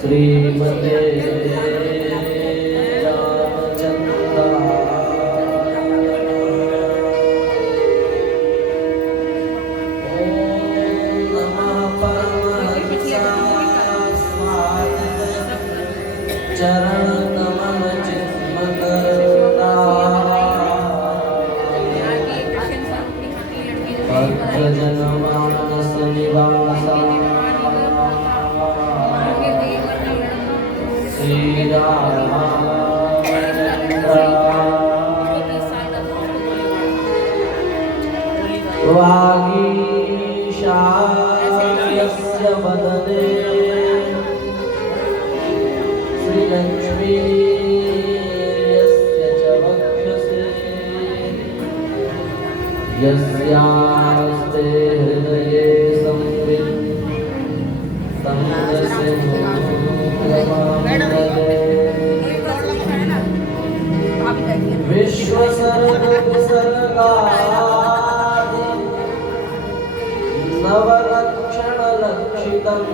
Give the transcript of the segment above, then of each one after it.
श्रीमते चरण कमल चिन्मकरुणा भक्तजन मानस निवासा श्री रामचंद्र वागीशायस्य वदने श्रीलक्ष्मी यस्य च वक्षसे यस्यास्ते हृदये संवित् तस्य विश्वसर्गविसर्गादि नवलक्षणलक्षितम्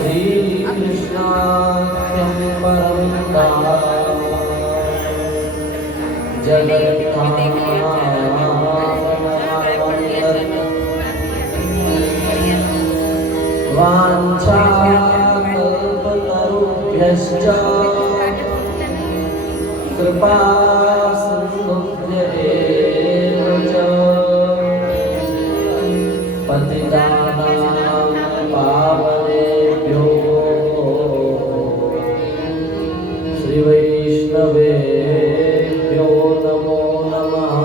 श्रीकृष्णाख्यं परं वाञ्छाकल्पतरुभ्यश्च कृपा सिन्धुभ्येव च पतितानां पावनेभ्यो श्रीवैष्णवेभ्यो नमो नमः।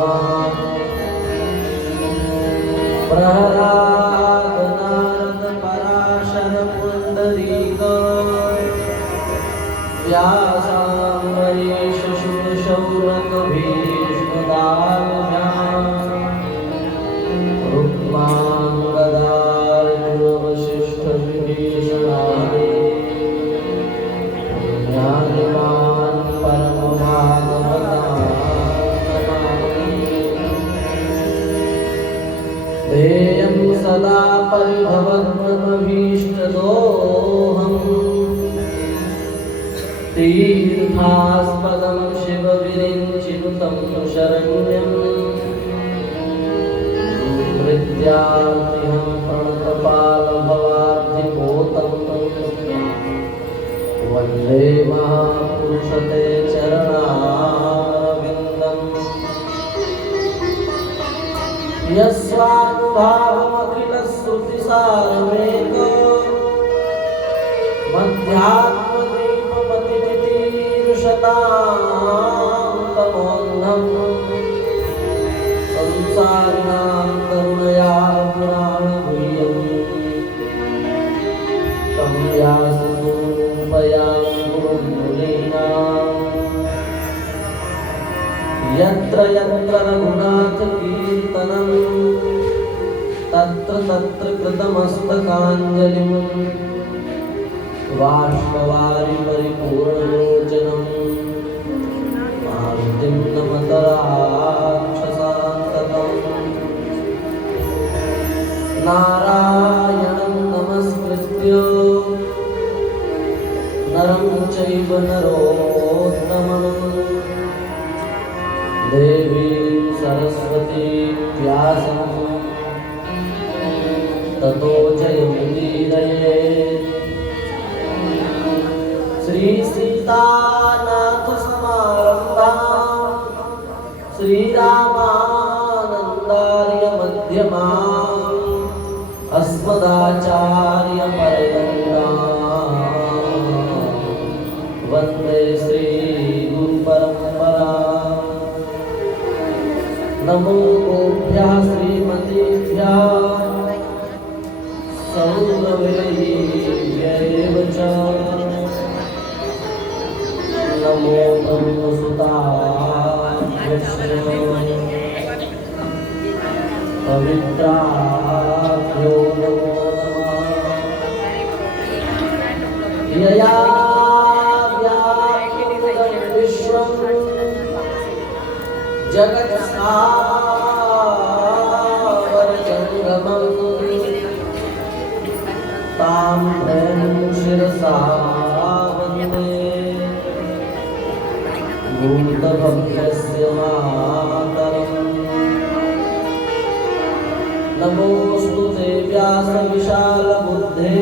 प्रह्लाद नारद पराशर पुण्डरीक व्यासाम्बरीश शुक शौनक भीष्मदाभ्यां रुक्माङ्गदार्जुन वसिष्ठ विभीषणादि ज्ञानिमान् परमभागवतान् देयं सदा परिभवग्नमभीष्टदोहम् तीर्थास्पदं शिवविरिञ्चिनुतं शरण्यं विद्यार्थिहं प्रणतपालभवाब्धिपोतं वन्दे महापुरुषते चरणारविन्दम् यस्वानुभावमखिलश्रुतिसारमेको मध्यात्मदीपमतिनितीर्षतान्तमोऽन्धम् संसारिणां करुणयापुराणगुह्यं तं व्याससूनुमुपयामि गुरुं मुनीनाम् यत्र यत्र रघुनाथकीर्तनं तत्र तत्र कृतमस्तकाञ्जलिं बाष्पवारि परिपूर्णलोचनं मारुतिं नमत राक्षसान्तकम् नारायणं नमस्कृत्य नरं चैव नरोत्तमं देवीं सरस्वती व्यासं ततो जयमुदीरयेत्। श्री सीतानाथ समारम्भां श्रीरामानन्दार्य मध्यमाम् अस्मदाचार्य पर्यन्तां वन्दे श्री गुरुपरम्परां। नमो गोभ्यः श्रीमतीभ्यः सौरभेभ्यैव च नमो ब्रह्मसुताभ्यश्च पवित्राभ्यो नमो नमः। यया व्याप्तं विश्वं जगत्सारं नमोऽस्तु ते व्यासविशालबुद्धेः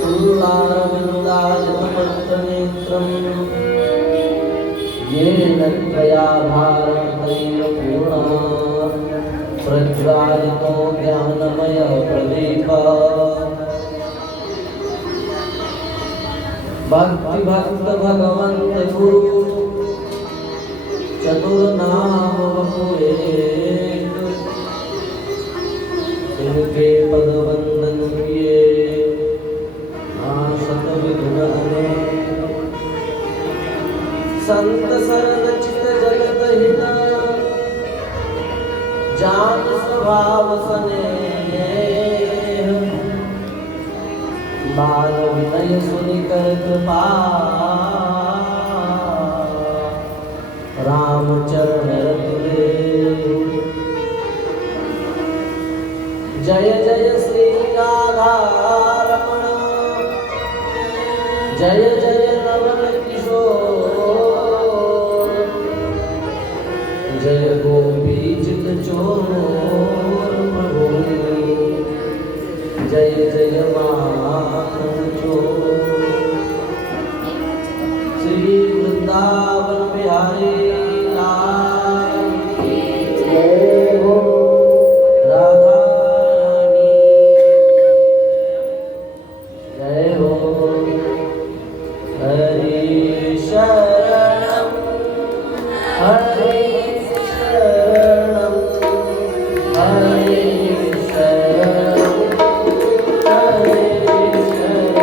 तुल्लारविन्दायतमत्रनेत्रम् येन त्वया भारततैलपूर्णः प्रज्वालितो ज्ञानमयः प्रदीपः भक्तिभक्त भगवन्त गुरु चतुर्नाम बपुए इनके पद वंदन किए आशत विघ्न अनेक संत सरल चित जगत हित जान स्वभाव स्नेह बाल विनय सुनिकर कृपा रामचरण रघुरे जय जय श्री राधा रमण जय जय नवल किशोर जय गोपी चित चोर प्रभु जय जय माखन चोर श्री वृंदावन बिहारी लाल की जय हो राधा रानी जय हो हरि शरणम हरि शरणम हरि शरणम हरि शरणम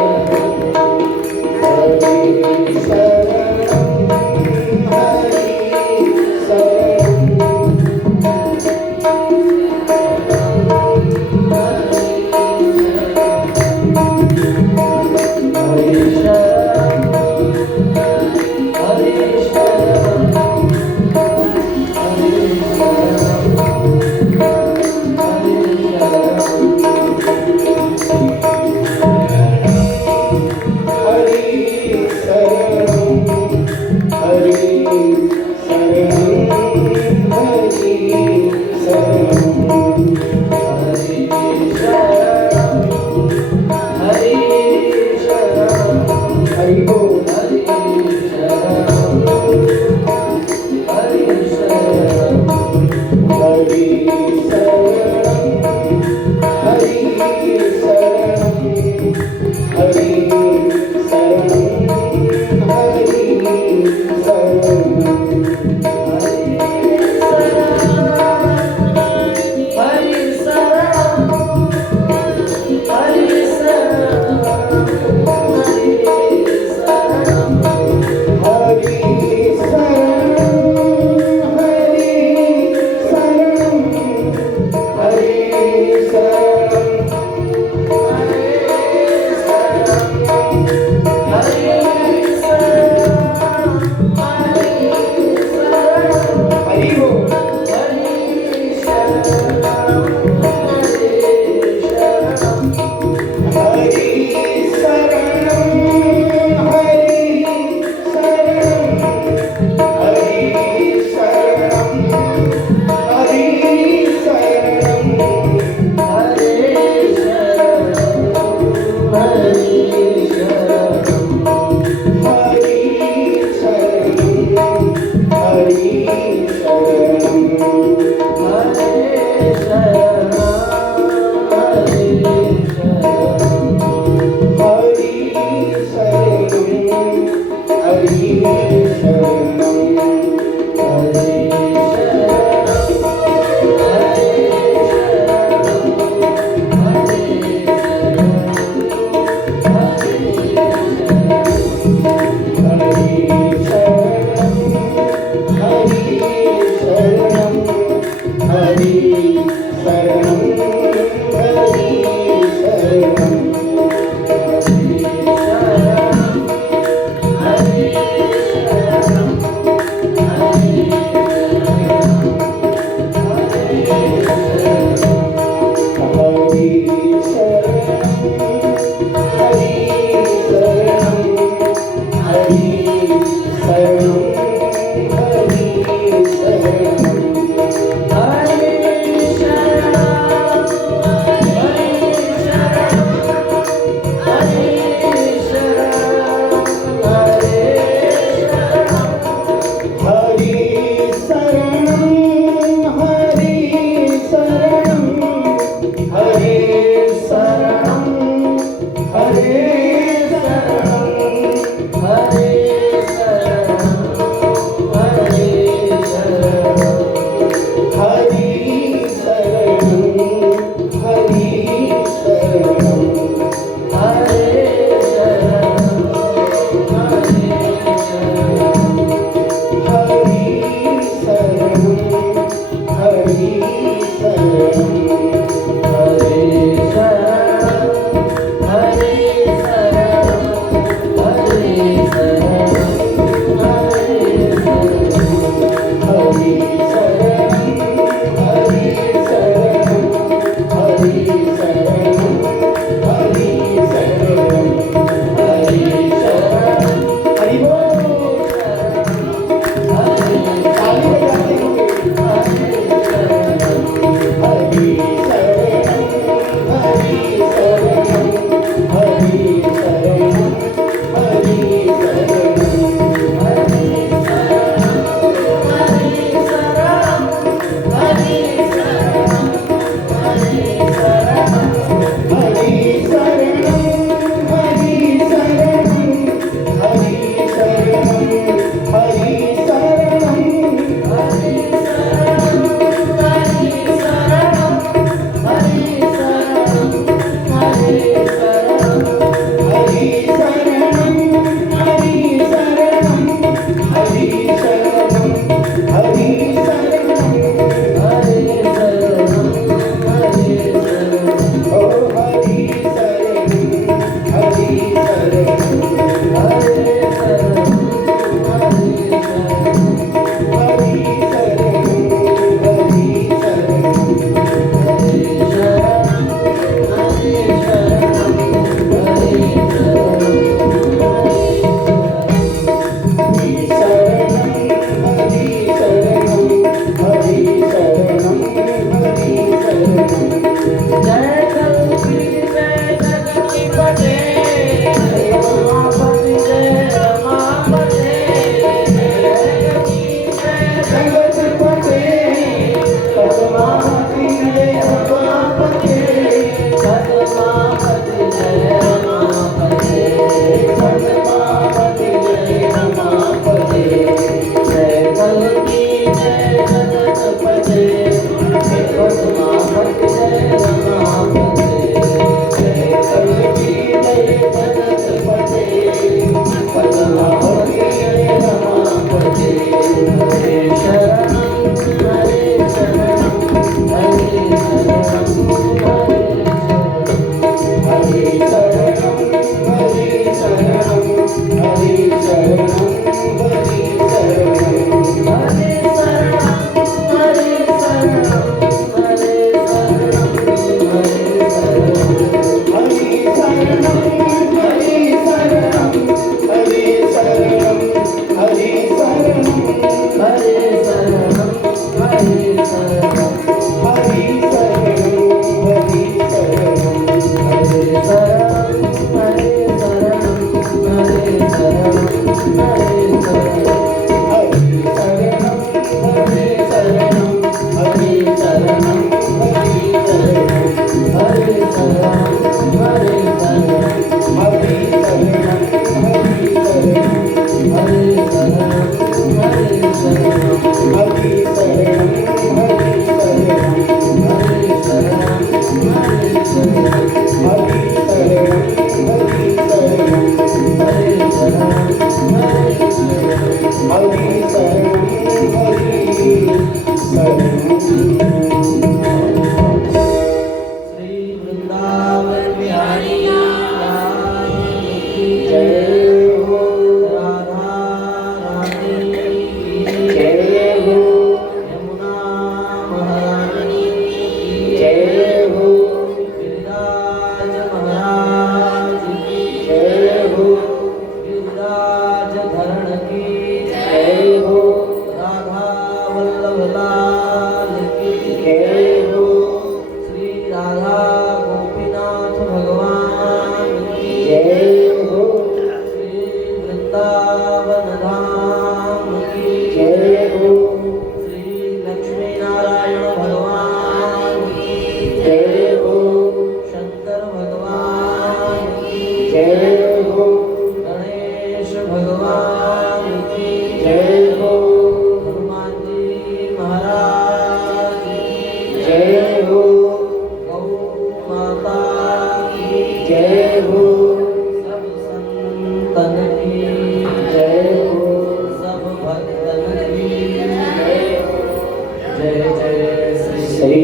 श्री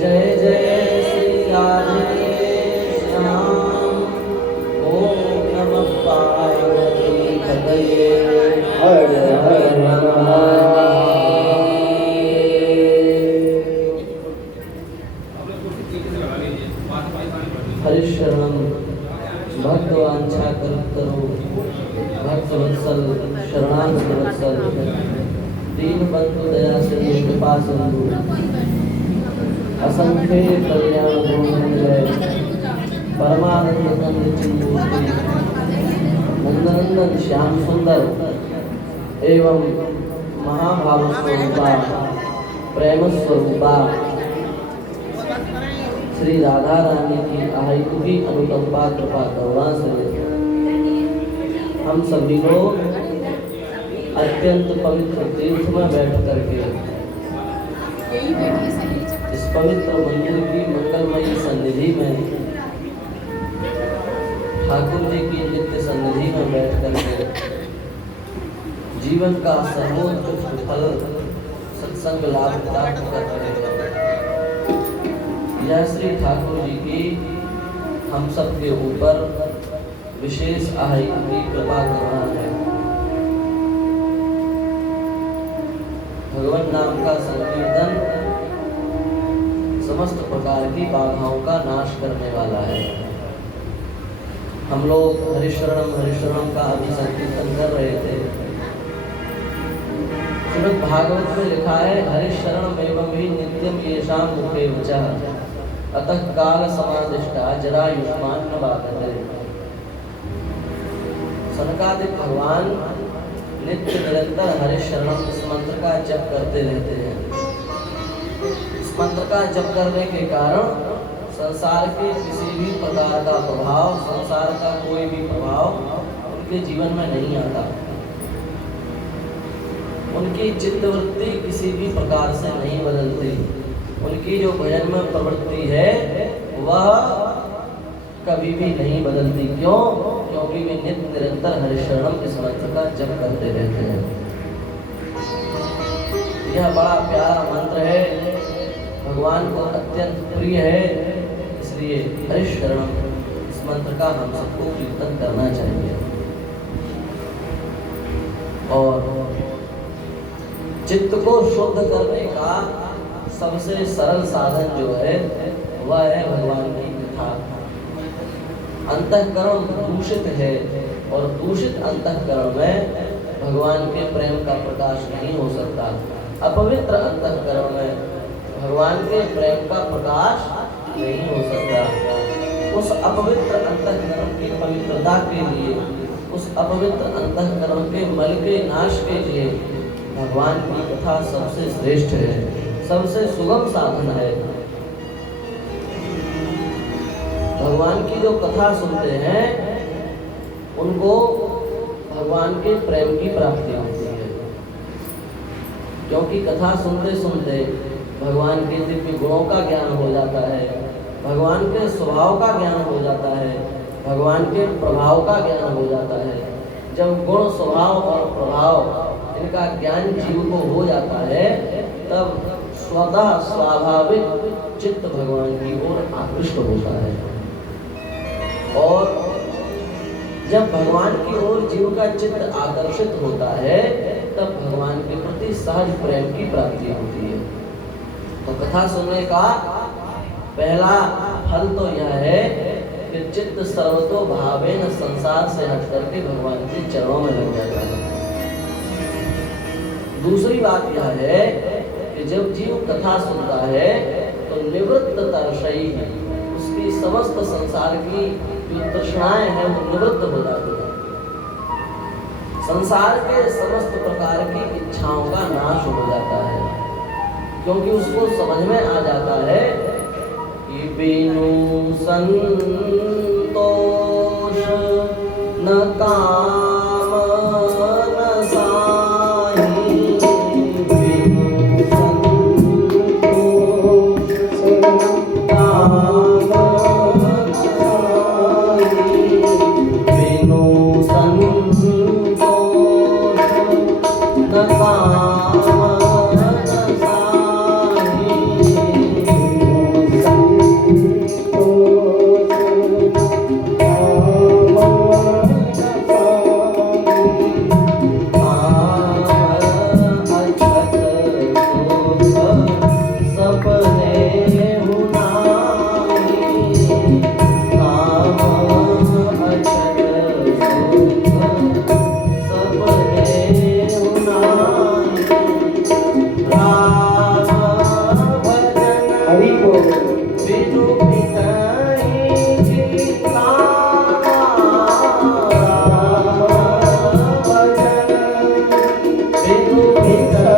जय जय श्री राधे श्याम। ओम नमः पार्वती पतये। हर हर महादेव। हरिशरणम भक्तवांछा करो भक्तवत्सल शरणागत वत्सल दीनबंधु दया सिंधु कृपा सिंधु असंख्य कल्याण गुणमय परमानंद कंद चिन्मूर्ति नंदनंदन श्याम सुंदर एवं महाभाव स्वरूपा प्रेम स्वरूपा श्री राधा रानी की अहेतुकी अनुकंपा कृपा करुणा से हम सभी लोग अत्यंत पवित्र तीर्थ में बैठ करके इस पवित्र मंदिर की मंगलमयी सन्निधि में ठाकुर जी की नित्य सन्निधि में बैठ करके जीवन का सर्वोत्कृष्ट फल सत्संग लाभ प्राप्त कर रहे हैं। यह श्री ठाकुर जी की हम सबके ऊपर विशेष अहेतुकी कृपा करना है। भगवान नाम का संकीर्तन समस्त प्रकार की बाधाओं का नाश करने वाला है। हम लोग हरिशरणम का अभी संकीर्तन कर रहे थे। श्रीमद् भागवत में लिखा है हरिशरणम एवं ही नित्यम येषाम मुखे वचः अतः काल समादिष्टा जरायुष्मान न बाधते। सनकादिक भगवान नित्य निरंतर हरिशरणम इस मंत्र का जप करते रहते हैं। इस मंत्र का जप करने के कारण संसार के किसी भी प्रकार का प्रभाव, संसार का कोई भी प्रभाव उनके जीवन में नहीं आता। उनकी चित्तवृत्ति किसी भी प्रकार से नहीं बदलती। उनकी जो भजन में प्रवृत्ति है वह कभी भी नहीं बदलती। क्यों? क्योंकि वे नित्य निरंतर हरिशरणम इस मंत्र का जप करते रहते हैं। यह बड़ा प्यारा मंत्र है, भगवान को अत्यंत प्रिय है, इसलिए हरिशरणम इस मंत्र का हम सबको कीर्तन करना चाहिए। और चित्त को शुद्ध करने का सबसे सरल साधन जो है वह है भगवान की कथा। अंतःकरण दूषित है और दूषित अंतःकरण में भगवान के प्रेम का प्रकाश नहीं हो सकता। अपवित्र अंतःकरण में भगवान के प्रेम का प्रकाश नहीं हो सकता। उस अपवित्र अंतःकरण की पवित्रता के लिए, उस अपवित्र अंतःकरण के मल के नाश के लिए भगवान की कथा सबसे श्रेष्ठ है, सबसे सुगम साधन है। भगवान की जो कथा सुनते हैं उनको भगवान के प्रेम की प्राप्ति होती है। क्योंकि कथा सुनते सुनते भगवान के दिव्य गुणों का ज्ञान हो जाता है, भगवान के स्वभाव का ज्ञान हो जाता है, भगवान के प्रभाव का ज्ञान हो जाता है। जब गुण, स्वभाव और प्रभाव इनका ज्ञान जीव को हो जाता है तब स्वतः स्वाभाविक चित्त भगवान की ओर आकृष्ट होता है। और जब भगवान की ओर जीव का चित्त आकर्षित होता है तब भगवान के प्रति सहज प्रेम की प्राप्ति होती है। तो कथा सुनने का पहला फल तो यह है कि चित्त सर्वतो भावेन संसार से हट करके भगवान के चरणों में लग जाता है। दूसरी बात यह है कि जब जीव कथा सुनता है तो निवृत्त तर्षई, उसकी समस्त संसार की जो तृष्णाएं हैं वो निवृत्त हो जाती है। संसार के समस्त प्रकार की इच्छाओं का नाश हो जाता है, क्योंकि उसको समझ में आ जाता है कि बिनु संतोष न काम न साही, बिनु संतोष न काम न साही, बिनु संतोष न काम न साही। हरि बोल बिनु मिटाई बिनु मिटाया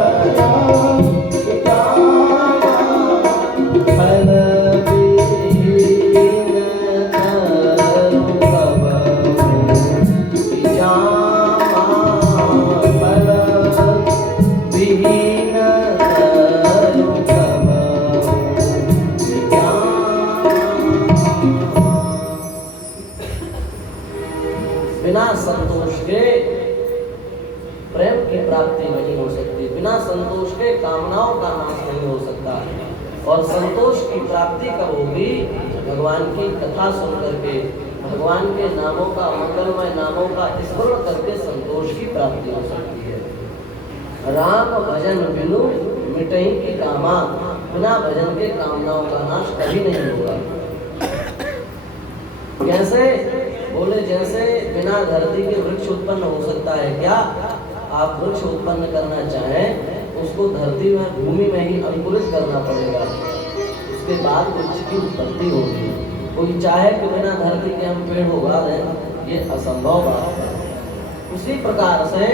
फल विहीन करूं कब जामा फल विहीन करूं कब बिना संतोष के प्रेम की प्राप्ति नहीं हो सकती, बिना संतोष के कामनाओं का नाश नहीं हो सकता। और संतोष की प्राप्ति कब होगी? भगवान की कथा सुन करके, भगवान के नामों का, मंगलमय नामों का स्मरण करके संतोष की प्राप्ति हो सकती है। राम भजन बिनु मिटई की कामा, बिना भजन के कामनाओं का नाश कभी नहीं होगा। कैसे? बोले जैसे बिना धरती के वृक्ष उत्पन्न हो सकता है क्या? आप वृक्ष उत्पन्न करना चाहें, उसको धरती में, भूमि में ही अंकुरित करना पड़ेगा, उसके बाद वृक्ष की उत्पत्ति होगी। कोई चाहे कि बिना धरती के हम पेड़ उगा दें, ये असंभव बात है। उसी प्रकार से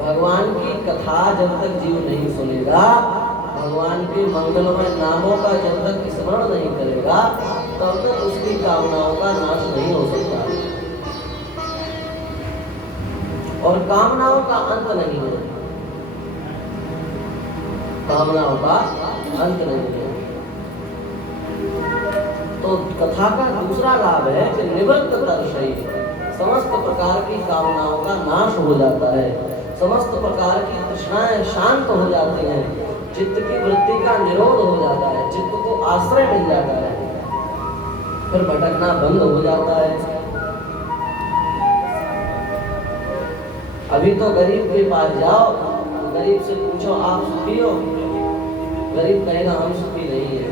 भगवान की कथा जब तक जीव नहीं सुनेगा, भगवान के मंगलमय नामों का जब तक स्मरण नहीं करेगा, तब तक उसकी कामनाओं का नाश नहीं हो सकता और कामनाओं का अंत नहीं है, कामनाओं का अंत नहीं है। तो कथा का दूसरा लाभ है कि निवृत्त दर्शई, समस्त प्रकार की कामनाओं का नाश हो जाता है, समस्त प्रकार की तृष्णाएं शांत हो जाती हैं, चित्त की वृत्ति का निरोध हो जाता है, चित्त को आश्रय मिल जाता है, फिर भटकना बंद हो जाता है। अभी तो गरीब के पास जाओ, गरीब से पूछो आप सुखी हो, गरीब कहेगा हम सुखी नहीं है।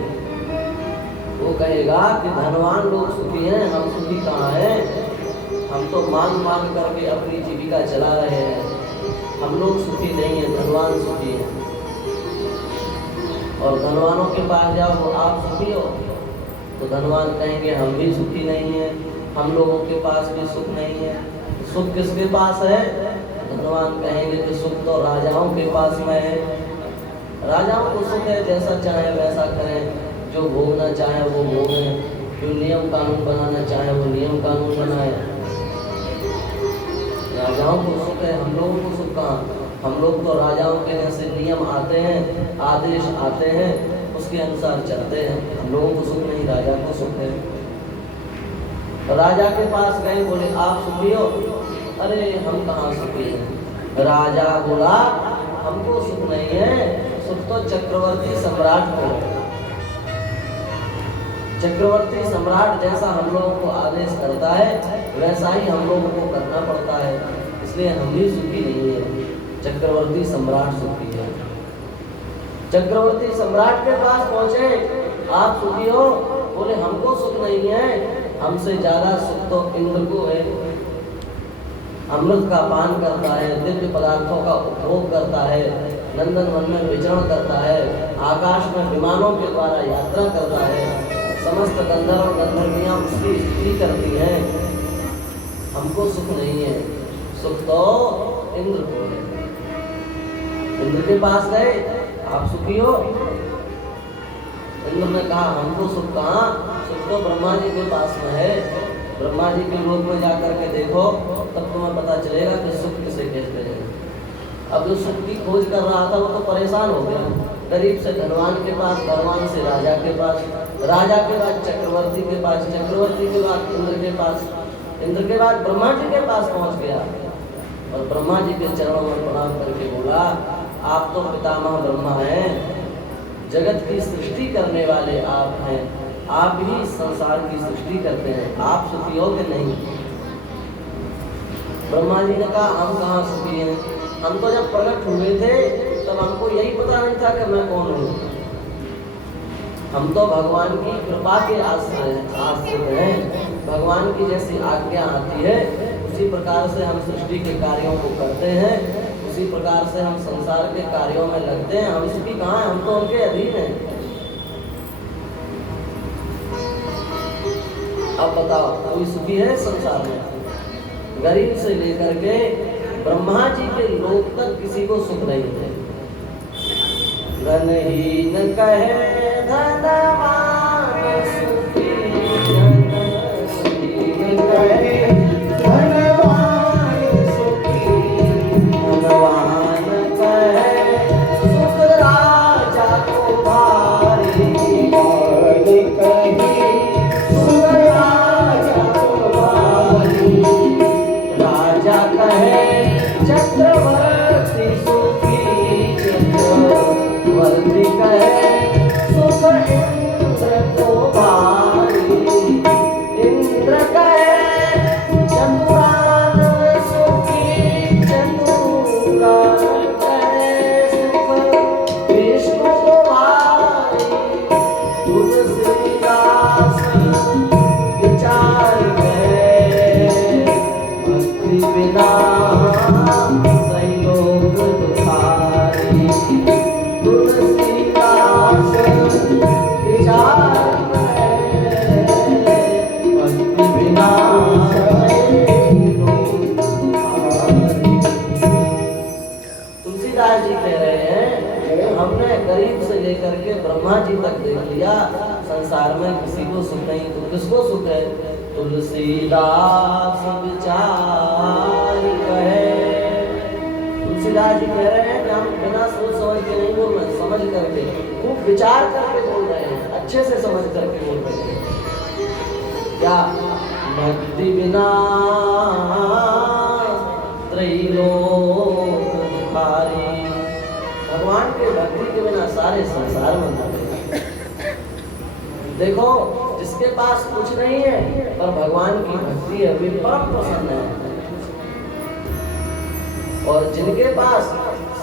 वो कहेगा कि धनवान लोग सुखी हैं, हम सुखी कहाँ हैं, हम तो मांग मांग करके अपनी जीविका चला रहे हैं, हम लोग सुखी नहीं है, धनवान सुखी है। और धनवानों के पास जाओ, वो आप सुखी हो, तो धनवान कहेंगे हम भी सुखी नहीं है, हम लोगों के पास भी सुख नहीं है। सुख किसके पास है? धनवान कहेंगे कि सुख तो राजाओं के पास में है। राजाओं को सुख है, जैसा चाहे वैसा करें, जो भोगना चाहे वो भोगें, जो नियम कानून बनाना चाहे वो नियम कानून बनाए। राजाओं को सुख है, हम लोगों को सुख कहाँ? हम लोग तो राजाओं के जैसे नियम आते हैं, आदेश आते हैं, उसके अनुसार चलते हैं। हम लोगों को सुख नहीं, राजा को सुख है। राजा के पास गए, बोले आप सुखी हो? अरे हम कहाँ सुखी हैं। राजा बोला हमको सुख नहीं है, सुख तो चक्रवर्ती सम्राट को है। चक्रवर्ती सम्राट जैसा हम लोगों को आदेश करता है, वैसा ही हम लोगों को करना पड़ता है, इसलिए हम भी सुखी नहीं है, चक्रवर्ती सम्राट सुखी है। चक्रवर्ती सम्राट के पास पहुंचे, आप सुखी हो? बोले हमको सुख नहीं है, हमसे ज्यादा सुख तो इंद्र को है। अमृत का पान करता है, दिव्य पदार्थों का उपभोग करता है, नंदन वन में विचरण करता है, आकाश में विमानों के द्वारा यात्रा करता है, समस्त गंधर्व गंधर्वियां उसकी स्तुति करती हैं। हमको सुख नहीं है, सुख तो इंद्र को है। इंद्र के पास गए, आप सुखी हो? इंद्र ने कहा हमको सुख कहाँ, सुख तो ब्रह्मा जी के पास में है। ब्रह्मा जी के लोक में जाकर के देखो, तब तुम्हें पता चलेगा कि सुख किसे कहते हैं। अब जो सुख की खोज कर रहा था वो तो परेशान हो गया, गरीब से धनवान के पास, धनवान से राजा के पास, राजा के बाद चक्रवर्ती के पास, चक्रवर्ती के बाद इंद्र के पास, इंद्र के बाद ब्रह्मा जी के पास पहुंच गया और ब्रह्मा जी के चरणों में प्रणाम करके बोला आप तो पितामह ब्रह्मा हैं, जगत की सृष्टि करने वाले आप हैं, आप ही संसार की सृष्टि करते हैं, आप सुखी हो कि नहीं? ब्रह्मा जी ने कहा हम कहाँ सुखी हैं, हम तो जब प्रकट हुए थे तब हमको यही पता नहीं था कि मैं कौन हूँ। हम तो भगवान की कृपा के आश्रित हैं, भगवान की जैसी आज्ञा आती है उसी प्रकार से हम सृष्टि के कार्यों को करते हैं, उसी प्रकार से हम संसार के कार्यों में लगते हैं। हम सुखी कहाँ हैं? हम तो उनके अधीन हैं। अब बताओ, कोई सुखी है संसार में? गरीब से लेकर के ब्रह्मा जी के लोक तक किसी को सुख नहीं है। धनहीन कहे धनवान सुखी, धनहीन कहे धनवान सुखी, धनवान कहे सुख राजा को भारी, कहे सुख राजा को भारी, राजा कहे चक्रवर्ती सुखी, चक्रवर्ती कहे सुख इंद्र को भारी, इंद्र कहे चतुरान सुखी, चतुरान कहे सुख विष्णु को भारी। तुलसीदास विचार गए भक्ति बिना त्रैलोक दुखारी, तुलसीदास विचार गए भक्ति बिना त्रैलोक दुखारी। तुलसीदास जी कह रहे हैं कि हमने गरीब से लेकर के ब्रह्मा जी तक देख लिया, संसार में किसी को सुख नहीं, तो किसको सुख है? तुलसीदास विचार कहे। तुलसीदास जी कह रहे हैं कि हम बिना सोच समझ के नहीं बोल रहे, समझ करके, खूब विचार करके बोल रहे हैं, अच्छे से समझ करके बोल रहे हैं। क्या? भक्ति बिना त्रैलोक दुखारी। भगवान के भक्ति के बिना सारे संसार में दुख है। देखो, जिसके पास कुछ नहीं है पर भगवान की भक्ति है, वे परम प्रसन्न है। और जिनके पास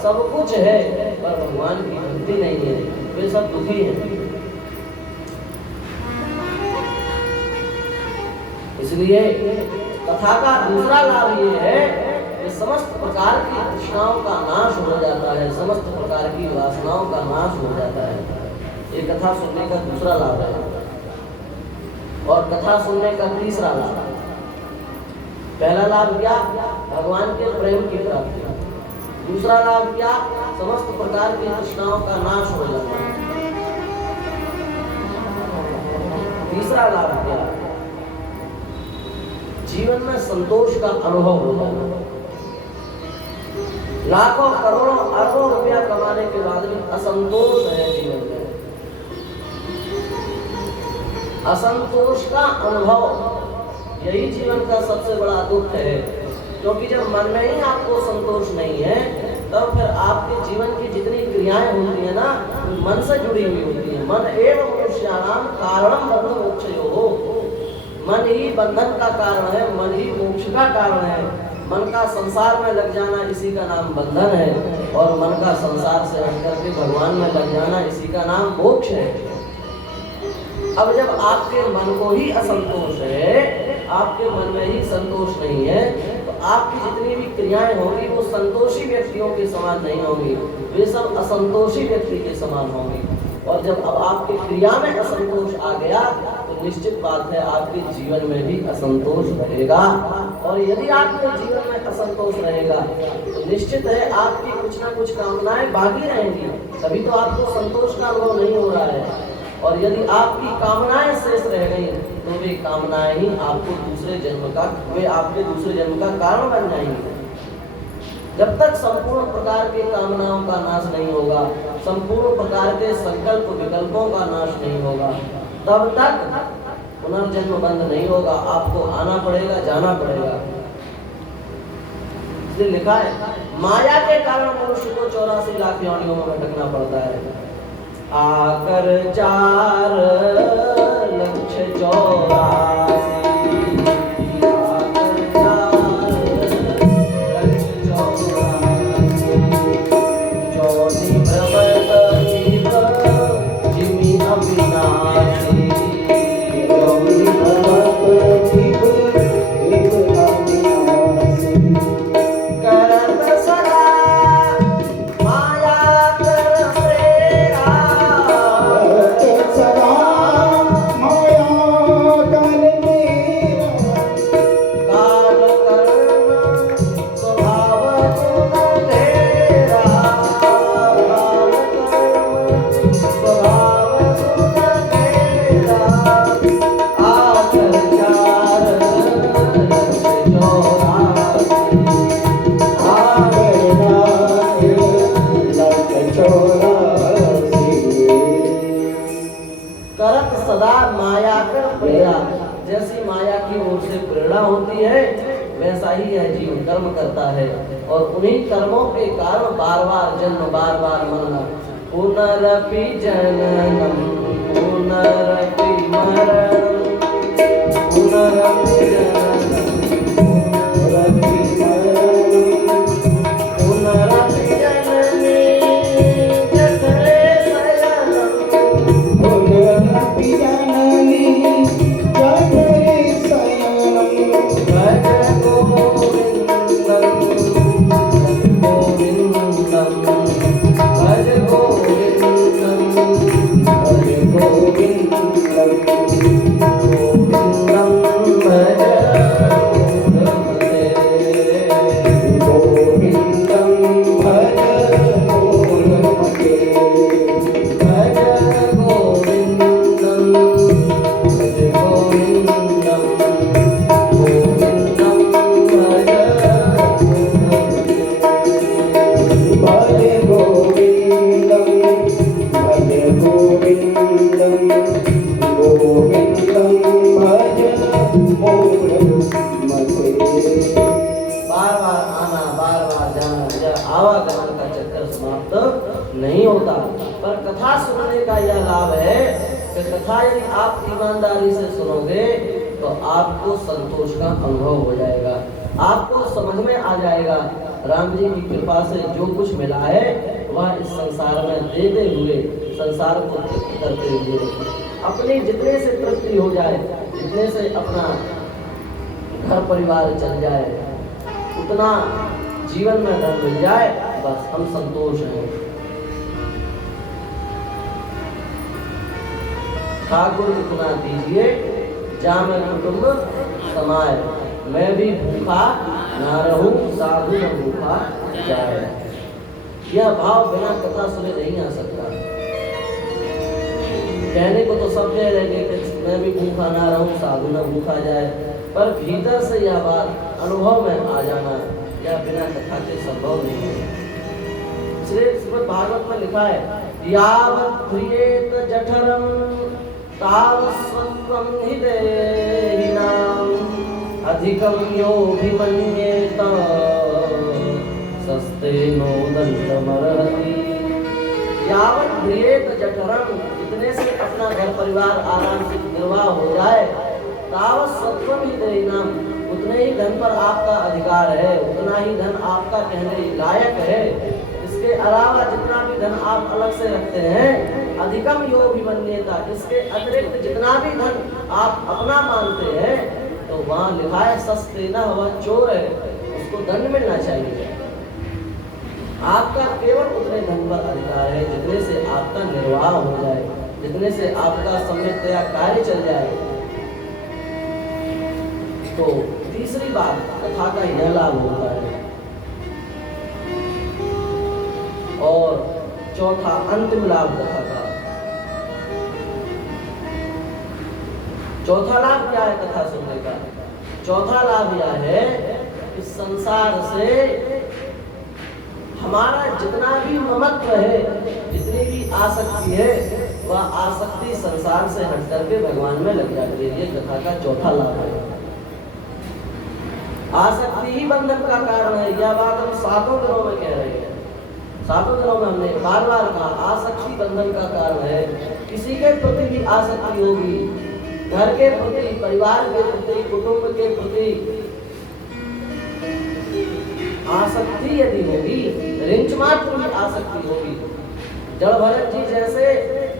सब कुछ है पर भगवान की भक्ति नहीं है, वे सब दुखी हैं। इसलिए कथा का दूसरा लाभ ये है कि समस्त प्रकार की तृष्णाओं का नाश हो जाता है, समस्त प्रकार की वासनाओं का नाश हो जाता है। ये कथा सुनने का दूसरा लाभ है। और कथा सुनने का तीसरा लाभ, पहला लाभ क्या? भगवान के प्रेम की प्राप्ति। दूसरा लाभ क्या? समस्त प्रकार की तृष्णाओं का नाश हो जाता है। तीसरा लाभ क्या? जीवन में संतोष का अनुभव होता है। लाखों करोड़ों अरबों रुपया कमाने के बाद भी असंतोष है जीवन में। असंतोष का अनुभव यही जीवन का सबसे बड़ा दुख है। क्योंकि जब मन में ही आपको संतोष नहीं है, तब फिर आपके जीवन की जितनी क्रियाएं होती है ना, मन से जुड़ी हुई होती है। मन एवं मनुष्याणाम कारणम बंध मोक्षयोः। मन ही बंधन का कारण है, मन ही मोक्ष का कारण है। मन का संसार में लग जाना, इसी का नाम बंधन है। और मन का संसार से हट करके भगवान में लग जाना, इसी का नाम मोक्ष है। अब जब आपके मन को ही असंतोष है, आपके मन में ही संतोष नहीं है, तो आपकी जितनी भी क्रियाएं होंगी वो संतोषी व्यक्तियों के समान नहीं होंगी, वे सब असंतोषी व्यक्ति के समान होंगी। और जब अब आपकी क्रिया में असंतोष आ गया तो निश्चित बात है आपके जीवन में भी असंतोष रहेगा। और यदि आपके जीवन में असंतोष रहेगा तो निश्चित है आपकी कुछ ना कुछ कामनाएं बाकी रहेंगी, तभी तो आपको संतोष का अनुभव नहीं हो रहा है। और यदि आपकी कामनाएं शेष रह गई तो वे कामनाएं ही आपको आपके दूसरे जन्म का कारण बन जाएंगे। जब तक संपूर्ण प्रकार के कामनाओं का नाश नहीं होगा, संपूर्ण प्रकार के संकल्प विकल्पों का नाश नहीं होगा, तब तक पुनर्जन्म बंद नहीं होगा। आपको आना पड़ेगा, जाना पड़ेगा। इसलिए लिखा है, माया के कारण मनुष्य को 84 लाख योनियों में भटकना पड़ता है। आकर 4 लक्ष 84 करत सदा सदा माया कर प्रेरणा, जैसी माया की ओर से प्रेरणा होती है वैसा ही यह जीव कर्म करता है और उन्हीं कर्मों के कारण बार बार जन्म, बार बार मरना। पुनरपि जननम पुनरपि मरणम पुनरपि जननम पुनरपि मरणम पुनरपि जननी जठरे शयनम पुनरपि जननी जठरे शयनम भज गोविंदम भज गोविंदम भज गोविंदम गोविंदम भज मूढ़मते गोविंदम भज मूढ़मते भज गोविंदम भज गोविंदम गोविंदम भज मूढ़मते भज गोविंदम भज गोविंदम गोविंदम भज मूढ़मते। बार बार आना, बार बार जाना, यह आवागमन का चक्कर समाप्त नहीं होता। पर कथा सुनने का यह लाभ है कि कथा यदि आप ईमानदारी से सुनोगे तो आपको संतोष का अनुभव हो जाएगा, आपको समझ में आ जाएगा राम जी की कृपा से जो कुछ मिला है वह इस संसार में देते हुए संसार को तृप्त करते हुए अपने जितने से तृप्ति हो जाए, जितने से अपना घर परिवार चल जाए, उतना जीवन में धन मिल जाए, बस हम संतोष हैं। ठाकुर इतना दीजिए जामे कुटुंब समाए, मैं भी भूखा ना रहूं साधु न भूखा जाए। यह भाव बिना कथा सुने नहीं आ सकता। कहने को तो सब कह रहे कि मैं भी भूखा ना रहूं साधु न भूखा जाए, पर भीतर से यह बात अनुभव में आ जाना यह बिना कथा के संभव नहीं है। इसलिए श्रीमद् भागवत में लिखा है यावत् प्रियेत जठरम तावस्वत्वं हि देहिनां अधिकं योऽभिमन्येत सस्तेनो दण्डमर्हति। यावत् प्रियेत जठरम, इतने से अपना घर परिवार आराम से निर्वाह हो जाए, तावस्वत्वं हि देहिनां, उतने ही धन पर आपका अधिकार है, उतना ही धन आपका कहने लायक है। इसके अलावा जितना भी धन आप अलग से रखते हैं अधिकम योऽभिमन्येत, इसके अतिरिक्त जितना भी धन आप अपना मानते हैं तो वहाँ लिखा है सस्तेना, वह चोर है, उसको दंड मिलना चाहिए। आपका केवल उतने धन पर अधिकार है जितने से आपका निर्वाह हो जाए, जितने से आपका सम्यक्तया कार्य चल जाए। तो तीसरी बात कथा का यह लाभ होता है। और चौथा अंतिम लाभ कथा का, चौथा लाभ क्या है कथा सुनने का? चौथा लाभ यह है कि संसार से हमारा जितना भी ममत्व है, जितनी भी आसक्ति है, वह आसक्ति संसार से हट करके भगवान में लग जाती है। ये कथा का चौथा लाभ है। आसक्ति ही बंधन का कारण है। यह बात हम 7 दिनों में कह रहे हैं। 7 दिनों में हमने बार बार कहा आसक्ति बंधन का कारण है। किसी के प्रति भी आसक्ति होगी, घर के प्रति, परिवार के प्रति, कुटुंब के प्रति आसक्ति यदि होगी, रिंच मात्र भी आसक्ति होगी। जड़ भरत जी जैसे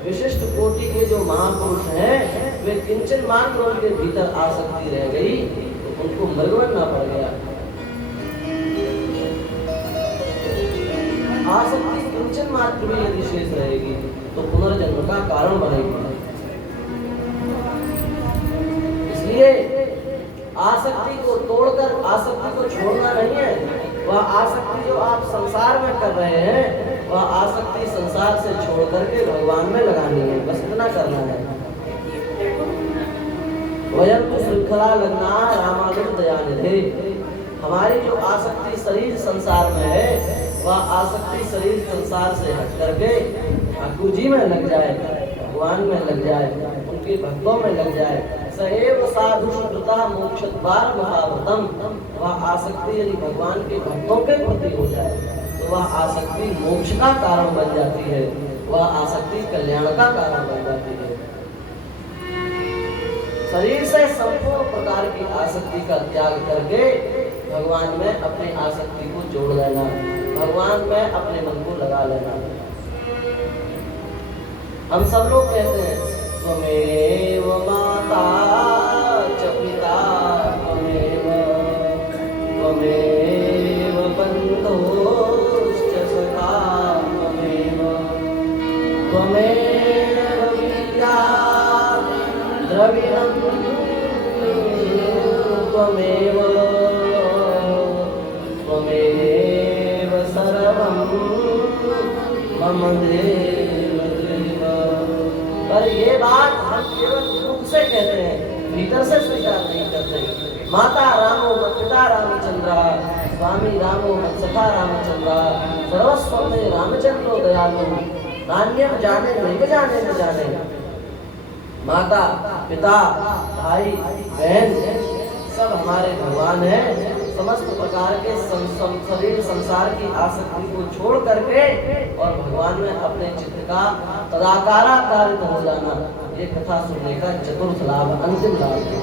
विशिष्ट कोटि के जो महापुरुष हैं, वे किंचन मात्र उनके भीतर आसक्ति रह गई तो उनको मृग बनना पड़ गया। आसक्ति किंचन मात्र भी यदि शेष रहेगी तो पुनर्जन्म का कारण बनेगी। इसलिए आसक्ति को तोड़कर आसक्ति को छोड़ना नहीं है। वह आसक्ति जो आप संसार में कर रहे हैं, वह आसक्ति संसार से छोड़ करके भगवान में लगानी है, बस इतना करना है। वयम तो श्रृंखला लगना रामानुज दयानिधे। हमारी जो आसक्ति शरीर संसार में है, वह आसक्ति शरीर संसार से हट करके ठाकुर जी में लग जाए। भगवान में लग जाए, उनके भक्तों में लग जाए, सएव साधु सुकृता मोक्षद्वार महाव्रतम, वह आसक्ति यदि भगवान के भक्तों के प्रति हो जाए तो वह आसक्ति मोक्ष का कारण बन जाती है, वह आसक्ति कल्याण का कारण बन जाती है। शरीर से संपूर्ण प्रकार की आसक्ति का त्याग करके भगवान में अपनी आसक्ति को जोड़ लेना, भगवान में अपने मन को लगा लेना। हम सब लोग कहते हैं त्वमेव माता च पिता त्वमेव बन्धुश्च सखा त्वमेव विद्या द्रविणं त्वमेव सर्वं मम देव। पर ये बात हम केवल मुख से कहते हैं, भीतर से स्वीकार नहीं करते। माता रामो मत पिता रामचंद्र, स्वामी रामो मत सखा रामचंद्र, सर्वस्व में रामचंद्रो दयालु, नान्यम जाने नहीं जाने न जाने। माता पिता भाई बहन सब हमारे भगवान हैं। समस्त प्रकार के शरीर संसार की आसक्ति को छोड़ करके और भगवान में अपने चित्त का तदाकाराकारित हो जाना, ये कथा सुनने का चतुर्थ लाभ, अंतिम लाभ है।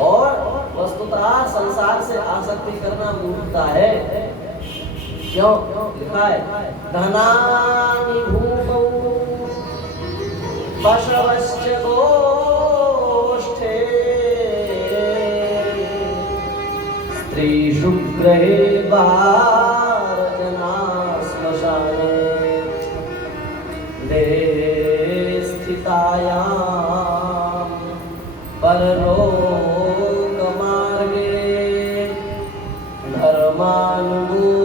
और वस्तुतः संसार से आसक्ति करना मूर्खता है। क्यों? लिखा है धनानि भूमौ पशवश्च गोष्ठे स्त्रीषु गृहे बालजना श्मशाने देहे स्थितायां परलोकमार्गे धर्मानुगो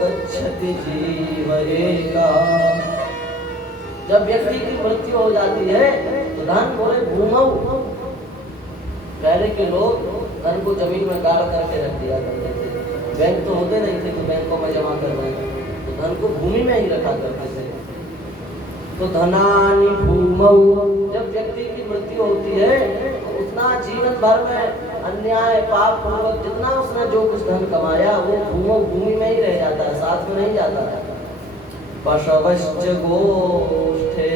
गच्छति जीव एका। जब व्यक्ति की मृत्यु हो जाती है तो धन बोले भूमौ। पहले के लोग धन को जमीन में गाड़ करके रख दिया करते थे, बैंक तो होते नहीं थे तो बैंकों में जमा कर रहे, तो धन को भूमि में ही रखा करते थे। तो धनानि भूमौ, जब व्यक्ति की मृत्यु होती है तो उतना जीवन भर में अन्याय पाप पूर्वक जितना उसने जो कुछ धन कमाया वो भूमि में ही रह जाता है, साथ में नहीं जाता है। पशवश्च गोष्ठे,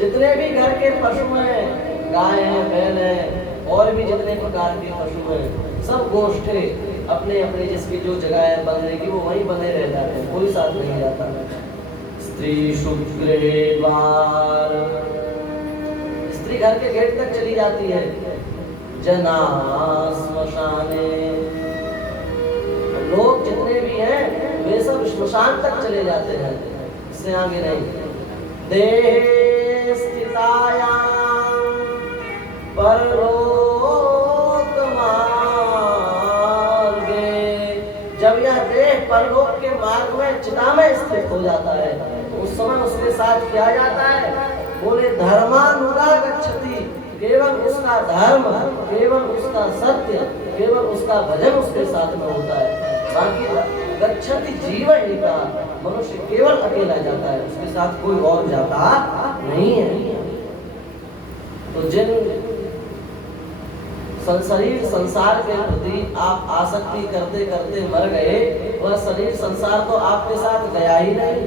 जितने भी घर के पशु हैं, गाय हैं, बैल हैं, और भी जितने प्रकार के पशु हैं, सब गोष्ठे अपने अपने जिसकी जो जगह है बंधने की वो वहीं बंधे रह जाते हैं, कोई साथ नहीं जाता। स्त्रीषु गृहे बार, स्त्री घर के गेट तक चली जाती है। जना श्मशाने, लोग जितने भी हैं वे सब श्मशान तक चले जाते हैं, इससे आगे नहीं। देहे स्थितायां परलोक मार्गे, जब यह देह परलोक के मार्ग में चिता में स्थित हो जाता है उस समय उसके साथ क्या जाता है? बोले धर्मानुगा गच्छति, केवल उसका धर्म, केवल उसका सत्य, केवल उसका भजन उसके साथ में होता है। बाकी गच्छति जीव एका, मनुष्य केवल अकेला जाता है, उसके साथ कोई और जाता नहीं है। तो जिन शरीर संसार के प्रति आप आसक्ति करते करते मर गए, वह शरीर संसार तो आपके साथ गया ही नहीं,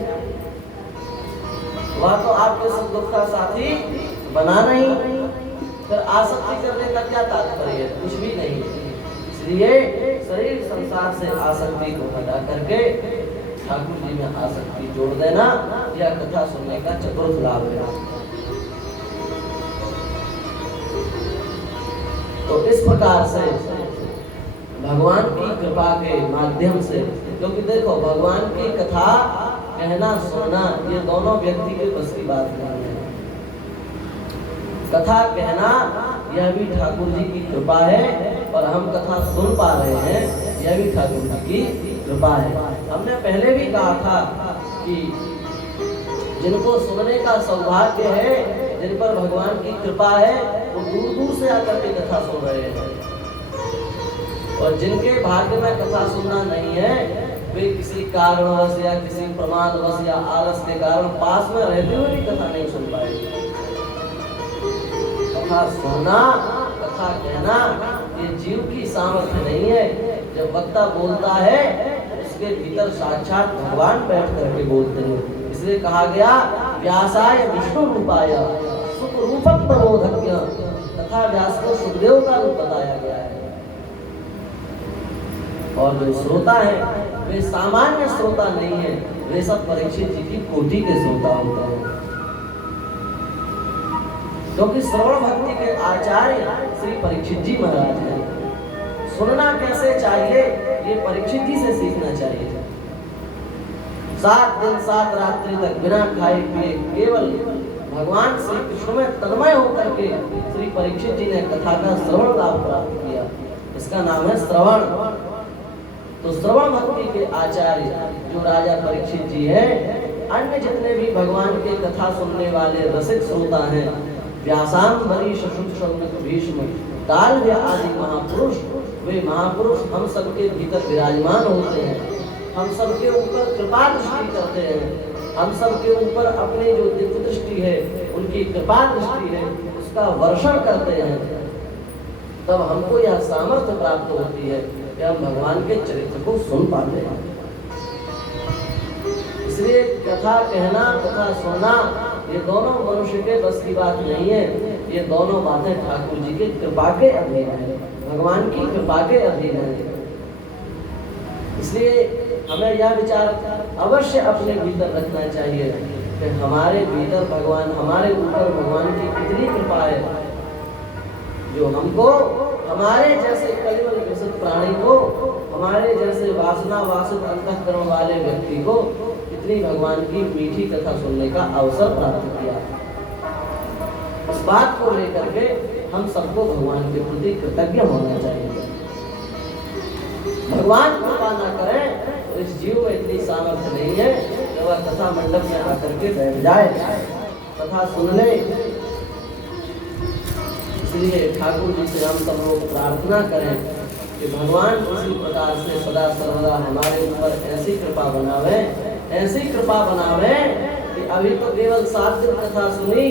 वह तो आपके सुख दुख का साथी बना नहीं, फिर आसक्ति करने का क्या तात्पर्य है? कुछ भी नहीं। इसलिए शरीर संसार से आसक्ति को हटा करके ठाकुर जी में आसक्ति जोड़ देना, यह कथा सुनने का चतुर्थ लाभ है। तो इस प्रकार से भगवान की कृपा के माध्यम से, क्योंकि देखो भगवान की कथा कहना सुनना ये दोनों व्यक्ति के बस की बात नहीं है। कथा कहना यह भी ठाकुर जी की कृपा है, और हम कथा सुन पा रहे हैं यह भी ठाकुर जी की कृपा है। हमने पहले भी कहा था कि जिनको सुनने का सौभाग्य है, जिन पर भगवान की कृपा है, वो दूर दूर से आकर के कथा सुन रहे हैं, और जिनके भाग्य में कथा सुनना नहीं है वे किसी कारणवश या किसी प्रमादवश या आलस के कारण पास में रहते हुए भी कथा नहीं सुन पाए। कथा सुनना, कथा कहना ये जीव की सामर्थ्य नहीं है। जब वक्ता बोलता है उसके भीतर साक्षात भगवान बैठ करके बोलते हैं। इसलिए कहा गया व्यासाय विष्णु रूपाय सुख रूपक प्रबोधज्ञ। तथा व्यास को सुखदेव का रूप बताया गया है। और जो श्रोता है वे सामान्य श्रोता नहीं है, वे सब परीक्षित जी की कोटि के श्रोता होते हैं। क्योंकि श्रवण भक्ति के आचार्य श्री परीक्षित जी महाराज हैं। सुनना कैसे चाहिए ये परीक्षित जी से सीखना चाहिए। 7 दिन 7 रात्रि तक बिना खाए पिए केवल भगवान श्री कृष्ण में तन्मय होकर के श्री परीक्षित जी ने कथा का श्रवण लाभ प्राप्त किया। इसका नाम है श्रवण। तो श्रवण भक्ति के आचार्य जो राजा परीक्षित जी हैं, अन्य जितने भी भगवान के कथा सुनने वाले रसिक श्रोता हैं, व्यासांबरी शशुक शौनक भीष्म काल्य आदि महापुरुष, वे महापुरुष हम सबके भीतर विराजमान होते हैं। हम सबके ऊपर कृपा दृष्टि करते हैं। हम सबके ऊपर अपनी जो दिव्य दृष्टि है, उनकी कृपा दृष्टि है, उसका वर्षण करते हैं। तब हमको यह सामर्थ्य प्राप्त होती है कि हम भगवान के चरित्र को सुन पाते हैं। इसलिए कथा कहना, कथा सुनना ये दोनों मनुष्य के बस की बात नहीं है। ये दोनों बातें ठाकुर जी के कृपा के अधीन है, भगवान की कृपा के अधीन है। इसलिए हमें यह विचार अवश्य अपने भीतर रखना चाहिए कि हमारे भीतर भगवान, हमारे ऊपर भगवान की कितनी कृपा है, जो हमको हमारे जैसे कलियुग ग्रसित प्राणी को, हमारे जैसे वासना वासित अंतःकरण वाले व्यक्ति को इतनी भगवान की मीठी कथा सुनने का अवसर प्राप्त किया। इस बात को लेकर के हम सबको भगवान के प्रति कृतज्ञ होना चाहिए। भगवान कृपा ना करें तो इस जीव में इतनी सामर्थ्य नहीं है कि वह कथा मंडप में आकर के बैठ जाए, कथा सुन ले। इसलिए ठाकुर जी से हम सब लोग प्रार्थना करें कि भगवान इसी प्रकार से सदा सर्वदा हमारे ऊपर ऐसी कृपा बनावे, ऐसी कृपा बनावे कि अभी तो केवल 7 दिन कथा सुनी,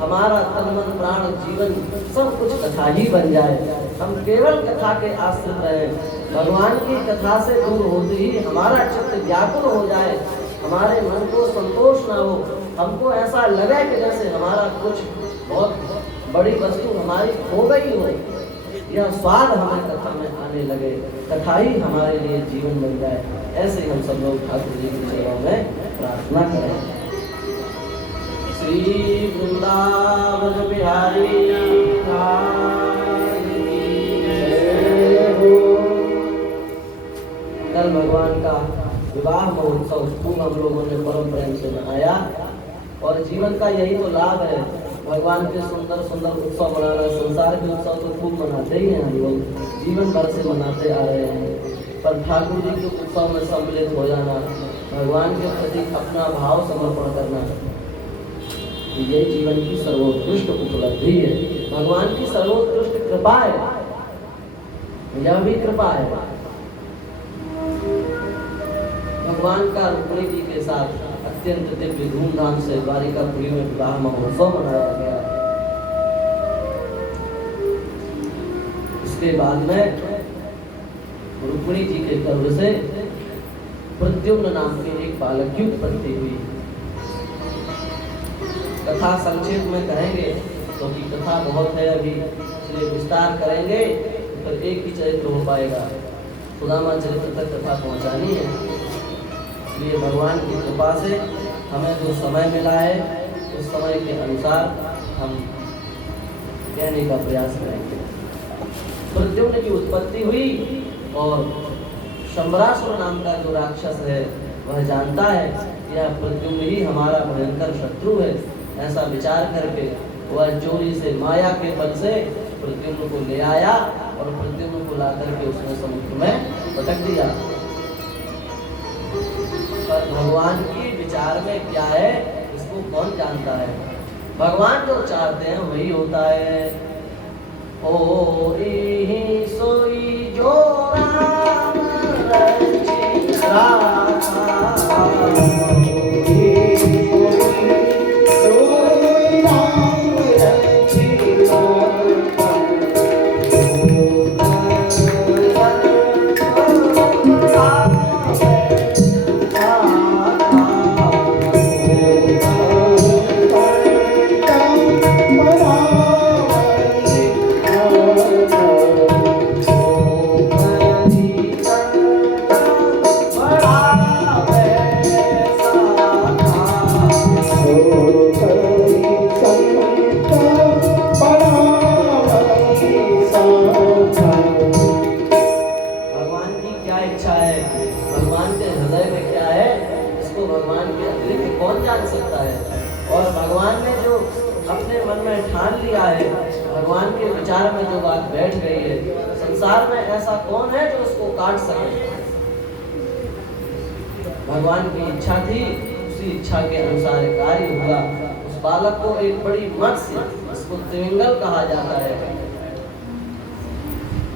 हमारा तन मन प्राण जीवन सब कुछ कथा ही बन जाए। हम केवल कथा के आश्रित रहें। भगवान की कथा से दूर होते ही हमारा चित्त व्याकुल हो जाए, हमारे मन को संतोष ना हो, हमको ऐसा लगे कि जैसे हमारा कुछ बहुत बड़ी वस्तु हमारी खो गई हो। यह स्वाद हमें कथा में आने लगे, कथा ही हमारे लिए जीवन बन जाए। ऐसे हम सब लोग ठाकुर जी की सेवा में प्रार्थना करें। श्री वृंदावन बिहारी कल भगवान का विवाह महोत्सव खूब हम लोगों ने परम प्रेम से मनाया। और जीवन का यही तो लाभ है, भगवान के सुंदर सुंदर उत्सव मनाना। संसार के उत्सव तो खूब मनाते ही हैं हम लोग, जीवन भर से मनाते आ रहे हैं। पर ठाकुर जी के उत्सव में सम्मिलित हो जाना, भगवान के प्रति अपना भाव समर्पण करना, ये जीवन की सर्वोत्कृष्ट उपलब्धि है। भगवान की सर्वोत्कृष्ट कृपा है, यह भी कृपा है। भगवान का रुक्मिणी जी के साथ अत्यंत दिव्य धूमधाम से द्वारिकापुरी में विवाह महोत्सव मनाया गया। इसके बाद में रुक्मिणी जी के गर्भ से प्रद्युम्न नाम के एक बालक की उत्पत्ति हुई। कथा संक्षेप में कहेंगे क्योंकि कथा बहुत है अभी, इसलिए विस्तार करेंगे तो एक ही चरित्र हो पाएगा। सुदामा चरित्र तक कथा पहुंचानी है। इसलिए भगवान की कृपा से हमें जो समय मिला है उस समय के अनुसार हम कहने का प्रयास करेंगे। प्रद्युम्न की उत्पत्ति हुई और शंबरासुर नाम का जो राक्षस है वह जानता है यह प्रद्युम्न ही हमारा भयंकर शत्रु है। ऐसा विचार करके वह चोरी से, माया के बल से प्रद्युम्न को ले आया और प्रद्युम्न को ला करके उसने समुद्र में पटक दिया। पर भगवान की विचार में क्या है इसको कौन जानता है। भगवान जो चाहते हैं वही होता है। ओ सोई जो राम रचित राखा है, भगवान के विचार में जो बात बैठ गई है, संसार में ऐसा कौन है जो उसको काट सके। भगवान की इच्छा थी, उसी इच्छा के अनुसार कार्य हुआ। उस बालक को एक बड़ी मत्स्य, उसको त्रिविंगल कहा जाता है,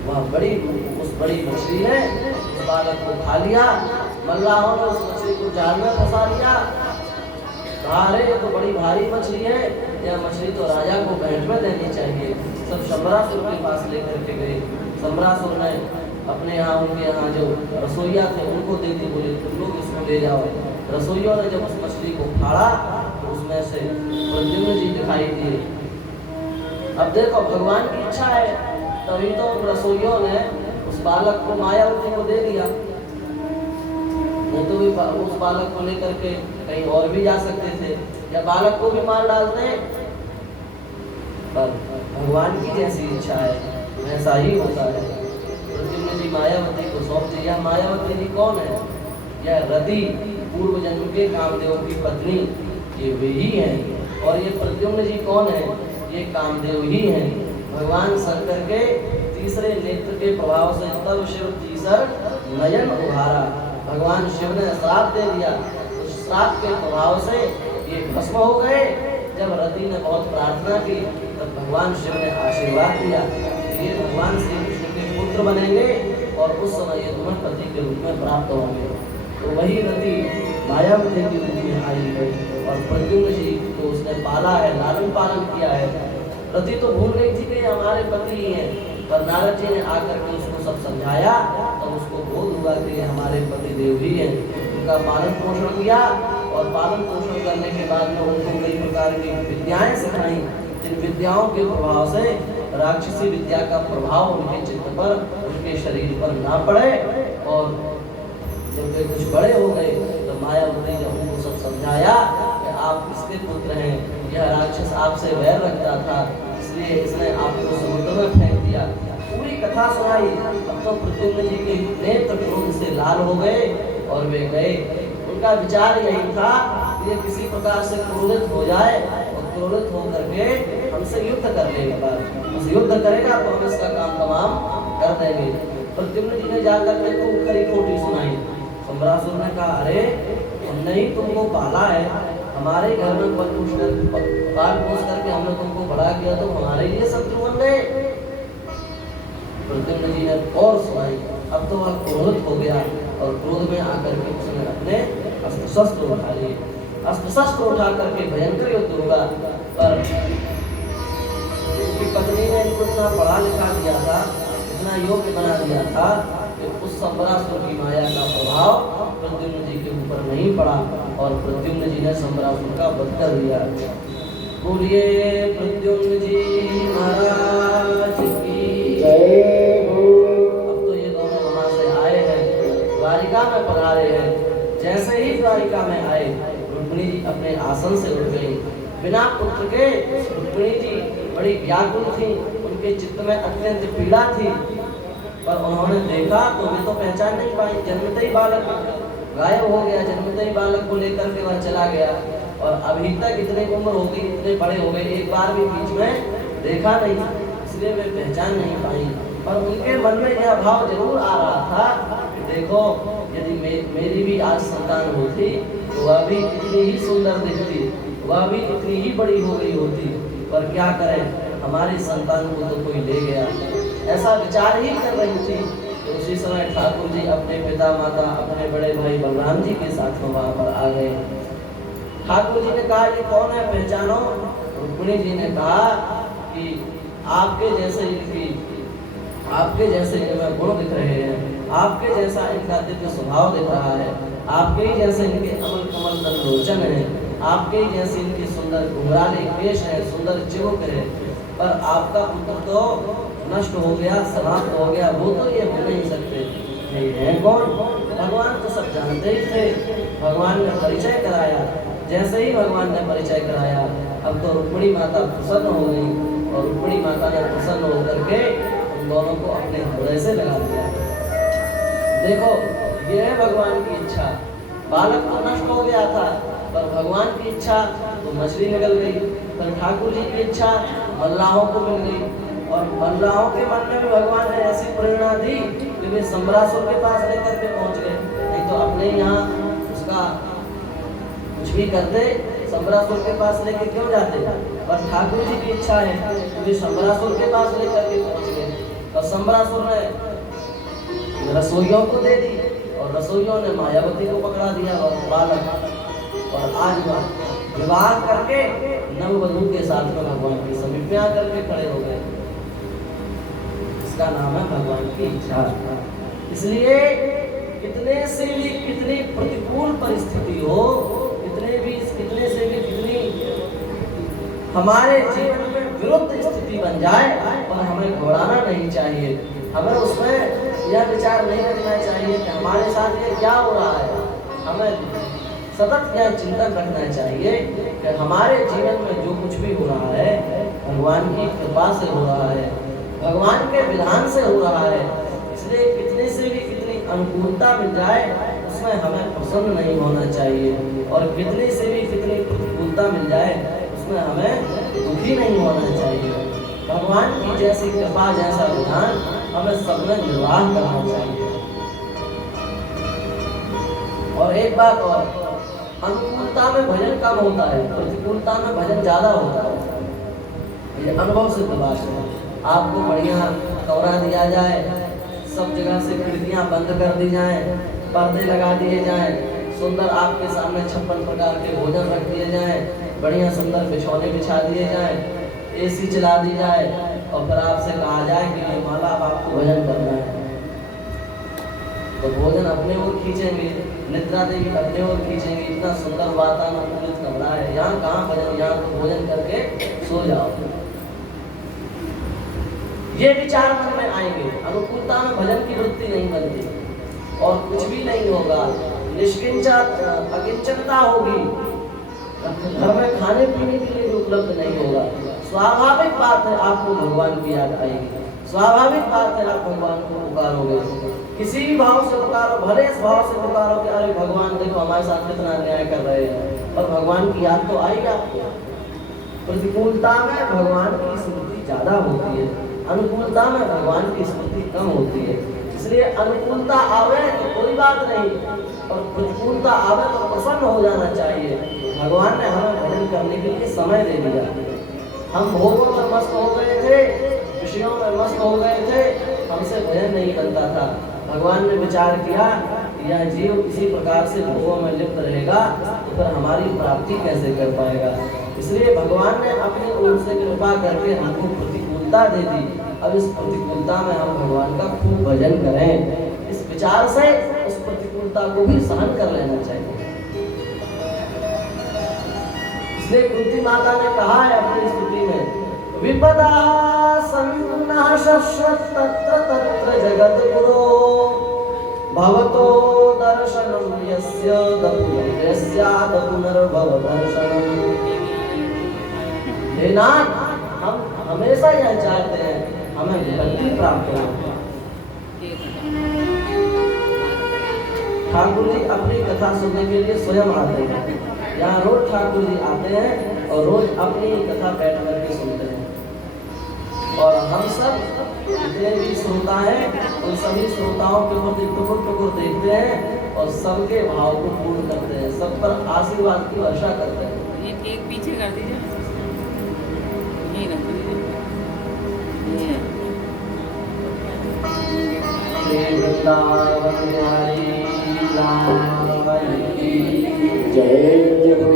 वह उस बड़ी मछली ने उस बालक को खा लिया। मल्लाहों ने उस मछली को जाल में फंसा लिया। कहा अरे ये तो बड़ी भारी मछली है, यह मछली तो राजा को भेंट में देनी चाहिए। सब शंबरासुर के पास लेकर के गए। शंबरासुर ने अपने यहाँ, उनके यहाँ जो रसोइया थे उनको दे दी, बोले तुम लोग इसको ले जाओ। रसोइयों ने जब उस मछली को फाड़ा तो उसमें से प्रद्युम्न जी दिखाई दिए। अब देखो भगवान की इच्छा है, तभी तो रसोइयों ने उस बालक को मायावती को दे दिया, नहीं तो उस बालक को लेकर के कहीं और भी जा सकते थे, या बालक को भी मार डालते। पर भगवान की जैसी इच्छा है वैसा ही होता है। प्रद्युम्न जी मायावती को सौंप दिया। मायावती जी कौन है? यह रति, पूर्व जन्म के कामदेव की पत्नी, ये वे ही हैं। और ये प्रद्युम्न जी कौन है? ये कामदेव ही हैं। भगवान शंकर के तीसरे नेत्र के प्रभाव से तब शिव तीसर नयन उभारा। भगवान शिव ने श्राप दे दिया, उस श्राप के प्रभाव से ये भस्म हो गए। जब रति ने बहुत प्रार्थना की तब भगवान शिव ने आशीर्वाद दिया, ये भगवान श्री कृष्ण के पुत्र बनेंगे और उस समय ये तुम्हें पति के रूप में प्राप्त होंगे। तो वही रति मायावती के रूप में आई है और प्रद्युम्न जी को उसने पाला है, लालन पालन किया है। रति तो भूल गई थी कि हमारे पति ही हैं, पर नारद जी ने आकर के उसको सब समझाया, तब उसको बोध हुआ कि हमारे पति देव ही हैं। उनका पालन पोषण किया और पालन पोषण करने के बाद में उनको कई प्रकार की विद्याएं सिखाई, जिन विद्याओं के प्रभाव से राक्षसी विद्या का प्रभाव उनके चित्त पर, उनके शरीर पर ना पड़े। और जब वे कुछ बड़े हो गए तो मायावती ने उनको सब समझाया कि आप इसके पुत्र हैं, यह राक्षस आपसे वैर रखता था, इसलिए इसने आपको समुद्र में फेंक दिया। पूरी कथा सुनाई। अब तो प्रद्युम्न जी के नेत्र क्रोध से लाल हो गए और वे गए। उनका विचार यही था कि ये किसी प्रकार से क्रोधित हो जाए और क्रोधित होकर के हमसे युद्ध कर लेगा। उस युद्ध करेगा तो हम इसका काम तमाम कर देंगे। प्रद्युम्न जी ने जाकर के खूब खरी खोटी सुनाई। शंबरासुर ने कहा अरे हमने ही तुमको पाला है, हमारे घर में पाल पोस करके हमने तुमको बड़ा किया, तो हमारे लिए शत्रु बन गए। प्रद्युम्न जी ने और सुनाई। अब तो वह क्रोधित हो गया और क्रोध में आकर के उसने अपने अस्त्र शस्त्र उठा लिए। अस्त्र शस्त्र उठा करके भयंकर युद्ध होगा। पर उनकी पत्नी ने इनको इतना पढ़ा लिखा दिया था, इतना योग्य बना दिया था कि उस शंबरासुर की माया का प्रभाव प्रद्युम्न जी के ऊपर नहीं पड़ा और प्रद्युम्न जी ने शंबरासुर का वध कर दिया। बोलिए प्रद्युम्न जी महाराज की जय हो। अब तो ये दोनों वहां से आए हैं, द्वारिका में पधारे हैं। जैसे ही द्वारिका में आए, रुक्मिणी जी अपने आसन से उठ गई। बिना पुत्र के रुक्मिणी जी बड़ी व्याकुल थी, उनके चित्त में अत्यंत पीड़ा थी। पर उन्होंने देखा तो वे तो पहचान नहीं पाई। जन्मते ही बालक गायब हो गया, जन्मते ही बालक को लेकर के वह चला गया और अभी तक इतने उम्र हो गई, इतने बड़े हो गए, एक बार भी बीच में देखा नहीं, इसलिए वे पहचान नहीं पाई। पर उनके मन में यह भाव जरूर आ रहा था कि देखो यदि मेरी भी आज संतान होती तो वह भी इतनी ही सुंदर दिखती, वह भी इतनी ही बड़ी हो गई होती। पर क्या करें, हमारी संतान को तो कोई ले गया। ऐसा विचार ही कर रही थी तो उसी समय ठाकुर जी अपने पिता माता, अपने बड़े भाई बलराम जी के साथ वहां पर आ गए। ठाकुर जी ने कहा ये कौन है, पहचानो। रुक्मिणी जी ने कहा कि आपके जैसे इनमें गुण दिख रहे हैं, आपके जैसा इनका दिव्य स्वभाव दिख रहा है, आपके ही जैसे इनके अमल कमल दल लोचन है, आपके ही जैसे इनके सुंदर घुंघराले केश है, सुंदर चिबुक है। पर आपका पुत्र तो नष्ट हो गया, समाप्त हो गया, वो तो ये हो नहीं सकते। ये है कौन? भगवान तो सब जानते ही थे। भगवान ने परिचय कराया। जैसे ही भगवान ने परिचय कराया, अब तो रुक्मिणी माता प्रसन्न हो गई और रुक्मिणी माता ने प्रसन्न होकर के उन दोनों को अपने हृदय से लगा दिया। देखो ये है भगवान की इच्छा। बालक तो नष्ट हो गया था, पर भगवान की इच्छा तो मछली निकल गई। पर ठाकुर जी की इच्छा मल्लाहों को मिल गई और मल्लाहों के मन में भी भगवान ने ऐसी प्रेरणा दी कि वे सम्रासुर के पास लेकर के पहुंच गए। नहीं तो अपने यहाँ उसका कुछ भी करते सम्रासुर के पास लेके क्यों जाते, पर ठाकुर जी की इच्छा है कि वे सम्रासुर के पास लेकर के पहुंच गए और सम्रासुर ने रसोइयों को दे दी और रसोइयों ने मायावती को पकड़ा दिया और बालक और आज विवाह करके नववधू के साथ में भगवान की समीप में आकर के खड़े हो गए। इसका नाम है भगवान की इच्छा। इसलिए कितने से भी कितनी प्रतिकूल परिस्थिति हो, कितने से भी कितनी हमारे जीवन में विरुद्ध स्थिति बन जाए और हमें घबराना नहीं चाहिए। हमें उसमें यह विचार नहीं रखना चाहिए कि हमारे साथ ये क्या हो रहा है। हमें सतत यह चिंतन रखना चाहिए कि हमारे जीवन में जो कुछ भी हो रहा है भगवान की कृपा से हो रहा है, भगवान के विधान से हो रहा है। इसलिए कितने से भी कितनी अनुकूलता मिल जाए उसमें हमें प्रसन्न नहीं होना चाहिए और कितनी से भी कितनी प्रतिकूलता मिल जाए उसमें हमें दुखी नहीं होना चाहिए। भगवान की जैसी कृपा जैसा विधान हमें सब में निर्वाह करना चाहिए। और एक बात और, अनुकूलता में भजन कम होता है, प्रतिकूलता में भजन ज्यादा होता है। ये अनुभव सिद्ध बात है। आपको बढ़िया कमरा दिया जाए, सब जगह से खिड़कियां बंद कर दी जाएं, पर्दे लगा दिए जाएं, सुंदर आपके सामने 56 प्रकार के भोजन रख दिए जाएं, बढ़िया सुंदर बिछौने बिछा दिए जाएं, एसी चला दी जाए और फिर आपसे कहा जाए कि ये माला अब आपको भजन करना है, तो भोजन अपने ओर खींचेंगे, निद्रा देवी अपने ओर खींचेंगे। इतना सुंदर वातावरण कमरा है, यहाँ कहाँ भजन, यहाँ तो भोजन करके सो जाओ। ये विचार मन में आएंगे, अनुकूलता में भजन की वृत्ति नहीं बनती और कुछ भी नहीं होगा, निष्किंचा अकिंचनता होगी, घर में खाने पीने के लिए भी उपलब्ध नहीं होगा। स्वाभाविक बात है आपको भगवान की याद आएगी, स्वाभाविक बात है आप भगवान को पुकारोगे, किसी भी भाव से पुकारो, भले इस भाव से पुकारो कि अरे भगवान देखो हमारे साथ कितना अन्याय कर रहे हैं, पर भगवान की याद तो आई आपको। प्रतिकूलता में भगवान की स्मृति ज्यादा होती है, अनुकूलता में भगवान की स्मृति कम होती है। इसलिए अनुकूलता आवे तो कोई बात नहीं और प्रतिकूलता आवे तो प्रसन्न हो जाना चाहिए। भगवान ने हमें भजन करने के लिए समय दे दिया। हम भोगों में मस्त हो गए थे, विषयों में मस्त हो गए थे, हमसे भजन नहीं बनता था। भगवान ने विचार किया यह जीव इसी प्रकार से भोगों में लिप्त रहेगा तो फिर हमारी प्राप्ति कैसे कर पाएगा। इसलिए भगवान ने अपनी ओर से कृपा करके हमको प्रतिकूलता दे दी। अब इस प्रतिकूलता में हम भगवान का खूब भजन करें, इस विचार से उस प्रतिकूलता को भी सहन कर लेना चाहिए। इसलिए कुंती माता ने कहा है अपनी स्तुति में, विपदा तत्र तत्र जगत गुरो भवतो दर्शनम यस्य दपुनर्यस्याद पुनर्भव दर्शनम। हे नाथ, हम हमेशा यह चाहते हैं हमें विपत्ति प्राप्त हो। ठाकुर जी अपनी कथा सुनने के लिए स्वयं आते हैं, यहाँ रोज ठाकुर जी आते हैं और रोज अपनी कथा बैठ करके सुनते हैं। और हम सब जितने भी श्रोता हैं उन सभी श्रोताओं के प्रति टुकुर टुकुर देखते हैं और सबके भाव को पूर्ण करते हैं, सब पर आशीर्वाद की वर्षा करते हैं। ये एक पीछे कर दीजिए, ये रख दीजिए। वृंदावन बिहारी लाल की जय हो।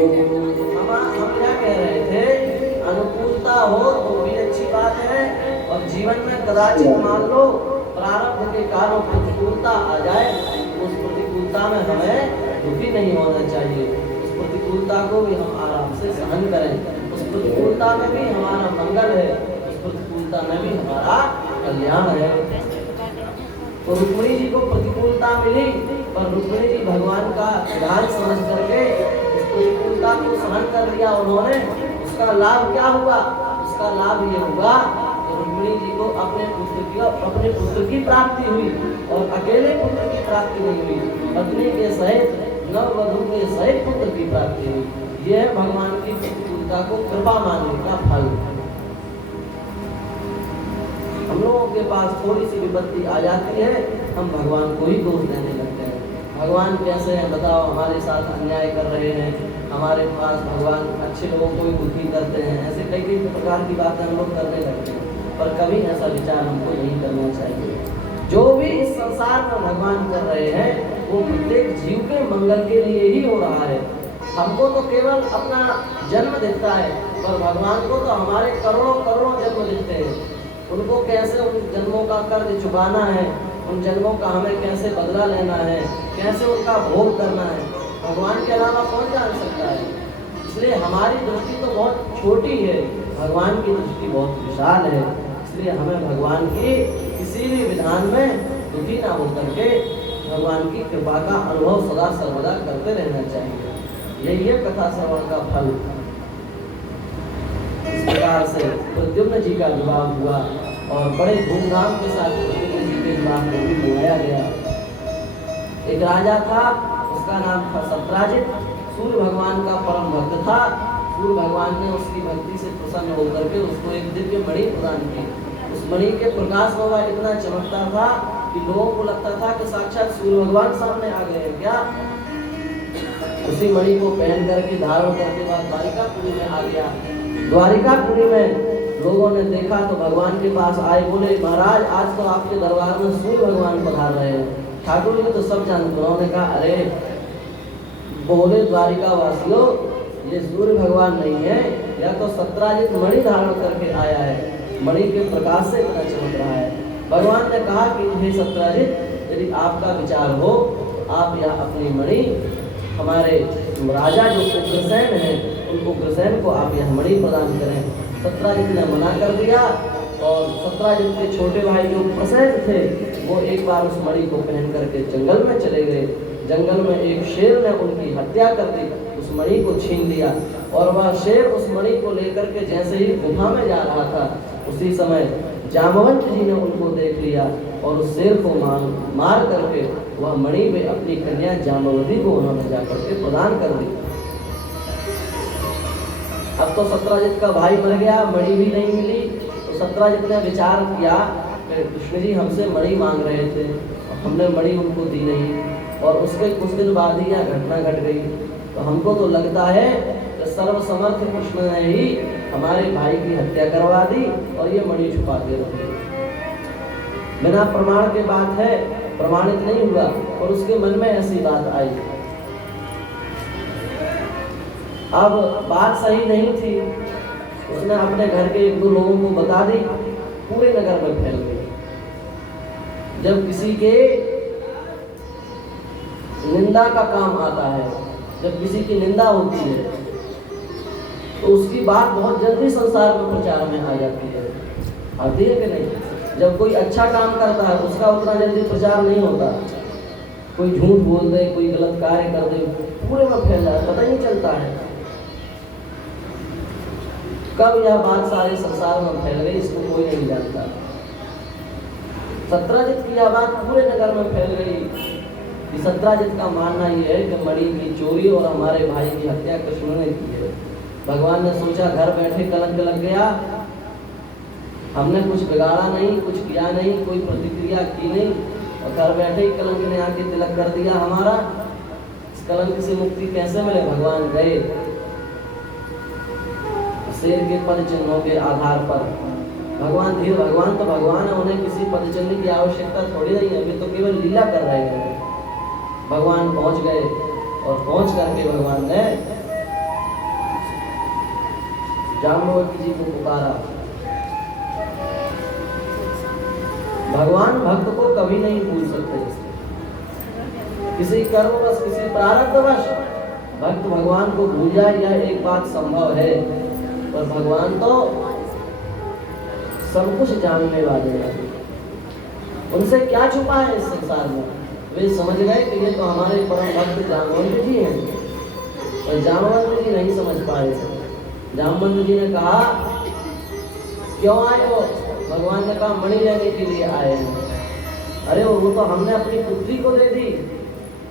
हम क्या कह रहे थे, अनुकूलता हो तो भी अच्छी बात है और जीवन में कदाचित मान लो प्रारब्ध के कारण प्रतिकूलता आ जाए, उस प्रतिकूलता में हमें दुखी नहीं होना चाहिए। उस प्रतिकूलता को भी हम आराम से सहन करें, उस प्रतिकूलता में भी हमारा मंगल है, उस प्रतिकूलता में भी हमारा कल्याण है। तो रुक्मिणी जी को प्रतिकूलता मिली पर रुक्मिणी जी भगवान का विधान समझ करके उस प्रतिकूलता को सहन कर लिया उन्होंने। उसका लाभ क्या हुआ? उसका लाभ ये हुआ कि रुक्मिणी जी को अपने पुत्र की प्राप्ति हुई और अकेले पुत्र की प्राप्ति नहीं हुई, पत्नी के सहित नववधू के सहित पुत्र की प्राप्ति हुई। यह है भगवान की प्रतिकूलता। पिता को कृपा मानने का फल। हम लोगों के पास थोड़ी सी विपत्ति आ जाती है, हम भगवान को ही दोष देने लगते हैं। भगवान कैसे हैं बताओ, हमारे साथ अन्याय कर रहे हैं, हमारे पास भगवान अच्छे लोगों को ही दुखी करते हैं, ऐसे कई कई प्रकार की बातें हम लोग करने लगते हैं। पर कभी ऐसा विचार हमको नहीं करना चाहिए। जो भी इस संसार में भगवान कर रहे हैं वो प्रत्येक जीव के मंगल के लिए ही हो रहा है। हमको तो केवल अपना जन्म दिखता है, पर भगवान को तो हमारे करोड़ों करोड़ों जन्म दिखते हैं। उनको कैसे उन जन्मों का कर्ज चुकाना है, उन जन्मों का हमें कैसे बदला लेना है, कैसे उनका भोग करना है, भगवान के अलावा कौन जान सकता है। इसलिए हमारी दृष्टि तो बहुत छोटी है, भगवान की दृष्टि बहुत विशाल है। इसलिए हमें भगवान की किसी भी विधान में दुखी ना होकर के भगवान की कृपा का अनुभव सदा सर्वदा करते रहना चाहिए। यही है कथा श्रवण का फल। इस प्रकार से प्रद्युम्न जी का विवाह हुआ और बड़े धूमधाम के साथ प्रद्युम्न जी के विवाह को भी मनाया गया। एक राजा था, उसका नाम था सत्राजित। सूर्य भगवान का परम भक्त था। सूर्य भगवान ने उसकी भक्ति से प्रसन्न होकर के उसको एक दिव्य मणि प्रदान की। उस मणि के प्रकाश में वह इतना चमकता था कि लोगों को लगता था कि साक्षात सूर्य भगवान सामने आ गए हैं क्या। उसी मणि को पहन करके धारण करके बाद द्वारिकापुरी में आ गया। द्वारिकापुरी में लोगों ने देखा तो भगवान के पास आए, बोले महाराज आज तो आपके दरबार में सूर्य भगवान पधार रहे हैं। ठाकुर जी तो सब जानते। उन्होंने कहा अरे बोले द्वारिका वासियों, ये सूर्य भगवान नहीं है, या तो सत्राजित मणि धारण करके आया है, मणि के प्रकाश से इतना चमक रहा है। भगवान ने कहा कि हे सत्राजित, यदि आपका विचार हो आप यह अपनी मणि हमारे राजा जो उग्रसेन है उन उग्रसेन को आप यह मणि प्रदान करें। सत्राजित ने मना कर दिया और सत्राजित के छोटे भाई जो प्रसेन थे वो एक बार उस मणि को पहन करके जंगल में चले गए। जंगल में एक शेर ने उनकी हत्या कर दी, उस मणि को छीन लिया और वह शेर उस मणि को लेकर के जैसे ही गुफा में जा रहा था उसी समय जामवंत जी ने उनको देख लिया और उस शेर को मार करके वह मणि वे अपनी कन्या जामवती को उन्होंने जाकर के प्रदान कर दी। अब तो सत्राजित का भाई मर गया, मणि भी नहीं मिली, तो सत्राजित ने विचार किया कि कृष्ण जी हमसे मणि मांग रहे थे, हमने मणि उनको दी नहीं और उसके कुछ दिन बाद ही यह घटना घट गई। तो हमको तो लगता है कि सर्वसमर्थ कृष्ण ने ही हमारे भाई की हत्या करवा दी और ये मणि छुपा के रख दी। बिना प्रमाण के बात है, प्रमाणित नहीं हुआ और उसके मन में ऐसी बात आई। अब बात सही नहीं थी, उसने अपने घर के एक दो लोगों को बता दी, पूरे नगर में फैल गई। जब किसी के निंदा का काम आता है, जब किसी की निंदा होती है तो उसकी बात बहुत जल्दी संसार में प्रचार में आ जाती है। आती है कि नहीं? जब कोई अच्छा काम करता है उसका उतना जल्दी प्रचार नहीं होता। कोई झूठ बोल दे, कोई गलत कार्य कर दे, पूरे में फैल जाए, पता ही नहीं चलता है कब यह बात सारे संसार में फैल गई, इसको कोई नहीं जानता। सत्राजित की यह बात पूरे नगर में फैल गई कि सत्राजित का मानना यह है कि मणि की चोरी और हमारे भाई की हत्या कृष्ण ने की है। भगवान ने सोचा घर बैठे कलंक लग गया, हमने कुछ बिगाड़ा नहीं, कुछ किया नहीं, कोई प्रतिक्रिया की नहीं और घर बैठे ही कलंक ने आके तिलक कर दिया हमारा। इस कलंक से मुक्ति कैसे मिले? भगवान गए शेर के पद चिन्हों के आधार पर। भगवान धीर भगवान तो भगवान है, उन्हें किसी पद चिन्ह की आवश्यकता थोड़ी नहीं है, वे तो केवल लीला कर रहे हैं। भगवान पहुंच गए और पहुंच करके भगवान ने जाम्बवती जी को पुकारा। भगवान भक्त को कभी नहीं भूल सकते। किसी कर्मवश, किसी प्रारब्धवश भक्त भगवान को भूल जाए यह एक बात संभव है, पर भगवान तो सब कुछ जानने वाले हैं। उनसे क्या छुपा है इस संसार में? वे समझ गए कि ये तो हमारे परम भक्त जामवंत जी हैं, और जामवंत जी नहीं समझ पाए। जामवंत जी ने कहा क्यों आए हो? भगवान ने कहा मणि लेने के लिए आए हैं। अरे वो तो हमने अपनी पुत्री को दे दी।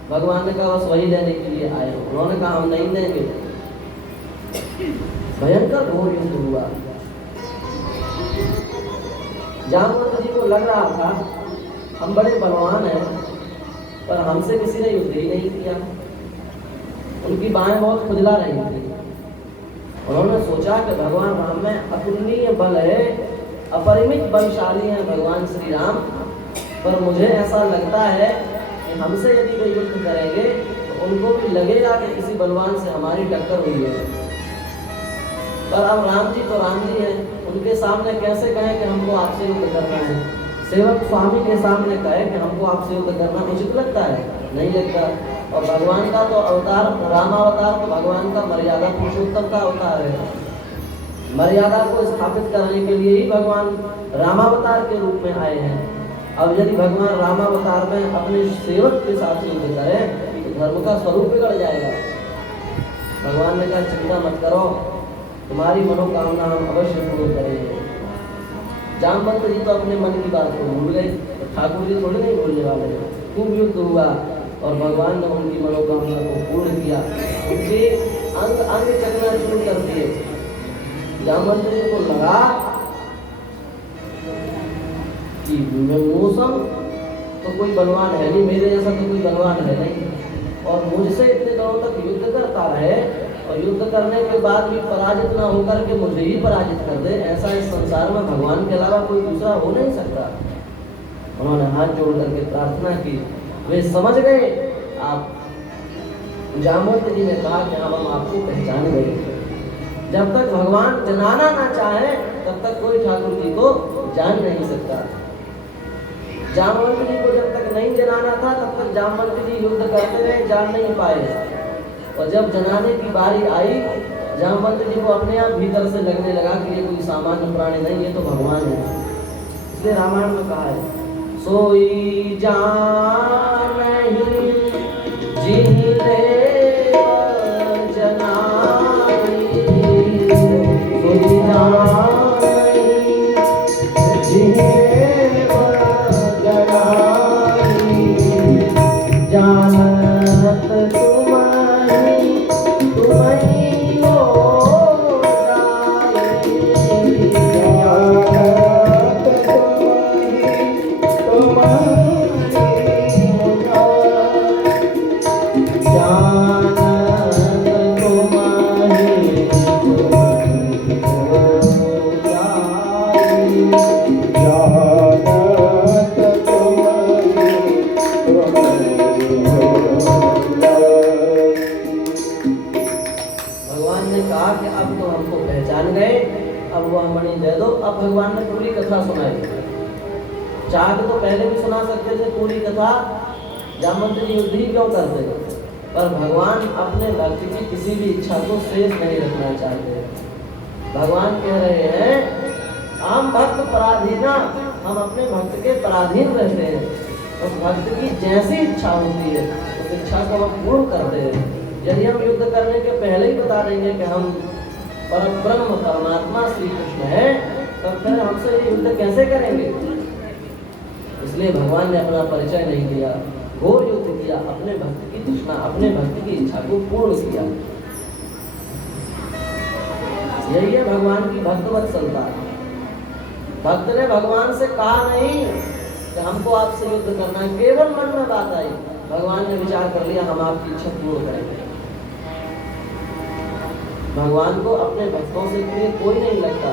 भगवान ने कहा बस वही लेने के लिए आए हो। उन्होंने कहा हम नहीं देंगे। भयंकर घोर युद्ध हुआ। जामवंत जी को लग रहा था हम बड़े बलवान हैं, पर हमसे किसी ने युद्ध ही नहीं किया। उनकी बाहें बहुत खुजला रही थी। उन्होंने सोचा कि भगवान राम में अतुलनीय बल है, अपरिमित बलशाली हैं भगवान श्री राम, पर मुझे ऐसा लगता है कि हमसे यदि वे युद्ध करेंगे तो उनको भी लगेगा कि किसी बलवान से हमारी टक्कर हुई है। पर अब राम जी तो राम जी हैं, उनके सामने कैसे कहें कि हमको आपसे युद्ध करना है। सेवक स्वामी के सामने कहे कि हमको आपसे युद्ध करना उचित लगता है? नहीं लगता। और भगवान का तो अवतार, रामावतार तो भगवान का मर्यादा पुरुषोत्तम का अवतार है। मर्यादा को स्थापित करने के लिए ही भगवान रामावतार के रूप में आए हैं। अब यदि भगवान रामावतार में अपने सेवक के साथ युद्ध करें तो धर्म का स्वरूप बिगड़ जाएगा। भगवान ने कहा चिंता मत करो, तुम्हारी मनोकामना हम अवश्य पूर्ण करेंगे। जामवंत जी तो अपने मन की बात को भूल गए, तो ठाकुर जी थोड़े नहीं भूलने वाले। खूब युद्ध हुआ और भगवान ने उनकी मनोकामना को पूर्ण किया। उनके अंग अंग चलना शुरू कर दिए। जामवंत जी को लगा कि मौसम तो कोई बलवान है नहीं, मेरे जैसा तो कोई बलवान है नहीं, और मुझसे इतने दिनों तक युद्ध करता रहे और युद्ध करने के बाद भी पराजित ना होकर के मुझे ही पराजित कर दे, ऐसा इस संसार में भगवान के अलावा कोई दूसरा हो नहीं सकता। उन्होंने हाथ जोड़ करके प्रार्थना की। वे समझ गए। आप जामवंत जी ने कहा कि हम आपको पहचान गए। जब तक भगवान जनाना ना चाहे तब तक कोई ठाकुर जी को जान नहीं सकता। जामवंत जी को जब तक नहीं जनाना था तब तक जामवंत जी युद्ध करते रहे, जान नहीं पाए। और जब जनाने की बारी आई, जामवंत जी को अपने आप भीतर से लगने लगा कि ये कोई सामान्य प्राणी नहीं, ये तो भगवान है। इसलिए रामायण में कहा है सोई जानहि जिहि देव जनाई, सोई जानहि जिहि देव जनाई, जानत तुम्हारी तुम्हीं हो जाई, जानत अब भगवान ने पूरी कथा सुनाई। चाह तो पहले भी सुना सकते थे पूरी कथा, जामवंत जी युद्ध ही क्यों करते, पर भगवान अपने भक्त की किसी भी इच्छा को शेष नहीं रखना चाहते। भगवान कह रहे हैं हम भक्त पराधीना, हम अपने भक्त के पराधीन रहते हैं। उस भक्त की जैसी इच्छा होती है उस इच्छा को हम पूर्ण करते हैं। यदि हम युद्ध करने के पहले ही बता देंगे कि हम परब्रह्म परमात्मा श्री कृष्ण है, तब फिर हमसे ये युद्ध कैसे करेंगे। इसलिए भगवान ने अपना परिचय नहीं दिया, घोर युद्ध किया, अपने भक्त की तृष्णा, अपने भक्त की इच्छा को पूर्ण किया। यही है भगवान की भक्त वत्सलता। भक्त ने भगवान से कहा नहीं कि हमको आपसे युद्ध करना है, केवल मन में बात आई, भगवान ने विचार कर लिया हम आपकी इच्छा पूर्ण करेंगे। भगवान को अपने भक्तों से प्रिय कोई नहीं लगता।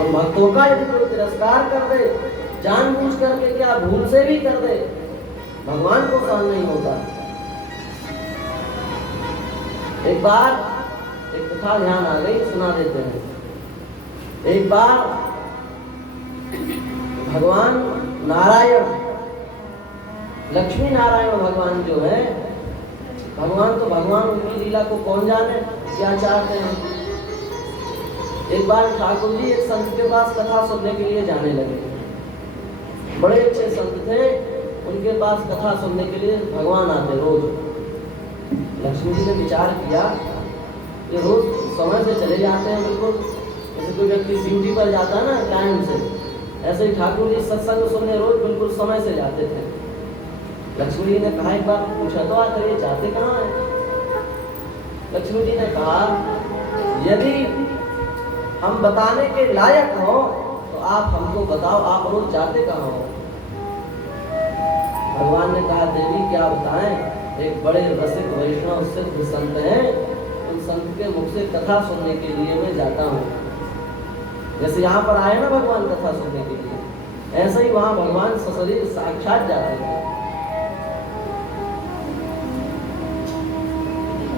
उन भक्तों का यदि कोई तिरस्कार कर दे, जानबूझ करके क्या भूल से भी कर दे, भगवान को सहन नहीं होता। एक बार एक कथा ध्यान आ गई, सुना देते हैं। एक बार भगवान नारायण, लक्ष्मी नारायण भगवान जो है, भगवान तो भगवान, उनकी लीला को कौन जाने क्या चाहते हैं। एक बार ठाकुर जी एक संत के पास कथा सुनने के लिए जाने लगे। बड़े अच्छे संत थे, उनके पास कथा सुनने के लिए भगवान आते रोज। लक्ष्मी जी ने विचार किया कि रोज समय से चले जाते हैं, बिल्कुल जैसे कोई व्यक्ति ड्यूटी पर जाता है ना टाइम से, ऐसे ही ठाकुर जी सत्संग सुनने रोज बिल्कुल समय से जाते थे। लक्ष्मी जी ने कहा, एक बार पूछा तो आकर ये जाते कहाँ हैं। लक्ष्मी जी ने कहा यदि हम बताने के लायक हो तो आप हमको बताओ, आप रोज जाते कहाँ हो? भगवान ने कहा देवी क्या बताएं, एक बड़े रसिक वैष्णव सिद्ध संत हैं, उन संत के मुख से कथा सुनने के लिए मैं जाता हूँ। जैसे यहाँ पर आए ना भगवान कथा सुनने के लिए, ऐसे ही वहाँ भगवान सशरीर साक्षात जाते हैं।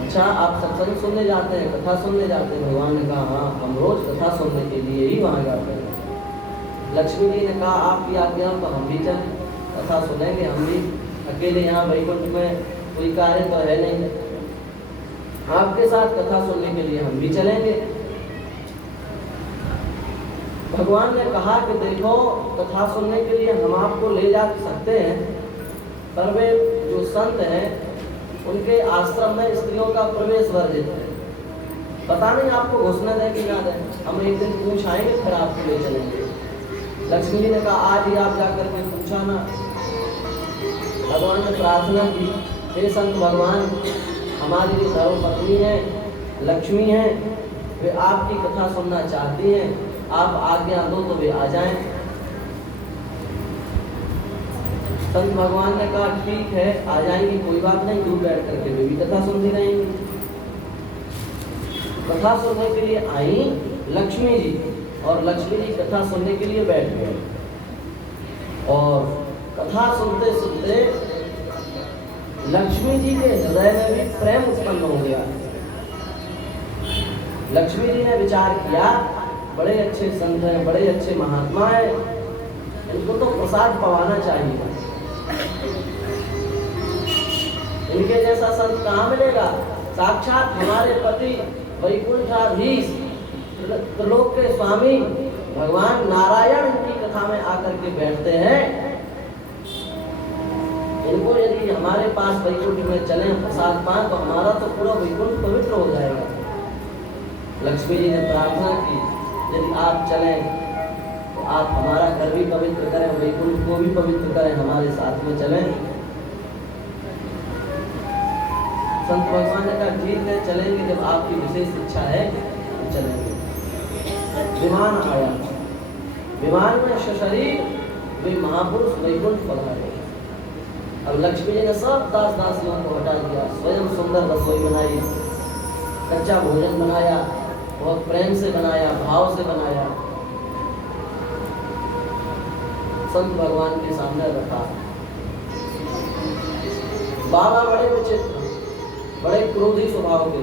अच्छा आप सत्संग सुनने जाते हैं, कथा सुनने जाते हैं? भगवान ने कहा हाँ, हम रोज कथा सुनने के लिए ही वहाँ जाते हैं। लक्ष्मी जी ने कहा आपकी आज्ञा तो हम भी चलें, कथा सुनेंगे हम भी। अकेले यहाँ वैकुंठ में कोई कार्य तो है नहीं, आपके साथ कथा सुनने के लिए हम भी चलेंगे। भगवान ने कहा कि देखो कथा सुनने के लिए हम आपको ले जा सकते हैं, पर वे जो संत हैं उनके आश्रम में स्त्रियों का प्रवेश वर्जित है। पता नहीं आपको घुसने दें कि ना दें, हम एक दिन पूछ आएंगे फिर आपको ले चलेंगे। लक्ष्मी जी ने कहा आज ही आप जाकर के पूछा ना। भगवान ने प्रार्थना की हे संत भगवान, हमारी जो धर्मपत्नी है लक्ष्मी है, वे आपकी कथा सुनना चाहती हैं, आप आज्ञा दो तो वे आ जाएं। संत भगवान ने कहा ठीक है आ जाएंगी, कोई बात नहीं, दूर बैठ करके वे भी कथा सुनती रहेंगी। कथा सुनने के लिए आई लक्ष्मी जी, और लक्ष्मी जी कथा सुनने के लिए बैठ गए। और कथा सुनते सुनते लक्ष्मी जी के हृदय में भी प्रेम उत्पन्न हो गया। लक्ष्मी जी ने विचार किया बड़े अच्छे संत हैं, बड़े अच्छे महात्मा हैं, इनको तो प्रसाद पवाना चाहिए। इनके जैसा संत कहाँ मिलेगा? साक्षात हमारे पति वैकुंठाधीश त्रिलोक के स्वामी भगवान नारायण की कथा में आकर के बैठते हैं। इनको यदि हमारे पास वैकुंठ में चले प्रसाद पाएं तो हमारा तो पूरा वैकुंठ पवित्र हो जाएगा। लक्ष्मी जी ने प्रार्थना की यदि आप चलें तो आप हमारा घर भी पवित्र करें, वैकुंठ को भी पवित्र करें, हमारे साथ में चलें। संत भगवान ने कहा ठीक है चलेंगे, जब आपकी विशेष इच्छा है तो चलेंगे। विमान आया, विमान में सशरीर वे महापुरुष वैकुंठ पधारे। अब लक्ष्मी जी ने सब दास दासियों को हटा दिया, स्वयं सुंदर रसोई बनाई, कच्चा भोजन बनाया, बहुत प्रेम से बनाया, भाव से बनाया, संत भगवान के सामने रखा। बाबा बड़े विचित्र, बड़े क्रोधी स्वभाव के।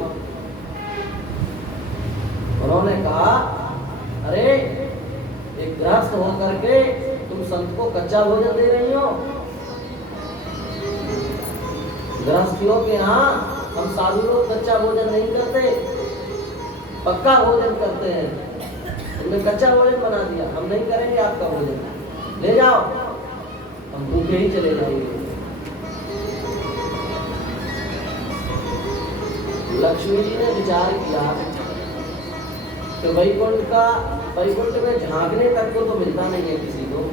उन्होंने कहा अरे एक गृहस्थ होकर के तुम संत को कच्चा भोजन दे रही हो? गृहस्थियों के यहाँ हम साधु लोग कच्चा भोजन नहीं करते, पक्का भोजन करते हैं। तुमने कच्चा भोजन बना दिया, हम नहीं करेंगे आपका भोजन, ले जाओ, हम भूखे ही चले जाएंगे। लक्ष्मी जी ने विचार किया कि वैकुंठ में झांकने तक को तो मिलता नहीं है किसी को।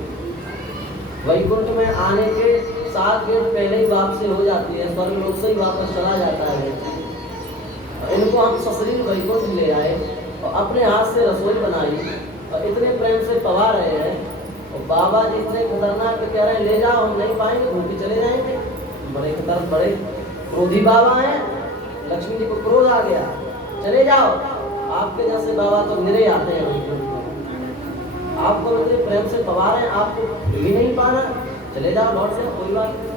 वैकुंठ में आने के 7 गेट पहले ही वापसी हो जाती है, स्वर्ग लोक से ही वापस चला जाता है। इनको हम सशरीर वैकुंठ ले आए और अपने हाथ से रसोई बनाई और इतने प्रेम से पवा रहे हैं, और बाबा जी इतने खतरनाक कह रहे हैं ले जाओ, हम नहीं पाएंगे, भूखे चले जाएंगे। बड़े खतर, बड़े क्रोधी बाबा हैं। लक्ष्मी जी को क्रोध आ गया, चले जाओ, आपके जैसे बाबा तो निरे आते हैं वैकुंठ में, आपको इतने प्रेम से पवा रहे हैं, आपको भी नहीं पाना, चले जाओ, लौट से, कोई बात नहीं।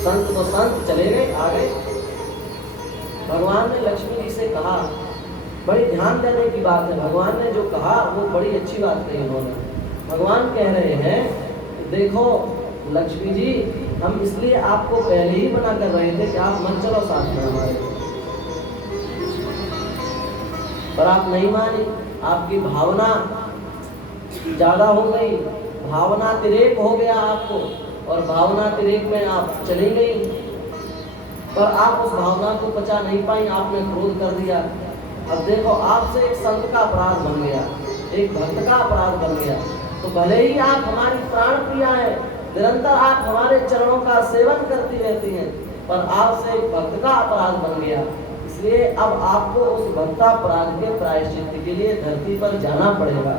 संत तो संत चले गए, आ गए। भगवान ने लक्ष्मी जी से कहा, बड़ी ध्यान देने की बात है, भगवान ने जो कहा वो बड़ी अच्छी बात कही उन्होंने। भगवान कह रहे हैं देखो लक्ष्मी जी, हम इसलिए आपको पहले ही मना कर रहे थे कि आप मत चलो साथ में हमारे, पर आप नहीं मानी, आपकी भावना ज्यादा हो गई, भावनातिरेक हो गया आपको, और भावनातिरेक में आप चली गई, पर आप उस भावना को पचा नहीं पाई, आपने क्रोध कर दिया। अब देखो आपसे एक संत का अपराध बन गया, एक भक्त का अपराध बन गया, तो भले ही आप हमारी प्राण प्रिया है, निरंतर आप हमारे चरणों का सेवन करती रहती हैं, पर आपसे एक भक्त का अपराध बन गया। इसलिए अब आपको उस भक्तापराध के प्रायश्चित के लिए धरती पर जाना पड़ेगा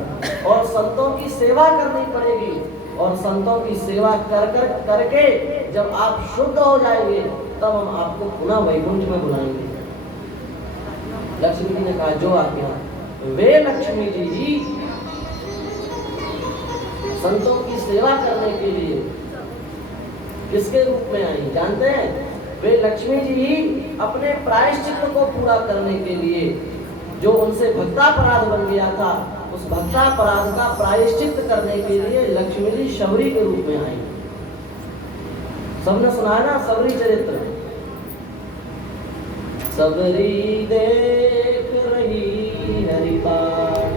और संतों की सेवा करनी पड़ेगी। और संतों की सेवा करके जब आप शुद्ध हो जाएंगे तब हम आपको पुनः वैकुंठ में बुलाएंगे। लक्ष्मी जी ने कहा जो आज्ञा। वे लक्ष्मी जी संतों की सेवा करने के लिए किसके रूप में आई जानते हैं? वे लक्ष्मी जी अपने प्रायश्चित को पूरा करने के लिए जो उनसे भक्तापराध बन गया था, उस भक्तापराध का प्रायश्चित करने के लिए लक्ष्मी जी शबरी के रूप में आई। सबने सुना है ना सबरी चरित्र। सबरी देख रही हरि बाट,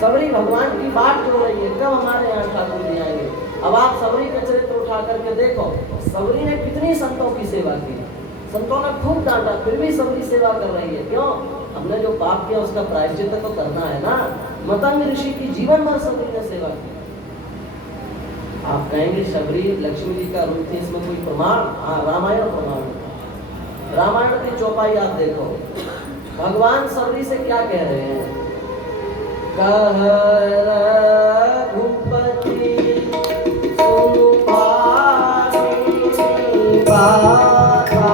सबरी भगवान की बाट जो रही है कब हमारे यहाँ ठाकुर जी आएंगे। अब आप सबरी का चरित्र उठा करके देखो, सबरी ने कितनी संतों की सेवा की। संतों ने खूब डांटा फिर भी सबरी सेवा कर रही है। क्यों? हमने जो पाप किया उसका प्रायश्चित तो करना है ना। मतंग ऋषि की जीवन भर सबरी ने सेवा की। आप कहेंगे शबरी लक्ष्मी जी का रूप थी, इसमें कोई प्रमाण? हाँ, रामायण प्रमाण। रामायण की चौपाई आप देखो, भगवान सबरी से क्या कह रहे हैं? कह रघुपति सुनु भाई बाता,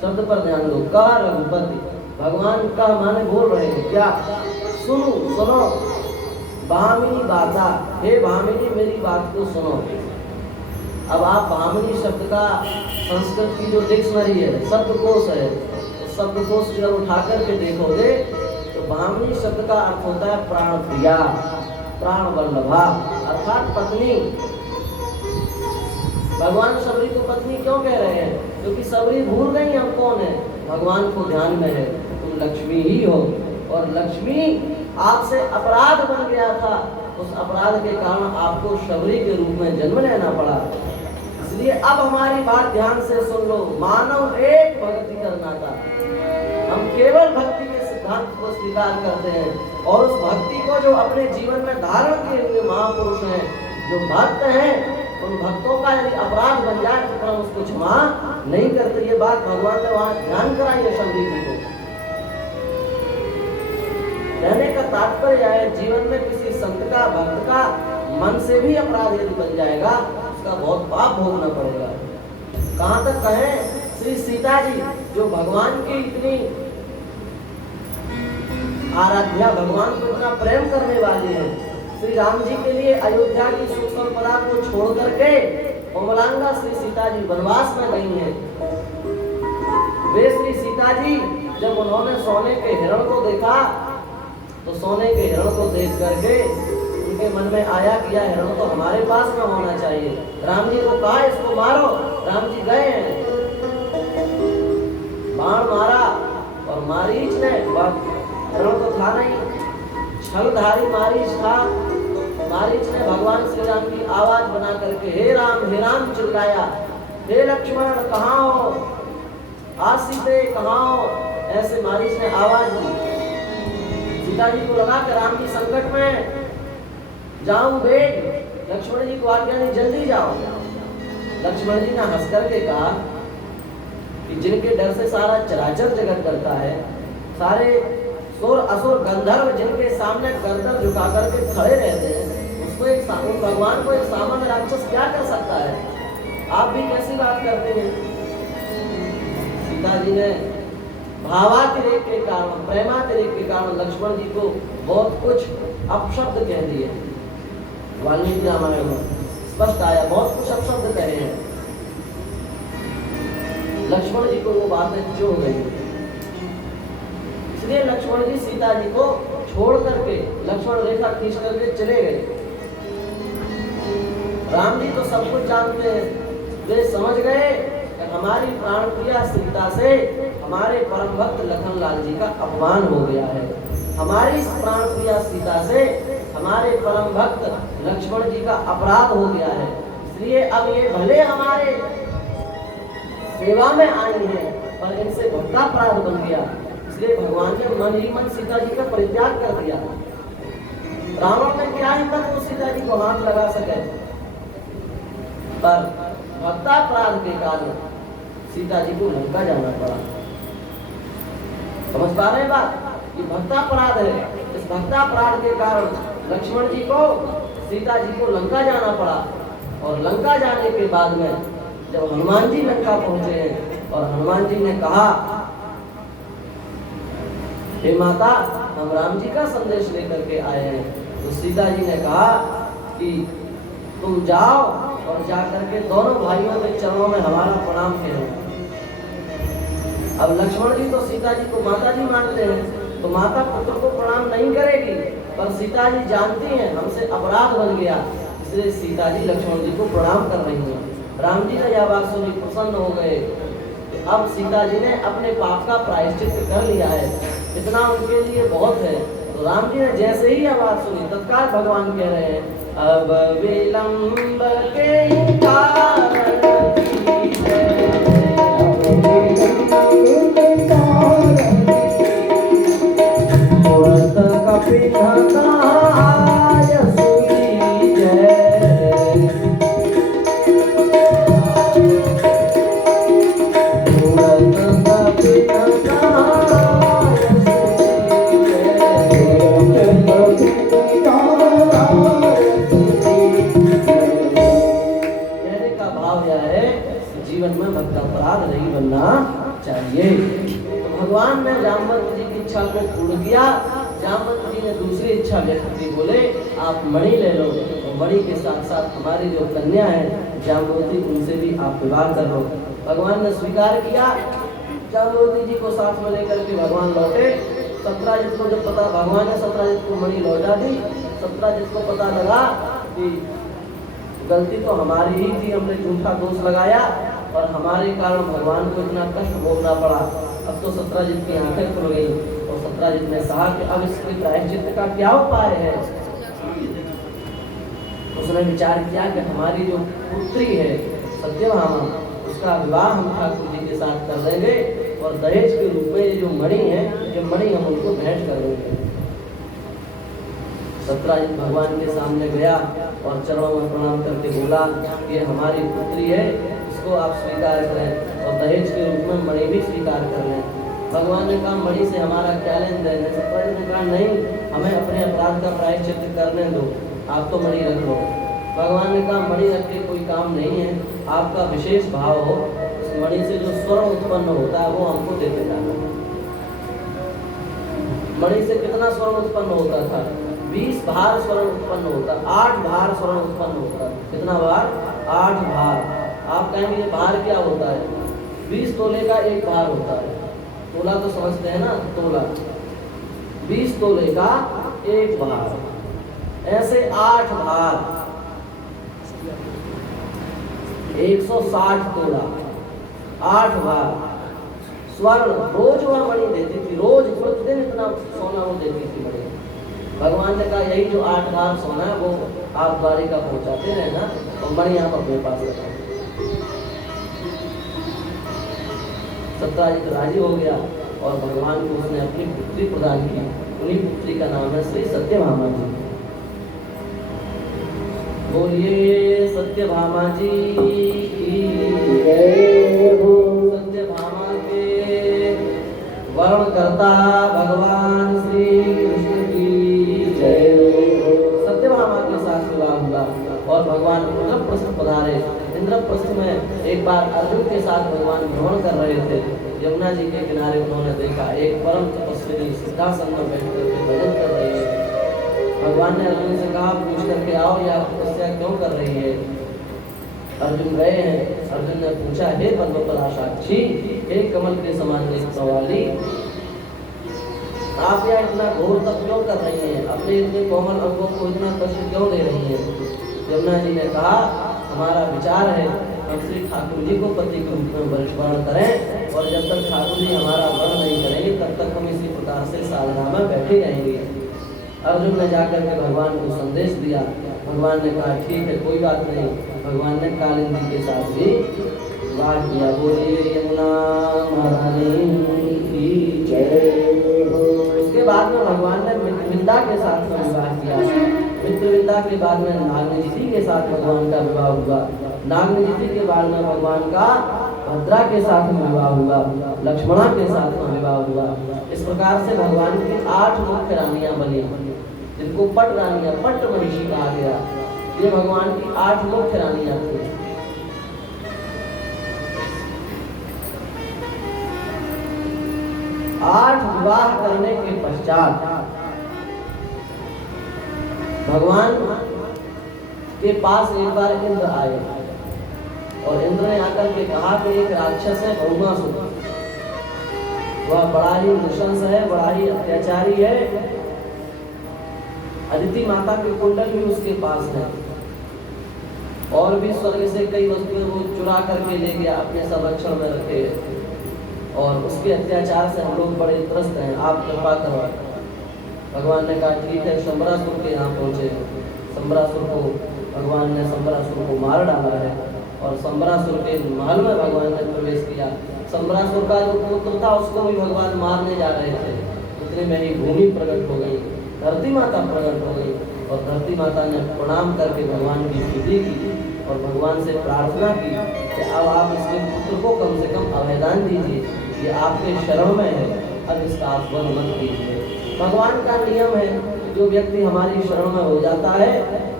शब्द पर ध्यान दो। का रघुपति, भगवान का माने बोल रहे हैं क्या? सुनो सुनो भामिनी बाता, हे भामिनी मेरी बात को सुनो। अब आप भामिनी शब्द का संस्कृत की जो डिक्शनरी है, शब्दकोश है, तो शब्दकोश जब उठा करके देखोगे तो भामिनी शब्द का अर्थ होता है प्राण प्रिया, प्राण वल्लभा, अर्थात पत्नी। भगवान सबरी को पत्नी क्यों कह रहे हैं? क्योंकि सबरी भूल गई हम कौन है, भगवान को ध्यान में है, तुम लक्ष्मी ही हो। और लक्ष्मी आपसे अपराध बन गया था, उस अपराध के कारण आपको शबरी के रूप में जन्म लेना पड़ा। इसलिए अब हमारी बात ध्यान से सुन लो। मानव एक भक्ति करना था, हम केवल भक्ति के सिद्धांत को स्वीकार करते हैं और उस भक्ति को जो अपने जीवन में धारण किए हुए महापुरुष हैं, जो भक्त हैं, उन भक्तों का यदि अपराध बन जाए तो हम उसको क्षमा नहीं करते। ये बात भगवान ने वहां ध्यान कराई है शबरी जी को। कहने का तात्पर्य है जीवन में किसी संत का भक्त का मन से भी अपराध यदि बन जाएगा उसका बहुत पाप भोगना पड़ेगा। कहां तक कहें, श्री सीता जी जो भगवान की इतनी आराध्या, भगवान को इतना प्रेम करने वाली है, श्री राम जी के लिए अयोध्या की सुख संपदा को छोड़ करके कोमलांगा श्री सीता जी वनवास में गई हैं। वे श्री सीता जी जब उन्होंने सोने के हिरण को देखा तो सोने के हिरण को देख करके उनके मन में आया कि यह हिरण तो हमारे पास में होना चाहिए। राम जी को कहा इसको मारो। राम जी गए हैं, बाण मारा और मारीच ने, हिरण तो था नहीं, छलधारी मारीच था। मारीच ने भगवान श्री राम की आवाज बना करके हे राम चिल्लाया, हे लक्ष्मण कहाँ हो, आसीते कहाँ हो, ऐसे मारीच ने आवाज दी। सीता जी को लगा कि राम जी संकट में, जाऊं बेग। लक्ष्मण जी को आज्ञा नहीं, जल्दी जाओ। लक्ष्मण जी ने हंस करके कहा कि जिनके डर से सारा चराचर जगत डरता है, सारे सुर असुर गंधर्व जिनके सामने गर्दन झुका करके खड़े रहते हैं, उसको उन भगवान को एक सामान्य राक्षस क्या कर सकता है? आप भी कैसी बात करते हैं? सीता जी ने भावातिरेक के कारण, प्रेमातिरेक के कारण लक्ष्मण जी को बहुत कुछ अपशब्द कह दिए। वाल्मीकि रामायण में स्पष्ट आया, बहुत कुछ अपशब्द कहे हैं। लक्ष्मण जी को वो बातें चुभ गई, इसलिए लक्ष्मण जी सीता जी को छोड़ करके लक्ष्मण रेखा खींच करके चले गए। राम जी तो सब कुछ जानते हैं, वे समझ गए कि हमारी प्राण प्रिया सीता से हमारे परम भक्त लखन लाल जी का अपमान हो गया है, हमारी प्राण प्रिया सीता से हमारे परम भक्त लक्ष्मण जी का अपराध हो गया है। इसलिए अब ये भले हमारे सेवा में आई है, पर इनसे भक्तापराध बन गया। इसलिए भगवान ने मन ही मन सीता जी का परित्याग कर दिया। रावण में क्या हिम्मत वो सीता जी को हाथ लगा सके, पर भक्तापराध के कारण सीता जी को लंका जाना पड़ा। समझ पा रहे हैं बात? ये भक्तापराध है। इस भक्तापराध के कारण लक्ष्मण जी को, सीता जी को लंका जाना पड़ा। और लंका जाने के बाद में जब हनुमान जी लंका पहुंचे हैं और हनुमान जी ने कहा, हे माता, हम राम जी का संदेश लेकर के आए हैं, तो सीता जी ने कहा कि तुम जाओ और जाकर के दोनों भाइयों के चरणों में हमारा प्रणाम करो। अब लक्ष्मण जी तो सीता जी को माता जी मानते हैं, तो माता पुत्र को प्रणाम नहीं करेगी, पर सीता जी जानती हैं हमसे अपराध बन गया, इसलिए सीता जी लक्ष्मण जी को प्रणाम कर रही हैं। राम जी ने यह बात सुनी, प्रसन्न हो गए। अब सीता जी ने अपने पाप का प्रायश्चित कर लिया है, इतना उनके लिए बहुत है। तो राम जी ने जैसे ही यह बात सुनी, तत्काल भगवान कह रहे हैं, अब विलंब के कारण चाहिए। तो भगवान ने जामवंत जी की इच्छा को पूर्ण किया। जामवंत जी ने दूसरी इच्छा व्यक्त की, बोले आप मणि ले लो, और मणि के साथ साथ हमारी जो कन्या है जामवंती, उनसे भी आप विवाह कर लो। भगवान ने स्वीकार किया। जामवंती जी को साथ में लेकर के भगवान लौटे। सत्राजित को जब पता, भगवान ने सत्राजित को मणि लौटा दी। सत्राजित को पता लगा कि गलती तो हमारी ही थी, हमने झूठा दोष लगाया और हमारे कारण भगवान को इतना कष्ट भोगना पड़ा। अब तो सत्राजित की आंखें खुल गई और सत्राजित ने कहा कि अब इसके प्रायश्चित का क्या उपाय है। उसने विचार किया कि हमारी जो पुत्री है सत्यभामा, उसका विवाह हम ठाकुर जी के साथ कर देंगे और दहेज के रूप में ये जो मणि है, ये मणि हम उनको भेंट कर देंगे। सत्राजित भगवान के सामने गया और चरणों में प्रणाम करके बोला, ये हमारी पुत्री है, इसको आप स्वीकार करें और दहेज के रूप में मणि भी स्वीकार कर लें। भगवान ने कहा, मणि से हमारा क्या लेन देन है? सत्राजित ने कहा, नहीं, हमें अपने अपराध का प्रायश्चित करने दो, आप तो मणि रख लो। भगवान ने कहा, मणि रख के कोई काम नहीं है, आपका विशेष भाव हो, उस मणि से जो स्वर्ण उत्पन्न होता है वो हमको देते जाना। मणि से कितना स्वर्ण उत्पन्न होता था? 20 भार स्वर्ण उत्पन्न होता, 8 भार स्वर्ण उत्पन्न होता। कितना भार? 8 भार। आप कहेंगे ये भार क्या होता है? 20 तोले का एक भार होता है। तोला तो समझते हैं ना, तोला। 20 तोले का एक भार, ऐसे 8 भार, 160 तोला, 8 भार स्वर्ण रोज वह मणि देती थी। रोज प्रतिदिन इतना सोना वो देती थी मणि। भगवान ने कहा, यही जो 8 भार सोना है वो आप द्वारिका पहुंचाते रहना और मणि आप अपने पास रखो। सत्राजित राजी हो गया और भगवान को उसने अपनी पुत्री प्रदान की। उन्हीं पुत्री का नाम है श्री सत्यभामा जी। बोलिए सत्यभामा जी की जय हो। सत्यभामा के वर्ण करता भगवान श्री बार अर्जुन के साथ भगवान भ्रमण कर रहे थे, यमुना जी के किनारे उन्होंने देखा एक परम तपस्विनी सिद्धासन में बैठ करके भजन कर रही है। भगवान ने अर्जुन से कहा, पूछ करके आओ ये आप तपस्या क्यों कर रही है। अर्जुन गए हैं। अर्जुन ने पूछा, हे पद्मपराशाक्षी, हे कमल के समान नेत्र वाली, आप यहाँ इतना घोर तप क्यों कर रही हैं, अपने इतने कोमल अंगों को इतना कष्ट क्यों दे रही हैं। यमुना जी ने कहा, हमारा विचार है हम श्री ठाकुर जी को पति के रूप में वर्ण करें, और जब तक ठाकुर जी हमारा वर्ण नहीं करेंगे तब तक हम इसी प्रकार से साधना में बैठे रहेंगे। अर्जुन ने जाकर के भगवान को संदेश दिया। भगवान ने कहा, ठीक है, कोई बात नहीं। भगवान ने कालिंदी के साथ भी विवाह किया। बोलिए यमुना महारानी की जय। उसके बाद में भगवान ने मित्रविंदा के साथ में विवाह किया। मित्रविंदा के बाद में नागनिधि के साथ भगवान का विवाह हुआ। नागनिधि के बाद में भगवान का भद्रा के साथ में विवाह हुआ, लक्ष्मणा के साथ में विवाह हुआ। इस प्रकार से भगवान की 8 मुख्य रानियां बनी, जिनको पट रानियां, पट महिषी कहा गया। ये भगवान की 8 मुख्य रानियां थी। आठ विवाह करने के पश्चात भगवान के पास एक बार इंद्र आए, और इंद्र ने आकर के कहा कि एक राक्षस है बहुमासुर, वह बड़ा ही नृशंस है, बड़ा ही अत्याचारी है। अदिति माता के कुंडल भी उसके पास है, और भी स्वर्ग से कई वस्तुएं वो चुरा करके ले गया, अपने संरक्षण में रखे, और उसके अत्याचार से हम लोग बड़े त्रस्त हैं, आप कृपा करो। भगवान ने कहा, ठीक है। शंबरासुर के यहाँ पहुंचे। शंबरासुर को भगवान ने शंबरासुर को मार डाला है, और शंबरासुर के महल में भगवान ने प्रवेश किया। शंबरासुर का जो पुत्र था उसको भी भगवान मारने जा रहे थे, उतने में ही भूमि प्रकट हो गई, धरती माता प्रकट हो गई, और धरती माता ने प्रणाम करके भगवान की स्तुति की, और भगवान से प्रार्थना की कि अब आप इसके पुत्र को कम से कम अभयदान दीजिए, ये आपके शरण में है, अब इसका आप वध मत कीजिए। भगवान का नियम है, जो व्यक्ति हमारी शरण में हो जाता है,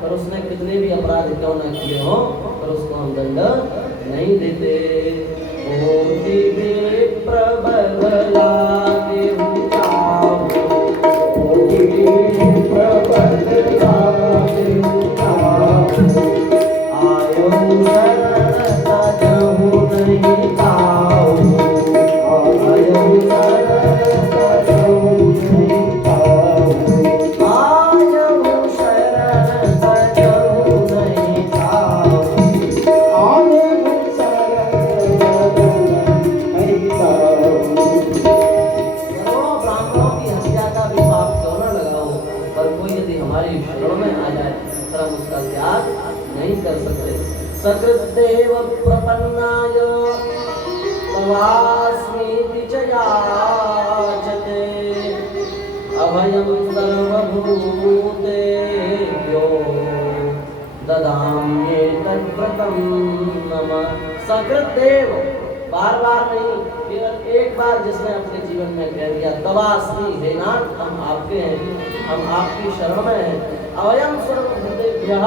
पर उसने कितने भी अपराध क्यों न किए हों, पर उसको हम दंड नहीं देते। सकृदेव प्रपन्नाय तवास्मीति च याचते अभयं सर्वभूतेभ्यो ददाम्येतद्व्रतं नमः। सकृदेव बार बार नहीं, केवल एक बार जिसने अपने जीवन में कह दिया, तवास्मी, हे नाथ हम आपके हैं, हम आपकी शरण में हैं। अभयं सर्वभूतेभ्यः,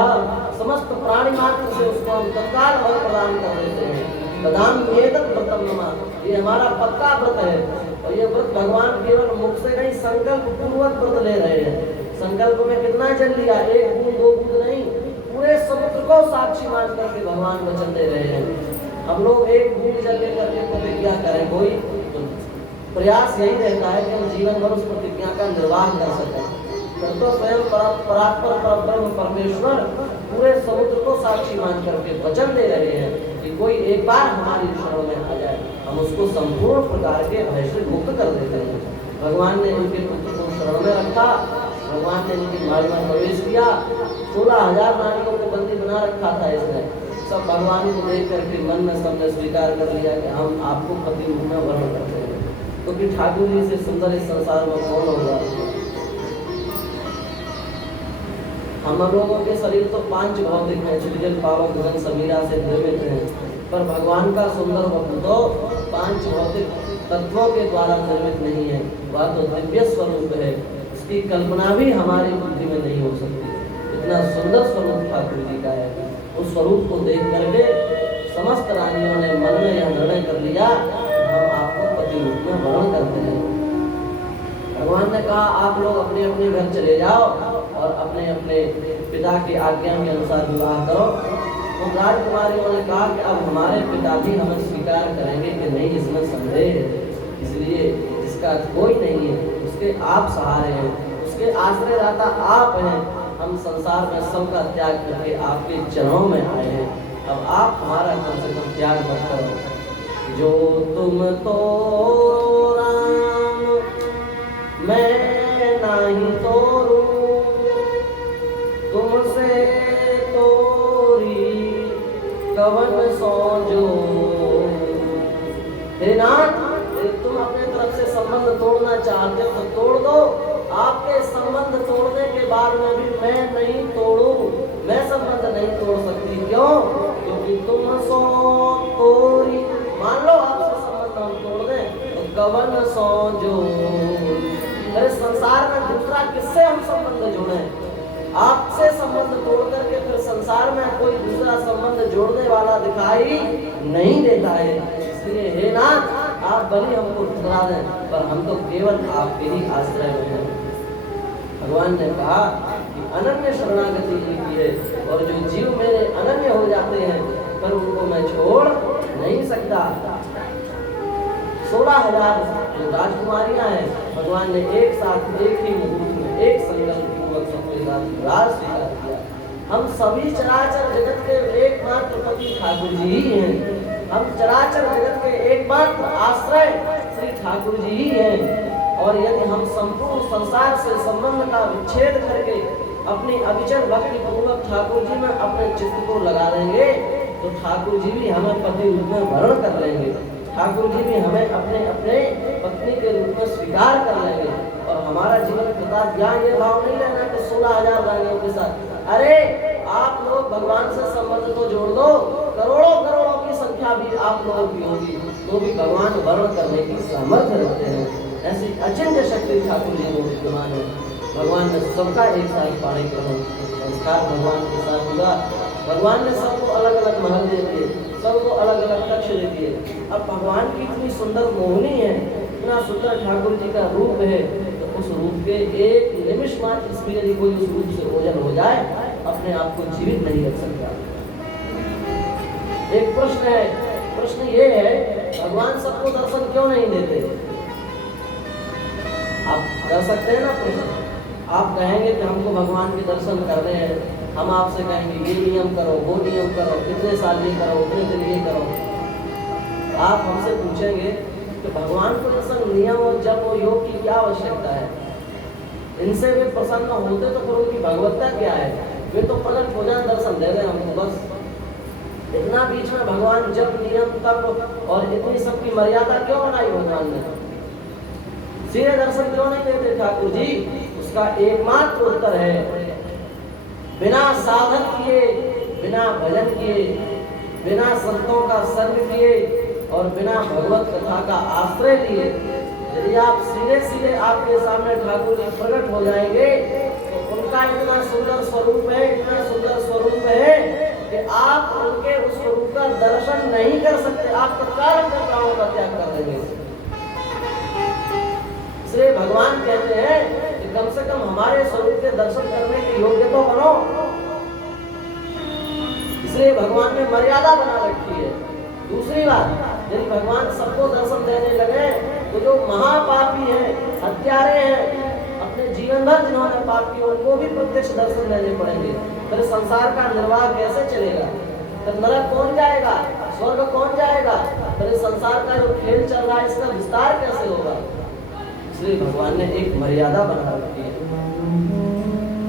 समस्त प्राणी मात्र से उसको हम तत्काल फल प्रदान कर देते हैं। ददाम्येतद् व्रतं नमः, ये हमारा पक्का व्रत है, और ये व्रत भगवान केवल मुख से नहीं, संकल्प पूर्वक व्रत ले रहे हैं। संकल्प में कितना जल लिया, 1 बूंद 2 बूंद नहीं, पूरे समुद्र को साक्षी मान करके भगवान वचन दे रहे हैं। हम लोग 1 बूंद जल लेकर के प्रतिज्ञा करें, कोई प्रयास यही रहता है कि हम जीवन भर उस प्रतिज्ञा का निर्वाह कर सकें। तो स्वयं परात्पर परब्रह्म परमेश्वर पूरे समुद्र को साक्षी मान करके वचन दे रहे हैं कि कोई एक बार हमारी शरण में आ जाए, हम उसको संपूर्ण प्रकार के भय से मुक्त कर देते हैं। भगवान ने इनके पुत्र को शरण में रखा, भगवान ने इनके महल में प्रवेश किया। 16,000 नारियों को बंदी बना रखा था इसने। सब भगवान को देख करके मन में सबने स्वीकार कर लिया कि हम आपको पति रूप में वर्ण करते हैं, क्योंकि ठाकुर जी से सुंदर इस संसार में कौन होगा। हम लोगों के शरीर तो 5 भौतिक हैं, सृजन पावक गगन समीरा से निर्मित हैं, पर भगवान का सुंदर वक्र तो 5 भौतिक तत्वों के द्वारा निर्मित नहीं है, वह तो दिव्य स्वरूप है, उसकी कल्पना भी हमारी बुद्धि में नहीं हो सकती। इतना सुंदर स्वरूप ठाकुर जी का है। उस स्वरूप को देख करके समस्त रानियों ने मन में यह निर्णय कर लिया हम आपको पति रूप में वर्ण करते हैं। भगवान ने कहा आप लोग अपने अपने घर चले जाओ और अपने अपने पिता की आज्ञा के अनुसार विवाह करो। तो राजकुमारियों ने कहा कि अब हमारे पिता भी हमें स्वीकार करेंगे कि नहीं, इसमें संदेह है, इसलिए जिसका कोई नहीं है उसके आप सहारे हैं, उसके आश्रयदाता आप हैं। हम संसार में सबका त्याग करके आपके चरणों में आए हैं, अब आप हमारा कम से कम त्याग मत करो। जो तुम तो राम मैं नहीं तोरूं, तुमसे तोरी कवन सो जो। हे नाथ, तुम अपने तरफ से संबंध तोड़ना चाहते हो तो तोड़ दो। आपके संबंध तोड़ने के बाद में भी मैं नहीं तोड़ूं, मैं संबंध नहीं तोड़ सकती। क्यों? क्योंकि तुम सो तोरी, मान लो आपसे संबंध हम तोड़ दें तो कवन सो जो। अरे संसार में दूसरा किससे हम संबंध जोड़े? आपसे संबंध तोड़ करके फिर संसार में कोई दूसरा संबंध जोड़ने वाला दिखाई नहीं देता है। इसलिए हे नाथ, आप बलि हमको ठुकरा दें, पर हम तो केवल आपके ही आश्रय में हैं। भगवान ने कहा कि अनन्य शरणागति की है, और जो जीव मेरे अनन्य हो जाते हैं पर उनको मैं छोड़ नहीं सकता। 16,000 जो राजकुमारियां हैं, भगवान ने एक साथ एक ही मुहूर्त में एक संकल्प पूर्वक सबके साथ राज स्वीकार किया। हम सभी चराचर जगत के एकमात्र पति ठाकुर जी ही हैं। हम चराचर जगत के एकमात्र आश्रय श्री ठाकुर जी ही हैं। और यदि हम संपूर्ण संसार से संबंध का विच्छेद करके अपनी अविचल भक्ति पूर्वक ठाकुर जी में अपने चित्त को लगा देंगे तो ठाकुर जी भी हमें पति रूप में वर्ण कर लेंगे। ठाकुर जी भी हमें अपने अपने पत्नी के रूप में स्वीकार कर लेंगे। और हमारा जीवन प्रताप ज्ञान ये भाव नहीं लेना कि 16,000 रानियों के साथ। अरे आप लोग भगवान से संबंध तो जोड़ दो, करोड़ों करोड़ों की संख्या भी आप लोगों की होगी तो भी भगवान वर्ण करने की सामर्थ्य रखते हैं। ऐसी अचिंत्य शक्ति ठाकुर जी में विद्यमान है। भगवान ने सबका एक साथ पाणी ग्रहण संस्कार भगवान के साथ हुआ। भगवान ने सबको अलग अलग महल दे दिए, सबको अलग अलग कक्ष दे दिए। अब भगवान की इतनी सुंदर मोहिनी है, इतना सुंदर ठाकुर जी का रूप है, तो उस रूप के एक निमिष मात्र इसमें यदि कोई उस रूप से ओझल हो जाए अपने आप को जीवित नहीं रख सकता। एक प्रश्न है, प्रश्न ये है भगवान सबको दर्शन क्यों नहीं देते? आप कर सकते हैं ना प्रश्न। आप कहेंगे कि हमको भगवान के दर्शन करने हैं, हम आपसे कहेंगे ये नियम करो, वो नियम करो, कितने साल ये करो, उतने दिन ये करो। आप हमसे पूछेंगे कि भगवान को दर्शन नियम और जप और योग की क्या आवश्यकता है? इनसे वे प्रसन्न होते तो फिर उनकी भगवत्ता क्या है? वे तो प्रकट हो जाए, दर्शन दे दें हमको बस। इतना बीच में भगवान जप नियम तप और इतनी सबकी मर्यादा क्यों बनाई भगवान ने? सीधे दर्शन क्यों नहीं देते ठाकुर जी? उसका एकमात्र उत्तर है बिना साधन किए, बिना भजन किए, बिना संतों का संग किए और बिना भगवत कथा का आश्रय लिए यदि आप सीधे सीधे आपके सामने ठाकुर जी प्रकट हो जाएंगे तो उनका इतना सुंदर स्वरूप है, इतना सुंदर स्वरूप है कि आप उनके उस स्वरूप का दर्शन नहीं कर सकते। आप तत्काल अपने प्राणों का त्याग कर देंगे। इसलिए भगवान कहते हैं कि कम से कम हमारे स्वरूप के दर्शन करने के योग्य तो बनो। इसलिए भगवान ने मर्यादा बना रखी है। दूसरी बात, यदि भगवान सबको दर्शन देने लगे तो जो महापापी हैं, हत्यारे हैं, अपने जीवन भर जिन्होंने पाप किया उनको भी प्रत्यक्ष दर्शन देने पड़ेंगे। फिर संसार का निर्वाह कैसे चलेगा? फिर नरक कौन जाएगा, स्वर्ग कौन जाएगा? फिर संसार का जो खेल चल रहा है इसका विस्तार कैसे होगा? इसलिए भगवान ने एक मर्यादा बना रखी है।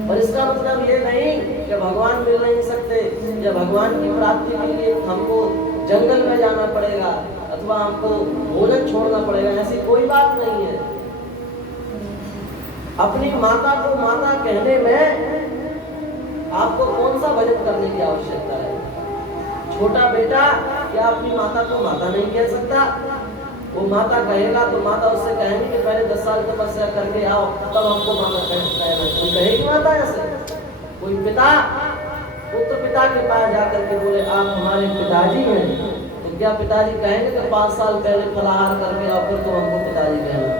और इसका मतलब ये नहीं कि भगवान मिल नहीं सकते या भगवान की प्राप्ति के लिए हमको जंगल में जाना पड़ेगा अथवा हमको भोजन छोड़ना पड़ेगा, ऐसी कोई बात नहीं है। अपनी माता को माता कहने में आपको कौन सा भजन करने की आवश्यकता है? छोटा बेटा क्या अपनी माता को माता नहीं कह सकता? वो माता कहेगा तो माता उससे कहेंगे कि पहले 10 साल तपस्या करके आओ तब हमको माता कहना। कोई कहेगी माता ऐसे? कोई पिता पुत्र पिता के पास जाकर के बोले आप हमारे पिताजी हैं, तो क्या पिताजी कहेंगे कि 5 साल पहले फलाहार करके आओ फिर तो हमको पिताजी कहना।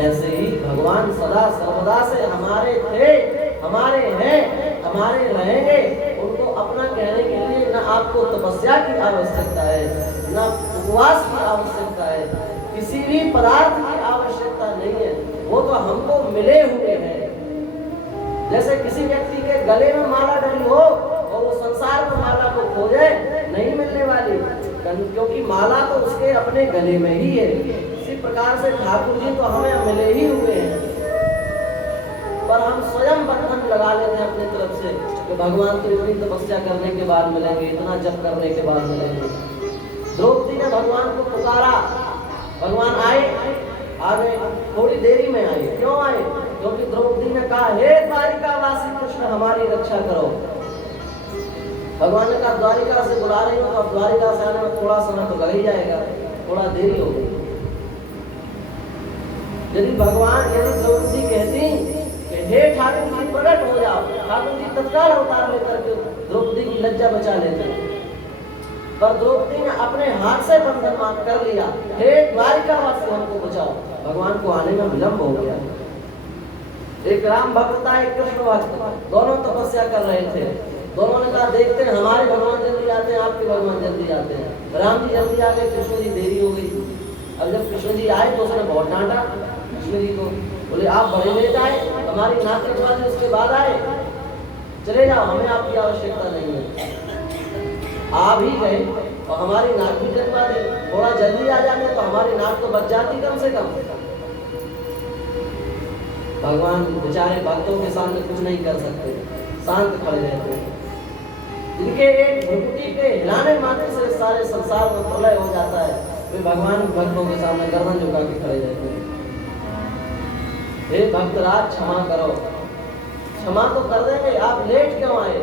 ऐसे ही भगवान सदा सर्वदा से हमारे थे, हमारे हैं, हमारे रहेंगे। उनको अपना कहने के लिए न आपको तपस्या की आवश्यकता है, न उपवास की आवश्यकता है, किसी भी पदार्थ की आवश्यकता नहीं है। वो तो हमको मिले हुए हैं। जैसे किसी व्यक्ति के गले में माला डली हो और वो संसार में माला को खोजे, नहीं मिलने वाली, क्योंकि माला तो उसके अपने गले में ही है। इसी प्रकार से ठाकुर जी तो हमें मिले ही हुए हैं, पर हम स्वयं बंधन लगा लेते हैं अपनी तरफ से कि भगवान तो इतनी तपस्या करने के बाद मिलेंगे, इतना जप करने के बाद मिलेंगे। द्रौपदी ने भगवान को पुकारा, भगवान आए, आ गए, थोड़ी देरी में आए। क्यों आए? क्योंकि द्रौपदी ने कहा हे द्वारिकावासी कृष्ण हमारी रक्षा करो। भगवान ने कहा द्वारिका से बुला रही हूँ, तो अब द्वारिका से आने में थोड़ा समय तो लग ही जाएगा, थोड़ा देरी हो गई। यदि द्रौपदी कहती कि हे ठाकुर जी प्रकट हो जाओ, ठाकुर जी तत्काल अवतार लेकर के द्रौपदी की लज्जा बचा लेते। पर द्रौपदी ने अपने हाथ से बंधन मांग कर लिया, हे द्वारिकावासी हमको बचाओ। भगवान को आने में विलंब हो गया। एक राम भक्त था, एक कृष्ण भक्त, दोनों तपस्या कर रहे थे। दोनों ने कहा देखते हैं हमारे भगवान जल्दी आते हैं, आपके भगवान जल्दी आते हैं। राम जी जल्दी आ गए, कृष्ण जी देरी हो गई। अब जब कृष्ण जी आए तो उसने बहुत डांटा कृष्ण जी को, बोले आप बड़े लेट आए, हमारी नाक कटवा दी उसके बाद आए, चले जाओ, हमें आपकी आवश्यकता नहीं है। आ भी गए और हमारी नाक भी कटवा दी, थोड़ा जल्दी आ जाते तो हमारी नाक तो बच जाती कम से कम। भगवान बेचारे भक्तों के सामने कुछ नहीं कर सकते, शांत खड़े रहते हैं। इनके एक भ्रुकुटी के हिलाने मात्र से सारे संसार में प्रलय हो जाता है। वे भगवान भक्तों के सामने गर्दन झुका के खड़े रहते हैं। हे भक्तराज क्षमा करो। क्षमा तो कर देंगे, आप लेट क्यों आए?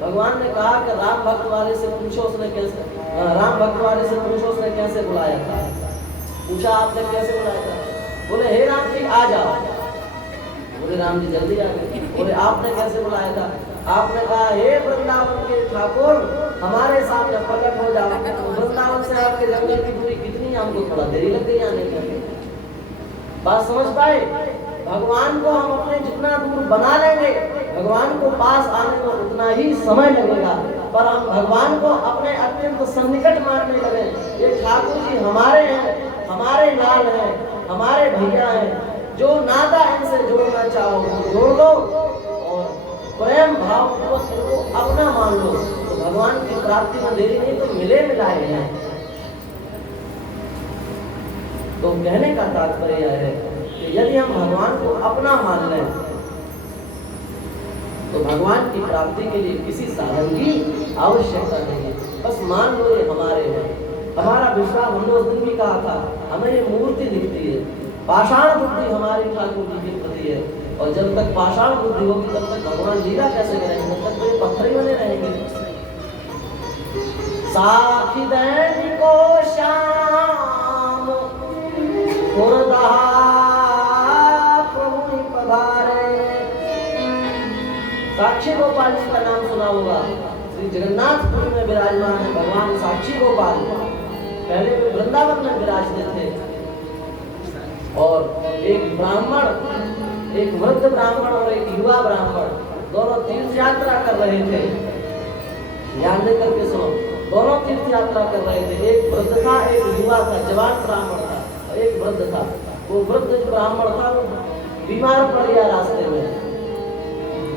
भगवान ने कहा कि राम भक्त वाले से पूछो उसने कैसे, राम भक्त वाले से पूछो उसने कैसे बुलाया था। पूछा आपने कैसे बुलाया था? बोले हे राम जी आ जाओ। बोले राम जी जल्दी आ गए। बोले आपने कैसे बुलाया था? आपने कहा हे वृंदावन के ठाकुर हमारे सामने प्रकट हो जाओ। वृंदावन से आपके जंगल की दूरी कितनी, हमको थोड़ा देरी लग गई आने में। बात समझ पाए? भगवान को हम अपने जितना दूर बना लेंगे, भगवान को पास आने में उतना ही समय लगेगा। पर हम भगवान को अपने अत्यंत सन्निकट मानने लगे। ये ठाकुर जी हमारे हैं, हमारे लाल हैं, हमारे भैया हैं। जो नाता इनसे जोड़ना चाहो जोड़ लो और प्रेम भाव पूर्वक इनको अपना मान लो, तो भगवान की प्राप्ति में देरी नहीं तो मिले मिलाए हैं। तो कहने का तात्पर्य यह है कि यदि हम भगवान को अपना मान लें तो भगवान की प्राप्ति के लिए किसी साधन की आवश्यकता नहीं है। बस मान लो ये हमारे हैं। हमारा विश्वास, हमने उस दिन भी कहा था, हमें ये मूर्ति दिखती है, पाषाण बुद्धि हमारी ठाकुर जी के प्रति है। और जब तक पाषाण बुद्धि होगी तब तक भगवान लीला कैसे करेंगे? तब तक तो ये पत्थर ही बने रहेंगे। साखी दैन को श्याम प्रभु पधारे। साक्षी गोपाल जी का नाम सुना होगा। श्री जगन्नाथपुरी में विराजमान है भगवान साक्षी गोपाल। पहले वे वृंदावन में विराजते थे और एक ब्राह्मण, एक वृद्ध ब्राह्मण और एक युवा ब्राह्मण दोनों तीर्थ यात्रा कर रहे थे। ध्यान देकर के सुनो, दोनों तीर्थ यात्रा कर रहे थे। एक वृद्ध था, एक युवा था, जवान ब्राह्मण था, एक वृद्ध था। वो वृद्ध जो ब्राह्मण था वो बीमार पड़ गया रास्ते में।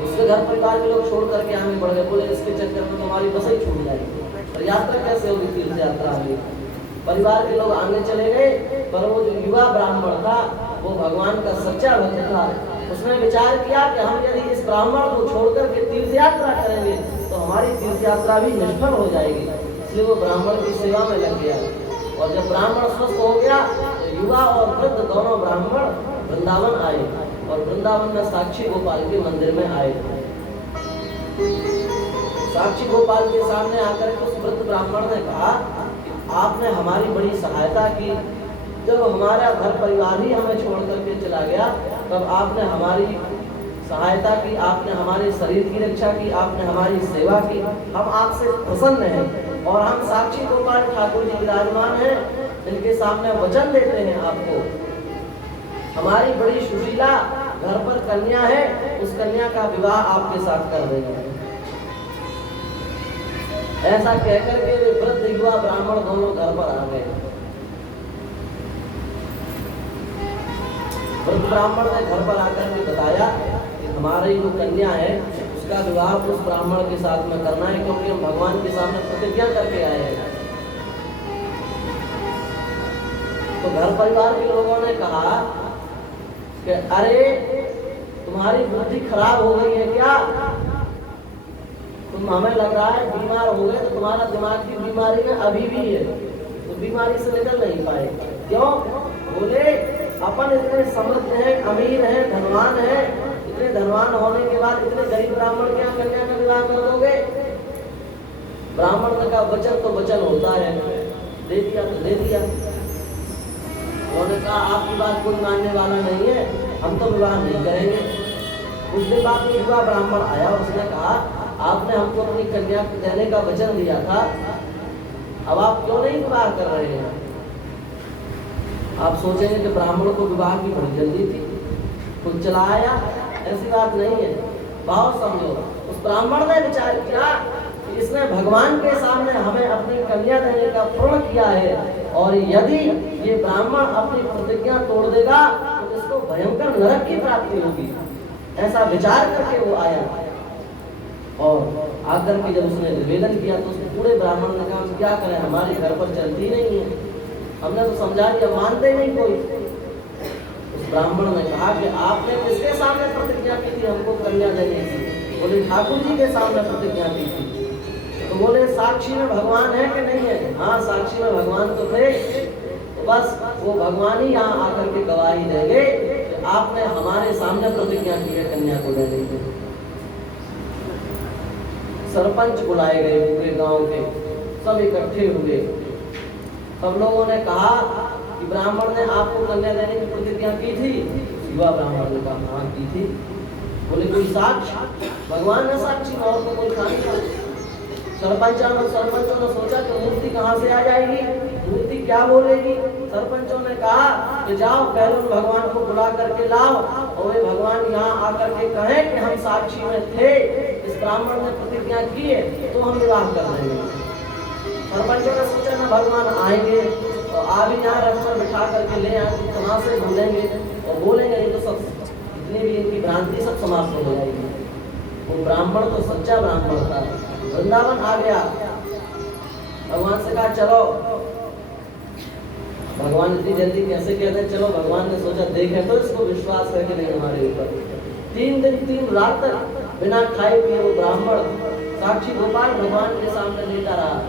उसके घर परिवार के लोग छोड़ करके आगे बढ़ गए। बोले इसके चक्कर में तुम्हारी बस ही छूट जाएगी, और यात्रा कैसे होगी? तीर्थ यात्रा होगी। परिवार के लोग आगे चले गए, पर वो जो युवा ब्राह्मण था वो भगवान का सच्चा भक्त था। उसने विचार किया कि हम यदि इस ब्राह्मण को छोड़कर के तीर्थ यात्रा करेंगे तो हमारी तीर्थ यात्रा भी निष्फल हो जाएगी। इसलिए वो ब्राह्मण की सेवा में लग गया। और जब ब्राह्मण स्वस्थ हो गया तो युवा और वृद्ध दोनों ब्राह्मण वृंदावन आए और वृंदावन में साक्षी गोपाल के मंदिर में आए। साक्षी गोपाल के सामने आकर के उस वृद्ध ब्राह्मण ने कहा कि आपने हमारी बड़ी सहायता की। जब हमारा घर परिवार ही हमें छोड़ करके चला गया तब आपने हमारी सहायता की, आपने हमारे शरीर की रक्षा की, आपने हमारी सेवा की, हम आपसे प्रसन्न हैं और हम साक्षी गोपाल ठाकुर जी विराजमान हैं, इनके सामने वचन देते हैं आपको। हमारी बड़ी सुशीला घर पर कन्या है, उस कन्या का विवाह आपके साथ कर देंगे। ऐसा कहकर के वे वृद्ध युवा ब्राह्मण दोनों घर पर आ गए। वृद्ध ब्राह्मण ने घर पर आकर के बताया कि हमारी जो कन्या है उसका विवाह उस ब्राह्मण के साथ में करना है, क्योंकि हम भगवान के सामने प्रतिज्ञा करके आए हैं। तो घर परिवार के लोगों ने कहा कि अरे तुम्हारी बुद्धि खराब हो गई है क्या? तुम हमें लग रहा है बीमार हो गए, तो तुम्हारा दिमाग की बीमारी में अभी भी है, तो बीमारी से निकल नहीं पाए। क्यों? बोले अपन इतने समृद्ध हैं, अमीर हैं, धनवान हैं, इतने धनवान होने के बाद इतने गरीब ब्राह्मण के यहाँ कन्या का विवाह कर दोगे? ब्राह्मण का वचन तो वचन होता है, दे दिया तो दे दिया। उन्होंने कहा आपकी बात कोई मानने वाला नहीं है, हम तो विवाह नहीं करेंगे। कुछ दिन बाद में युवा ब्राह्मण आया, उसने कहा आपने हमको अपनी कन्या देने का वचन दिया था, अब आप क्यों नहीं विवाह कर रहे हैं? आप सोचेंगे कि ब्राह्मण को विवाह की बड़ी जल्दी थी, कुछ चलाया, ऐसी बात नहीं है। भाव समझो, उस ब्राह्मण ने विचार किया कि इसने भगवान के सामने हमें अपनी कन्या देने का प्रण किया है, और यदि ये ब्राह्मण अपनी प्रतिज्ञा तोड़ देगा तो इसको भयंकर नरक की प्राप्ति होगी। ऐसा विचार करके वो आया, और आकर के जब उसने निवेदन किया तो उसने पूरे ब्राह्मण ने कहा क्या करें, हमारे घर पर चलती नहीं है, हमने तो समझा दिया, मानते नहीं कोई। उस ब्राह्मण ने कहा कि आपने किसके सामने प्रतिज्ञा की थी हमको कन्या देने की? बोले ठाकुर जी के सामने प्रतिज्ञा की थी। तो बोले साक्षी में भगवान है कि नहीं है? हाँ, साक्षी में भगवान तो थे, तो बस वो भगवान ही यहाँ आकर के गवाही देंगे कि आपने हमारे सामने प्रतिज्ञा की है कन्या को देने की। सरपंच बुलाए गए, पूरे गांव के सब इकट्ठे हुए। सब लोगों ने कहा कि ब्राह्मण ने आपको कन्या देने की प्रतिज्ञा की थी? युवा ब्राह्मण ने कहा हाँ की थी। बोले कोई साक्ष्य? भगवान ने साक्षी, और तो कोई साक्ष्य? सरपंचों ने सोचा कि मूर्ति कहाँ से आ जाएगी, मूर्ति क्या बोलेगी। सरपंचों ने कहा कि जाओ पहले भगवान को बुला करके लाओ, और वे भगवान यहाँ आकर के कहें कि हम साक्षी में थे, इस ब्राह्मण ने प्रतिज्ञा की है, तो हम विवाह कर देंगे। सरपंचों ने सोचा ना भगवान आएंगे और आप यहाँ रथ पर बिठा करके ले आए तो कहाँ से ढूंढेंगे और बोलेंगे, नहीं तो सब जितनी भी इनकी भ्रांति सब समाप्त हो जाएगी। वो ब्राह्मण तो सच्चा ब्राह्मण था, वृंदावन आ गया, भगवान से कहा चलो। भगवान इतनी जल्दी कैसे कहते हैं चलो? भगवान ने सोचा देखे तो इसको विश्वास है कि नहीं हमारे ऊपर। 3 दिन 3 रात तक बिना खाए पिए वो ब्राह्मण साक्षी गोपाल भगवान के सामने लेटा रहा।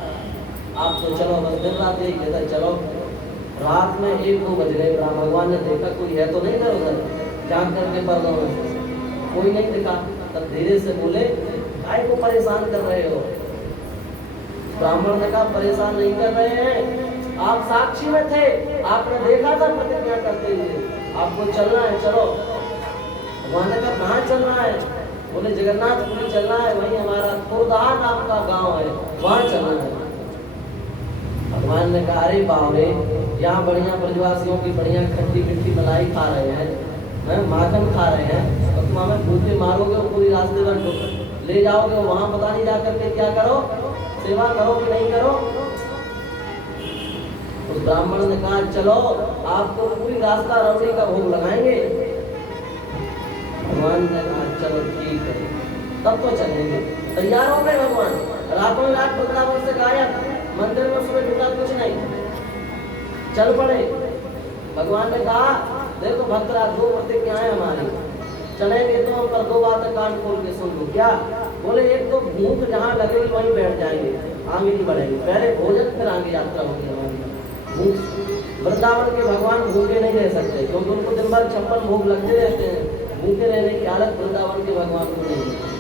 आप तो चलो, बस दिन रात यही कहता है चलो। रात में 1-2 बज गए, भगवान ने देखा कोई है तो नहीं ना उधर, जाग करके पर्दों में कोई नहीं दिखा, तब धीरे से बोले काय को परेशान कर रहे हो? ब्राह्मण ने कहा परेशान नहीं कर रहे हैं, आप साक्षी में थे, आपने देखा था प्रतिज्ञा करते हुए, आपको चलना है चलो। भगवान ने कहा कहाँ चलना है? बोले जगन्नाथपुरी चलना है, वहीं हमारा खुरदार नाम का गांव है, वहाँ चलना है। भगवान ने कहा अरे बावरे, यहाँ बढ़िया ब्रजवासियों की बढ़िया खट्टी मिट्टी मलाई खा रहे हैं, माखन खा रहे हैं, तो तुम हमें भूखे मारोगे और पूरी रास्ते भर ले जाओगे, वहां पता नहीं जाकर के क्या करो, सेवा करो कि नहीं करो। उस ब्राह्मण ने कहा चलो आपको पूरी रास्ता रबड़ी का भोग लगाएंगे। भगवान ने कहा चलो ठीक है, तब तो चलेंगे। तैयार हो गए भगवान, रातों रात वृंदावन से गायब, मंदिर में सुबह ढूंढा कुछ नहीं, चल पड़े। भगवान ने कहा देखो भक्तरा, 2 प्रतिज्ञाएं हमारी, चलेंगे तो हम पर 2 बातें कान खोल के सुन लो। क्या? बोले एक तो भूख जहाँ लगेगी वहीं बैठ जाएंगे, आगे नहीं बढ़ेंगे, पहले भोजन फिर आगे यात्रा होगी हमारी। भूख वृंदावन के भगवान भूखे नहीं रह सकते, क्योंकि उनको दिन भर 56 भोग लगते रहते हैं, भूखे रहने की हालत वृंदावन के भगवान को नहीं है।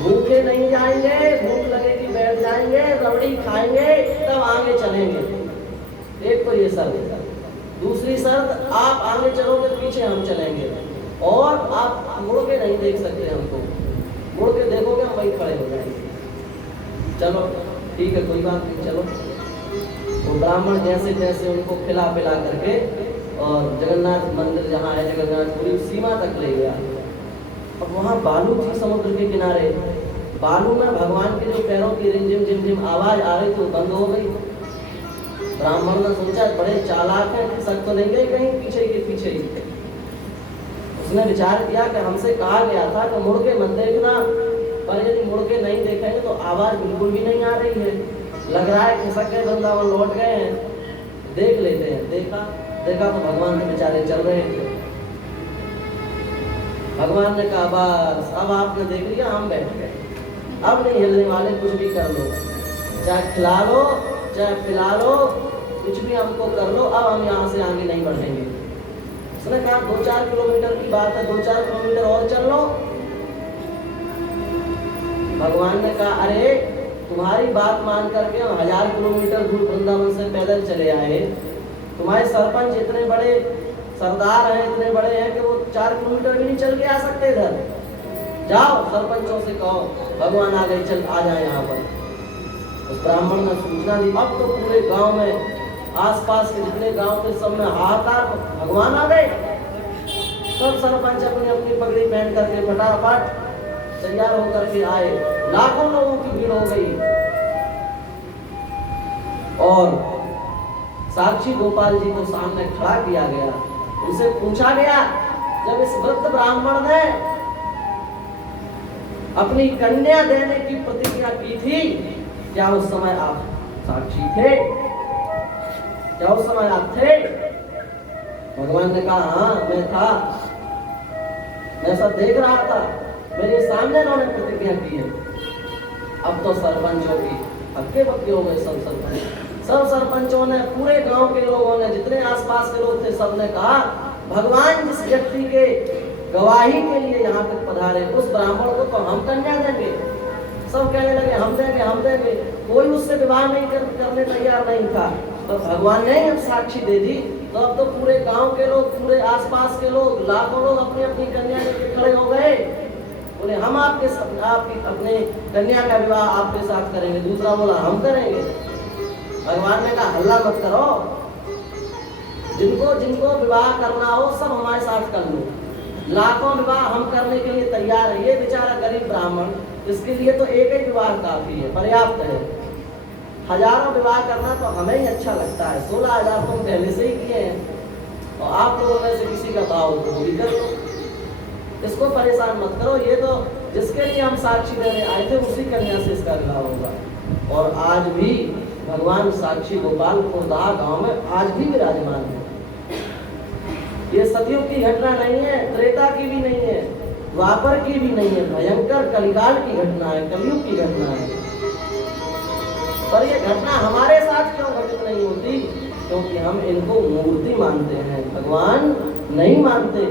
भूखे नहीं जाएंगे, भूख लगेगी बैठ जाएंगे, रबड़ी खाएंगे, तब आगे चलेंगे। एक तो ये शर्त। दूसरी शर्त, आप आगे चलोगे पीछे हम चलेंगे, और आप आप मुड़ के नहीं देख सकते हमको, मुड़ के देखोगे हम वहीं खड़े हो जाएंगे। चलो ठीक है, कोई बात नहीं, चलो। तो ब्राह्मण जैसे तैसे उनको खिला पिला करके और जगन्नाथ मंदिर जहाँ है जगन्नाथपुरी सीमा तक ले गया। अब वहाँ बालू थी समुद्र के किनारे, बालू में भगवान के जो पैरों की रिमझिम झिमझिम आवाज आ रही थी वो बंद हो गई। ब्राह्मण ने सोचा बड़े चालाक हैं, खिसक तो नहीं गए कहीं पीछे के पीछे ही। उसने विचार किया कि हमसे कहा गया था कि मुड़ के मत देखना, पर यदि मुड़ के नहीं देखेंगे तो आवाज बिल्कुल भी नहीं आ रही है, लग रहा है खिसक गए, वृंदावन लौट गए हैं, देख लेते हैं। देखा तो भगवान के बेचारे चल रहे थे। भगवान ने कहा बस अब आपने देख लिया, हम बैठ गए, अब नहीं हिलने वाले, कुछ भी कर लो, चाहे खिला लो चाहे पिला लो, कुछ भी हमको कर लो, अब हम यहाँ से आगे नहीं बढ़ेंगे। उसने कहा 2-4 किलोमीटर की बात है, 2-4 किलोमीटर और चल लो। भगवान ने कहा अरे तुम्हारी बात मान करके हम 1000 किलोमीटर दूर वृंदावन से पैदल चले आए, तुम्हारे सरपंच इतने बड़े सरदार हैं, इतने बड़े हैं कि वो 4 किलोमीटर भी नहीं चल के आ सकते इधर। जाओ सरपंचों से कहो भगवान आ गए, चल आ जाए यहाँ पर। उस ब्राह्मण ने सूचना दी। अब तो पूरे गांव में, आसपास के जितने गांव थे सब में हाहाकार, भगवान आ गए। सब सरपंच अपनी अपनी पगड़ी पहन करके फटाफट तैयार होकर के आए। लाखों लोगों की भीड़ हो गई और साक्षी गोपाल जी को सामने खड़ा किया गया। उनसे पूछा गया जब इस वृद्ध ब्राह्मण ने अपनी कन्या देने की प्रतिज्ञा की थी, क्या उस समय आप साक्षी थे? क्या उस समय आप थे? भगवान ने कहा हाँ मैं था, मैं सब देख रहा था, मेरे सामने उन्होंने प्रतिज्ञा की है। अब तो सरपंचों की हक्के बक्के हो गए। सब सरपंचों ने, पूरे गांव के लोगों ने, जितने आसपास के लोग थे, सबने कहा भगवान जिस व्यक्ति के गवाही के लिए यहाँ तक पधारे उस ब्राह्मण को तो हम कन्या देंगे। सब कहने लगे हम देंगे हम देंगे। कोई उससे विवाह नहीं करने तैयार नहीं था, तो भगवान ने अब साक्षी दे दी। तो अब तो पूरे गांव के लोग, पूरे आसपास के लोग, लाखों लोग अपनी अपनी कन्या लेके खड़े हो गए। बोले हम आपकी अपने कन्या का विवाह आपके साथ करेंगे। दूसरा बोला हम करेंगे। भगवान ने कहा हल्ला मत करो, जिनको जिनको विवाह करना हो सब हमारे साथ कर लो। लाखों विवाह हम करने के लिए तैयार है। ये बेचारा गरीब ब्राह्मण, इसके लिए तो एक ही विवाह काफी है, पर्याप्त है। हजारों विवाह करना तो हमें ही अच्छा लगता है। 16,000 तो हम पहले से ही किए हैं और आप लोगों में से किसी का भाव तो भी कर लो, इसको परेशान मत करो। ये तो जिसके लिए हम साक्षी देने आए थे उसी कन्या से इसका विवाह होगा। और आज भी भगवान साक्षी गोपाल खुर्दा गांव में आज भी विराजमान है। ये सतयुग की घटना नहीं है, त्रेता की भी नहीं है, द्वापर की भी नहीं है, भयंकर कलिकाल की घटना है, कलयुग की घटना है। पर ये घटना हमारे साथ क्यों घटित नहीं होती? क्योंकि हम इनको मूर्ति मानते हैं, भगवान नहीं मानते।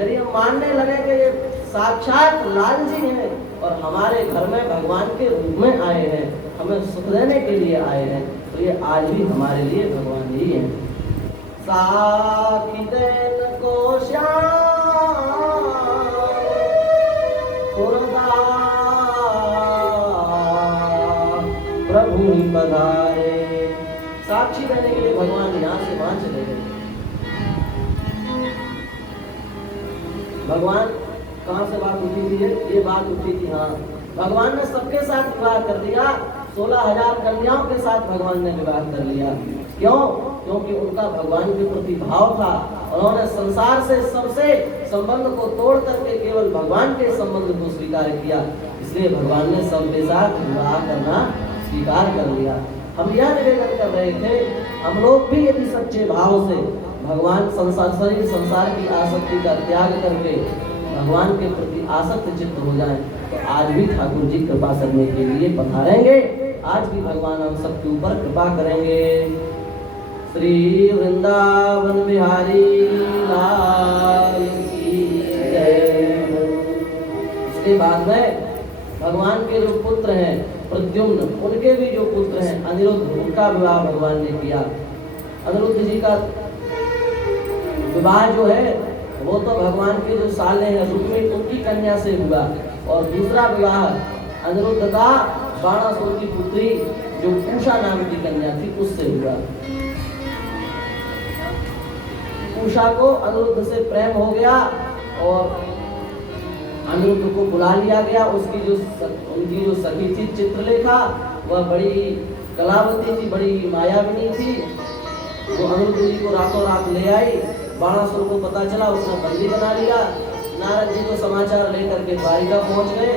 यदि हम मानने लगे कि ये साक्षात लाल जी हैं और हमारे घर में भगवान के रूप में आए हैं, हमें सुख देने के लिए आए हैं, तो ये आज भी हमारे लिए भगवान ही हैं। साखी देन को श्याम खुर्दा प्रभु पधारे। साक्षी देने के लिए भगवान यहाँ से वहां चले गए। भगवान कहाँ से बात उठी थी? ये बात उठी थी, हाँ भगवान ने सबके साथ विवाह कर दिया। 16,000 कन्याओं के साथ भगवान ने विवाह कर लिया। क्यों? क्योंकि उनका भगवान के प्रति भाव था। उन्होंने संसार से सबसे संबंध को तोड़ करके केवल भगवान के संबंध को स्वीकार किया, इसलिए भगवान ने सबके साथ विवाह करना स्वीकार कर लिया। हम यह निवेदन कर रहे थे, हम लोग भी यदि सच्चे भाव से भगवान संसार की आसक्ति का त्याग करके भगवान के प्रति आसक्त चित्त हो जाए तो आज भी ठाकुर जी कृपा करने के लिए पधारेंगे। आज भी भगवान हम सबके ऊपर कृपा करेंगे। श्री वृंदावन बिहारी लाल की जय। इसके बाद में भगवान के जो पुत्र हैं प्रद्युम्न, उनके भी जो पुत्र हैं अनिरुद्ध, उनका विवाह भगवान ने किया। अनिरुद्ध जी का विवाह जो है वो तो भगवान के जो साले हैं रुक्मिणी उनकी कन्या से हुआ, और दूसरा विवाह अनिरुद्ध का बाणासुर की पुत्री जो पूषा नाम की कन्या थी उससे हुआ। पूषा को अनिरुद्ध से प्रेम हो गया और अनिरुद्ध को बुला लिया गया। उनकी जो सखी थी चित्रलेखा, वह बड़ी कलावती थी, बड़ी मायाविनी थी। वो अनिरुद्ध जी को रातों रात ले आई। बाणासुर को पता चला, उसने बंदी बना लिया। नारद जी को समाचार लेकर के द्वारिका पहुंच गए।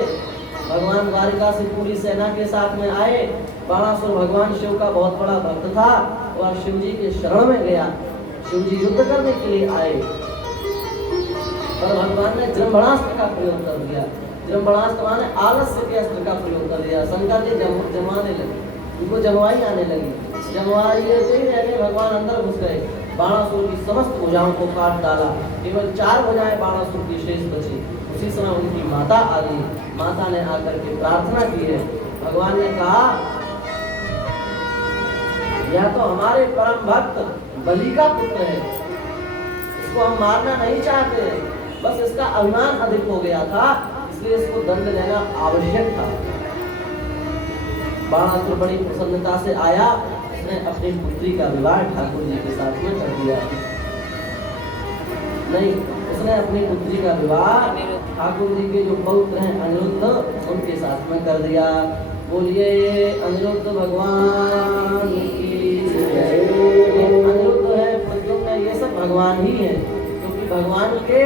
भगवान द्वारिका से पूरी सेना के साथ में आए। बाणासुर भगवान शिव का बहुत बड़ा भक्त था, वह शिव जी के शरण में गया। शिव जी युद्ध करने के लिए आए, पर भगवान ने जृंभणास्त्र का प्रयोग कर दिया। जृंभणास्त्र माने आलस्य के अस्त्र का प्रयोग कर दिया। शंकर जी जमाने लगे, उनको जमवाई आने लगी। जमवाई लेते ही रहने भगवान अंदर घुस गए। बाणासुर की समस्त भुजाओं को काट डाला। केवल 4 भुजाएं बाणासुर की शेष बची। उसी समय उनकी माता आ गई। माता ने आकर के प्रार्थना की है। भगवान ने कहा, यह तो हमारे परम भक्त बलि का पुत्र है, इसको हम मारना नहीं चाहते, बस इसका अभिमान अधिक हो गया था, इसलिए इसको दंड देना आवश्यक था। बाणासुर बड़ी प्रसन्नता से आया। उसने अपनी पुत्री का विवाह ठाकुर जी के साथ में कर दिया। नहीं, उसने अपनी पुत्री का विवाह ठाकुर जी के जो पौत्र हैं अनिरुद्ध, उनके साथ में कर दिया। बोलिए अनिरुद्ध भगवान की जय। अनिरुद्ध है, प्रद्युम्न है, ये सब भगवान ही है, क्योंकि भगवान के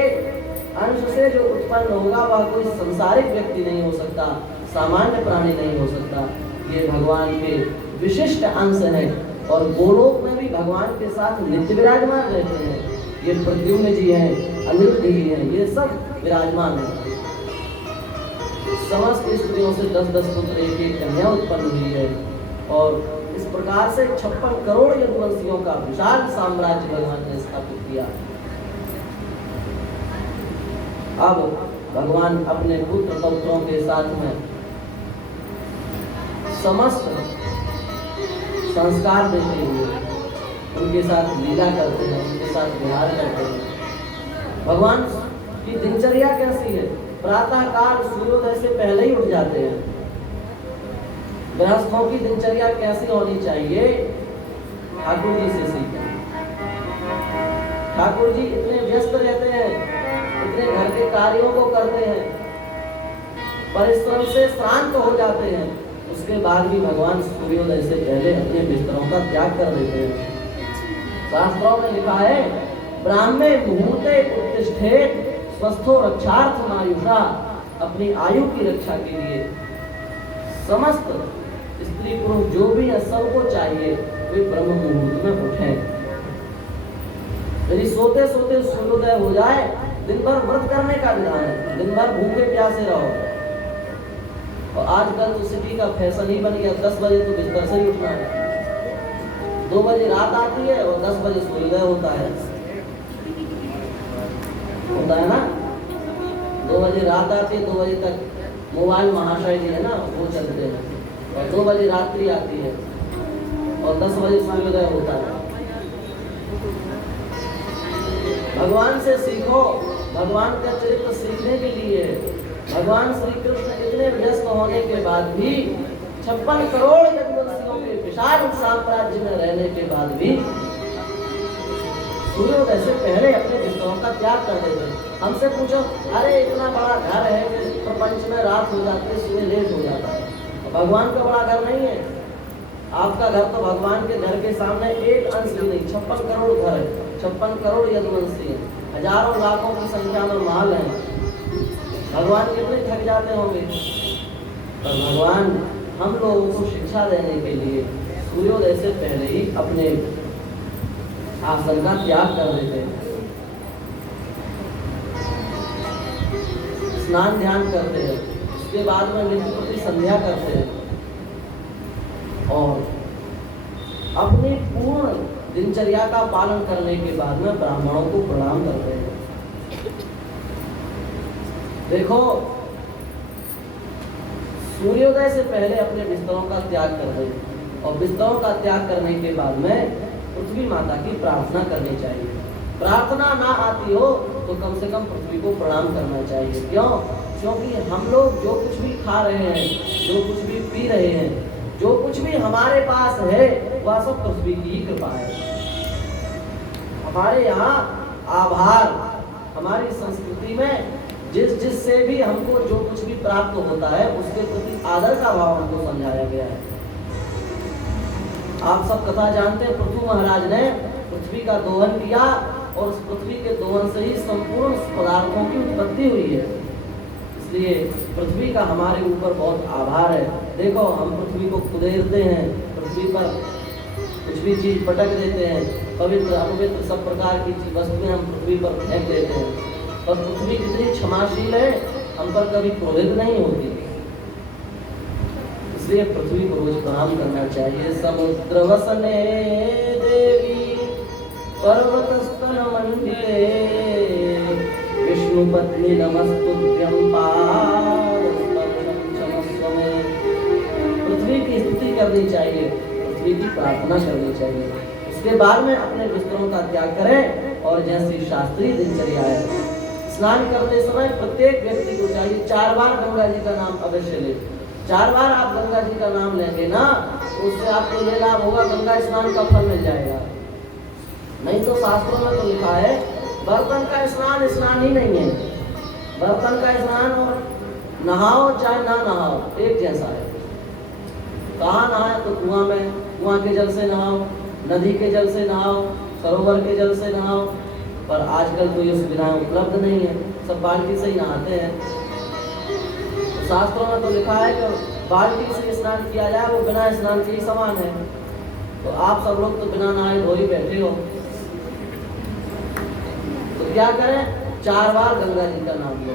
अंश से जो उत्पन्न होगा वह कोई संसारिक व्यक्ति नहीं हो सकता, सामान्य प्राणी नहीं हो सकता। ये भगवान के विशिष्ट अंश है, और गोलोक में भी भगवान के साथ नित्य विराजमान रहते हैं। ये प्रद्युम्न जी हैं, अनिरुद्ध जी हैं, ये सब विराजमान हैं। समस्त स्त्रियों से 10-10 पुत्र, एक कन्या उत्पन्न हुई है, और इस प्रकार से 56 करोड़ यदुवंशियों का विशाल साम्राज्य भगवान ने स्थापित किया। अब भगवान अपने पुत्र पौत्रों के साथ में समस्त संस्कार देते हुए उनके साथ लीला करते हैं, उनके साथ विहार करते हैं। भगवान की दिनचर्या कैसी है? प्रातः काल सूर्योदय से पहले ही उठ जाते हैं। गृहस्थों की दिनचर्या कैसी होनी चाहिए? ठाकुर जी से सीखें। ठाकुर जी इतने व्यस्त रहते हैं, इतने घर के कार्यों को करते हैं, परिश्रम से श्रांत हो जाते हैं, उसके बाद भी भगवान सूर्योदय से पहले अपने बिस्तरों का त्याग कर देते हैं। शास्त्रों में लिखा है, ब्राह्मे मुहूर्ते उत्तिष्ठेत स्वस्थो रक्षार्थ आयुषा। अपनी आयु की रक्षा के लिए समस्त स्त्री पुरुष जो भी है सबको चाहिए वे ब्रह्म मुहूर्त में उठें। यदि सोते सोते सूर्योदय हो जाए, दिन भर व्रत करने का विधान है, दिन भर भूखे प्यासे रहो। और आजकल तो सिटी का फैशन ही बन गया, 10 बजे तो बिस्तर से ही उठना है। 2 बजे रात आती है और 10 बजे सूर्योदय होता है ना। 2 बजे रात आती है, 2 बजे तक मोबाइल महाशय जी है ना वो चलते हैं, और 2 बजे रात्रि आती है और 10 बजे सूर्योदय होता है। भगवान से सीखो, भगवान का चरित्र सीखने के लिए। भगवान श्री कृष्ण इतने व्यस्त होने के बाद भी 56 करोड़ यदुवंशियों के विशाल साम्राज्य में रहने के बाद भी सूर्योदय से पहले अपने बिस्तरों का त्याग कर देते। हमसे पूछो, अरे इतना बड़ा घर है कि प्रपंच में रात हो जाती है, सुबह लेट हो जाता है। भगवान का बड़ा घर नहीं है आपका घर, तो भगवान के घर के सामने एक अंश भी नहीं। 56 करोड़ घर है, 56 करोड़ यदुवंशी है, हजारों लाखों की संख्या में महल है। भगवान कितने थक जाते होंगे, पर भगवान हम लोगों को शिक्षा देने के लिए सूर्योदय से पहले ही अपने आसन का त्याग कर देते हैं। स्नान ध्यान करते हैं, उसके बाद में नित्य प्रति संध्या करते हैं और अपनी पूर्ण दिनचर्या का पालन करने के बाद में ब्राह्मणों को प्रणाम करते हैं। देखो, सूर्योदय से पहले अपने बिस्तरों का त्याग कर दें और बिस्तरों का त्याग करने के बाद में पृथ्वी माता की प्रार्थना करनी चाहिए। प्रार्थना ना आती हो तो कम से कम पृथ्वी को प्रणाम करना चाहिए। क्यों? क्योंकि हम लोग जो कुछ भी खा रहे हैं, जो कुछ भी पी रहे हैं, जो कुछ भी हमारे पास है, वह सब पृथ्वी की ही कृपा है। हमारे यहाँ आभार, हमारी संस्कृति में जिससे भी हमको जो कुछ भी प्राप्त होता है उसके प्रति आदर का भाव हमको समझाया गया है। आप सब कथा जानते हैं, पृथु महाराज ने पृथ्वी का दोहन किया और उस पृथ्वी के दोहन से ही संपूर्ण पदार्थों की उत्पत्ति हुई है। इसलिए पृथ्वी का हमारे ऊपर बहुत आभार है। देखो, हम पृथ्वी को खुदेरते हैं, पृथ्वी पर कुछ भी चीज पटक देते हैं, पवित्र अपवित्र सब प्रकार की वस्तुएं हम पृथ्वी पर फेंक देते हैं, और पृथ्वी कितनी क्षमाशील है, हम पर कभी क्रोधित नहीं होती। इसलिए पृथ्वी को रोज प्रणाम करना चाहिए। समुद्र वसने देवी पर्वत स्तन मंडिते विष्णु पत्नी नमस्तुभ्यं पादस्पर्शं क्षमस्व मे। पृथ्वी की स्तुति करनी चाहिए, पृथ्वी की प्रार्थना करनी चाहिए। उसके बाद में अपने विस्तरों का त्याग करें और जैसी शास्त्रीय दिनचर्या है, स्नान करते समय प्रत्येक व्यक्ति को चाहिए 4 बार गंगा जी का नाम अवश्य ले। 4 बार आप गंगा जी का नाम लेंगे ना, तो उससे आपको ये लाभ होगा, गंगा स्नान का फल मिल जाएगा। नहीं तो शास्त्रों में तो लिखा है बर्तन का स्नान स्नान ही नहीं है। बर्तन का स्नान और नहाओ चाहे ना नहाओ एक जैसा है। कहाँ नहाए तो कुआं में, कुआं के जल से नहाओ, नदी के जल से नहाओ, सरोवर के जल से नहाओ। पर आजकल तो ये सुविधाएं उपलब्ध नहीं है, सब बाल्टी से ही नहाते हैं। तो शास्त्रों में तो लिखा है कि बाल्टी से स्नान किया जाए, वो बिना स्नान के ही समान है। तो आप सब लोग तो बिना नहाए धोए बैठे हो, तो क्या करें? 4 बार गंगा जी का नाम लो।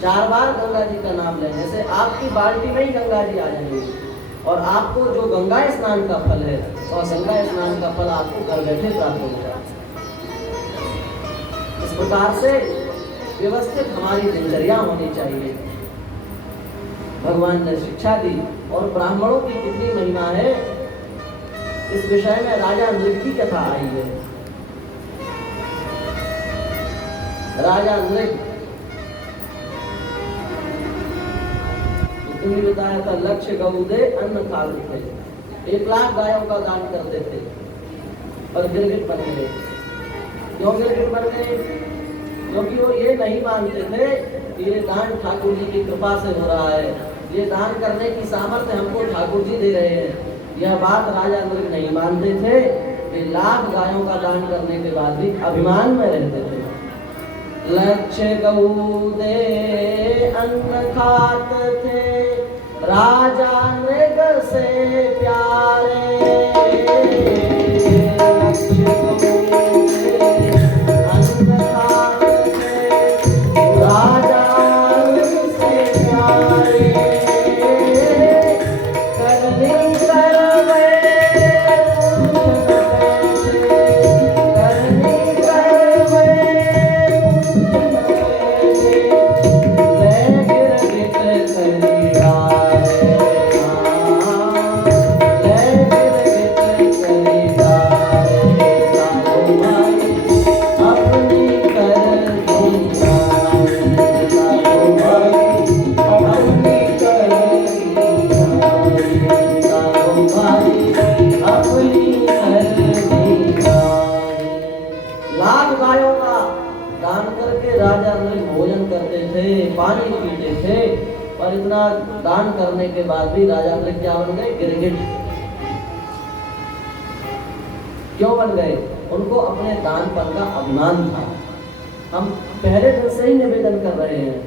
4 बार गंगा जी का नाम लेने से आपकी बाल्टी में ही गंगा जी आ जाएंगे, और आपको जो गंगा स्नान का फल है और गंगा स्नान का फल आपको घर बैठे प्राप्त होगा। इस प्रकार से व्यवस्थित हमारी दिनचर्या होनी चाहिए। भगवान ने शिक्षा दी, और ब्राह्मणों की कितनी महिमा है, इस विषय में राजा नृग की कथा आई है। राजा नृग तुम्हें बताया था, लक्ष्य गौदे अन्न खाते थे, 1 लाख गायों का दान करते थे, और गिरगिट बन गए। क्यों गिरगिट बन गए? क्योंकि वो ये नहीं मानते थे कि ये दान ठाकुर जी की कृपा से हो रहा है, ये दान करने की सामर्थ्य हमको ठाकुर जी दे रहे हैं। यह बात राजा नृग नहीं मानते थे। कि लाख गायों का दान करने के बाद भी अभिमान में रहते थे। लक्ष्य गौदे अन्न खाते थे, राजा नृग से प्यारे। लक्ष्य गौदे अन्न खाते थे, राजा नृग से प्यारे। करनी करवे पानी पीते थे, और इतना दान करने के बाद भी राजा नृग क्या बन गए? गिरगिट। क्यों बन गए? उनको अपने दानपन का अभिमान था। हम पहले दिन से ही निवेदन कर रहे हैं,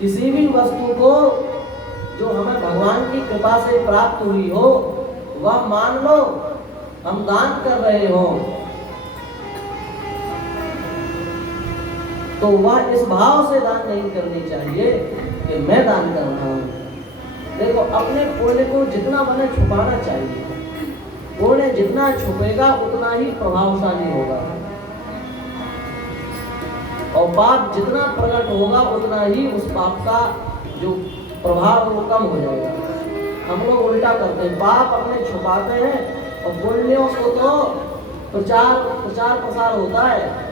किसी भी वस्तु को जो हमें भगवान की कृपा से प्राप्त हुई हो, वह मान लो हम दान कर रहे हो, तो वह इस भाव से दान नहीं करनी चाहिए कि मैं दान कर रहा हूं। देखो, अपने पुण्य को जितना बने छुपाना चाहिए। पुण्य जितना छुपेगा उतना ही प्रभावशाली होगा, और पाप जितना प्रकट होगा उतना ही उस पाप का जो प्रभाव वो कम हो जाएगा। हम लोग उल्टा करते हैं, पाप अपने छुपाते हैं और पुण्यों को तो प्रचार प्रसार होता है।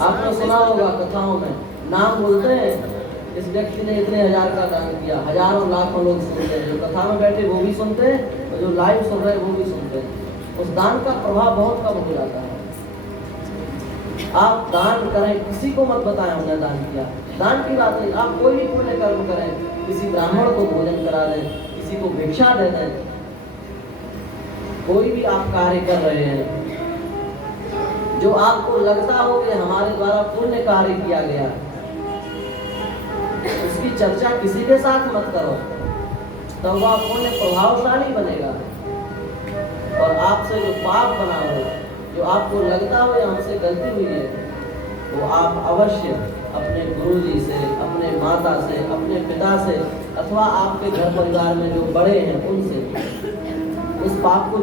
आपने सुना होगा कथाओं में नाम बोलते हैं, इस व्यक्ति ने इतने हजार का दान किया, हजारों लाखों लोग सुनते हैं, जो कथा में बैठे वो भी सुनते हैं और जो लाइव सुन रहे हैं वो भी सुनते हैं। उस दान का प्रभाव बहुत कम हो जाता है। आप दान करें, किसी को मत बताएं हमने दान किया, दान की बात नहीं, आप कोई भी पुण्य कर्म करें, किसी ब्राह्मण को भोजन करा दें, किसी को भिक्षा दे दें, कोई भी आप कार्य कर रहे हैं जो आपको लगता हो कि हमारे द्वारा पुण्य कार्य किया गया, उसकी चर्चा किसी के साथ मत करो, तब वह पुण्य प्रभावशाली बनेगा। और आपसे जो पाप बना हो, जो आपको लगता हो या हमसे गलती हुई है, वो आप अवश्य अपने गुरुजी से, अपने माता से, अपने पिता से अथवा आपके घर परिवार में जो बड़े हैं उनसे उस पाप को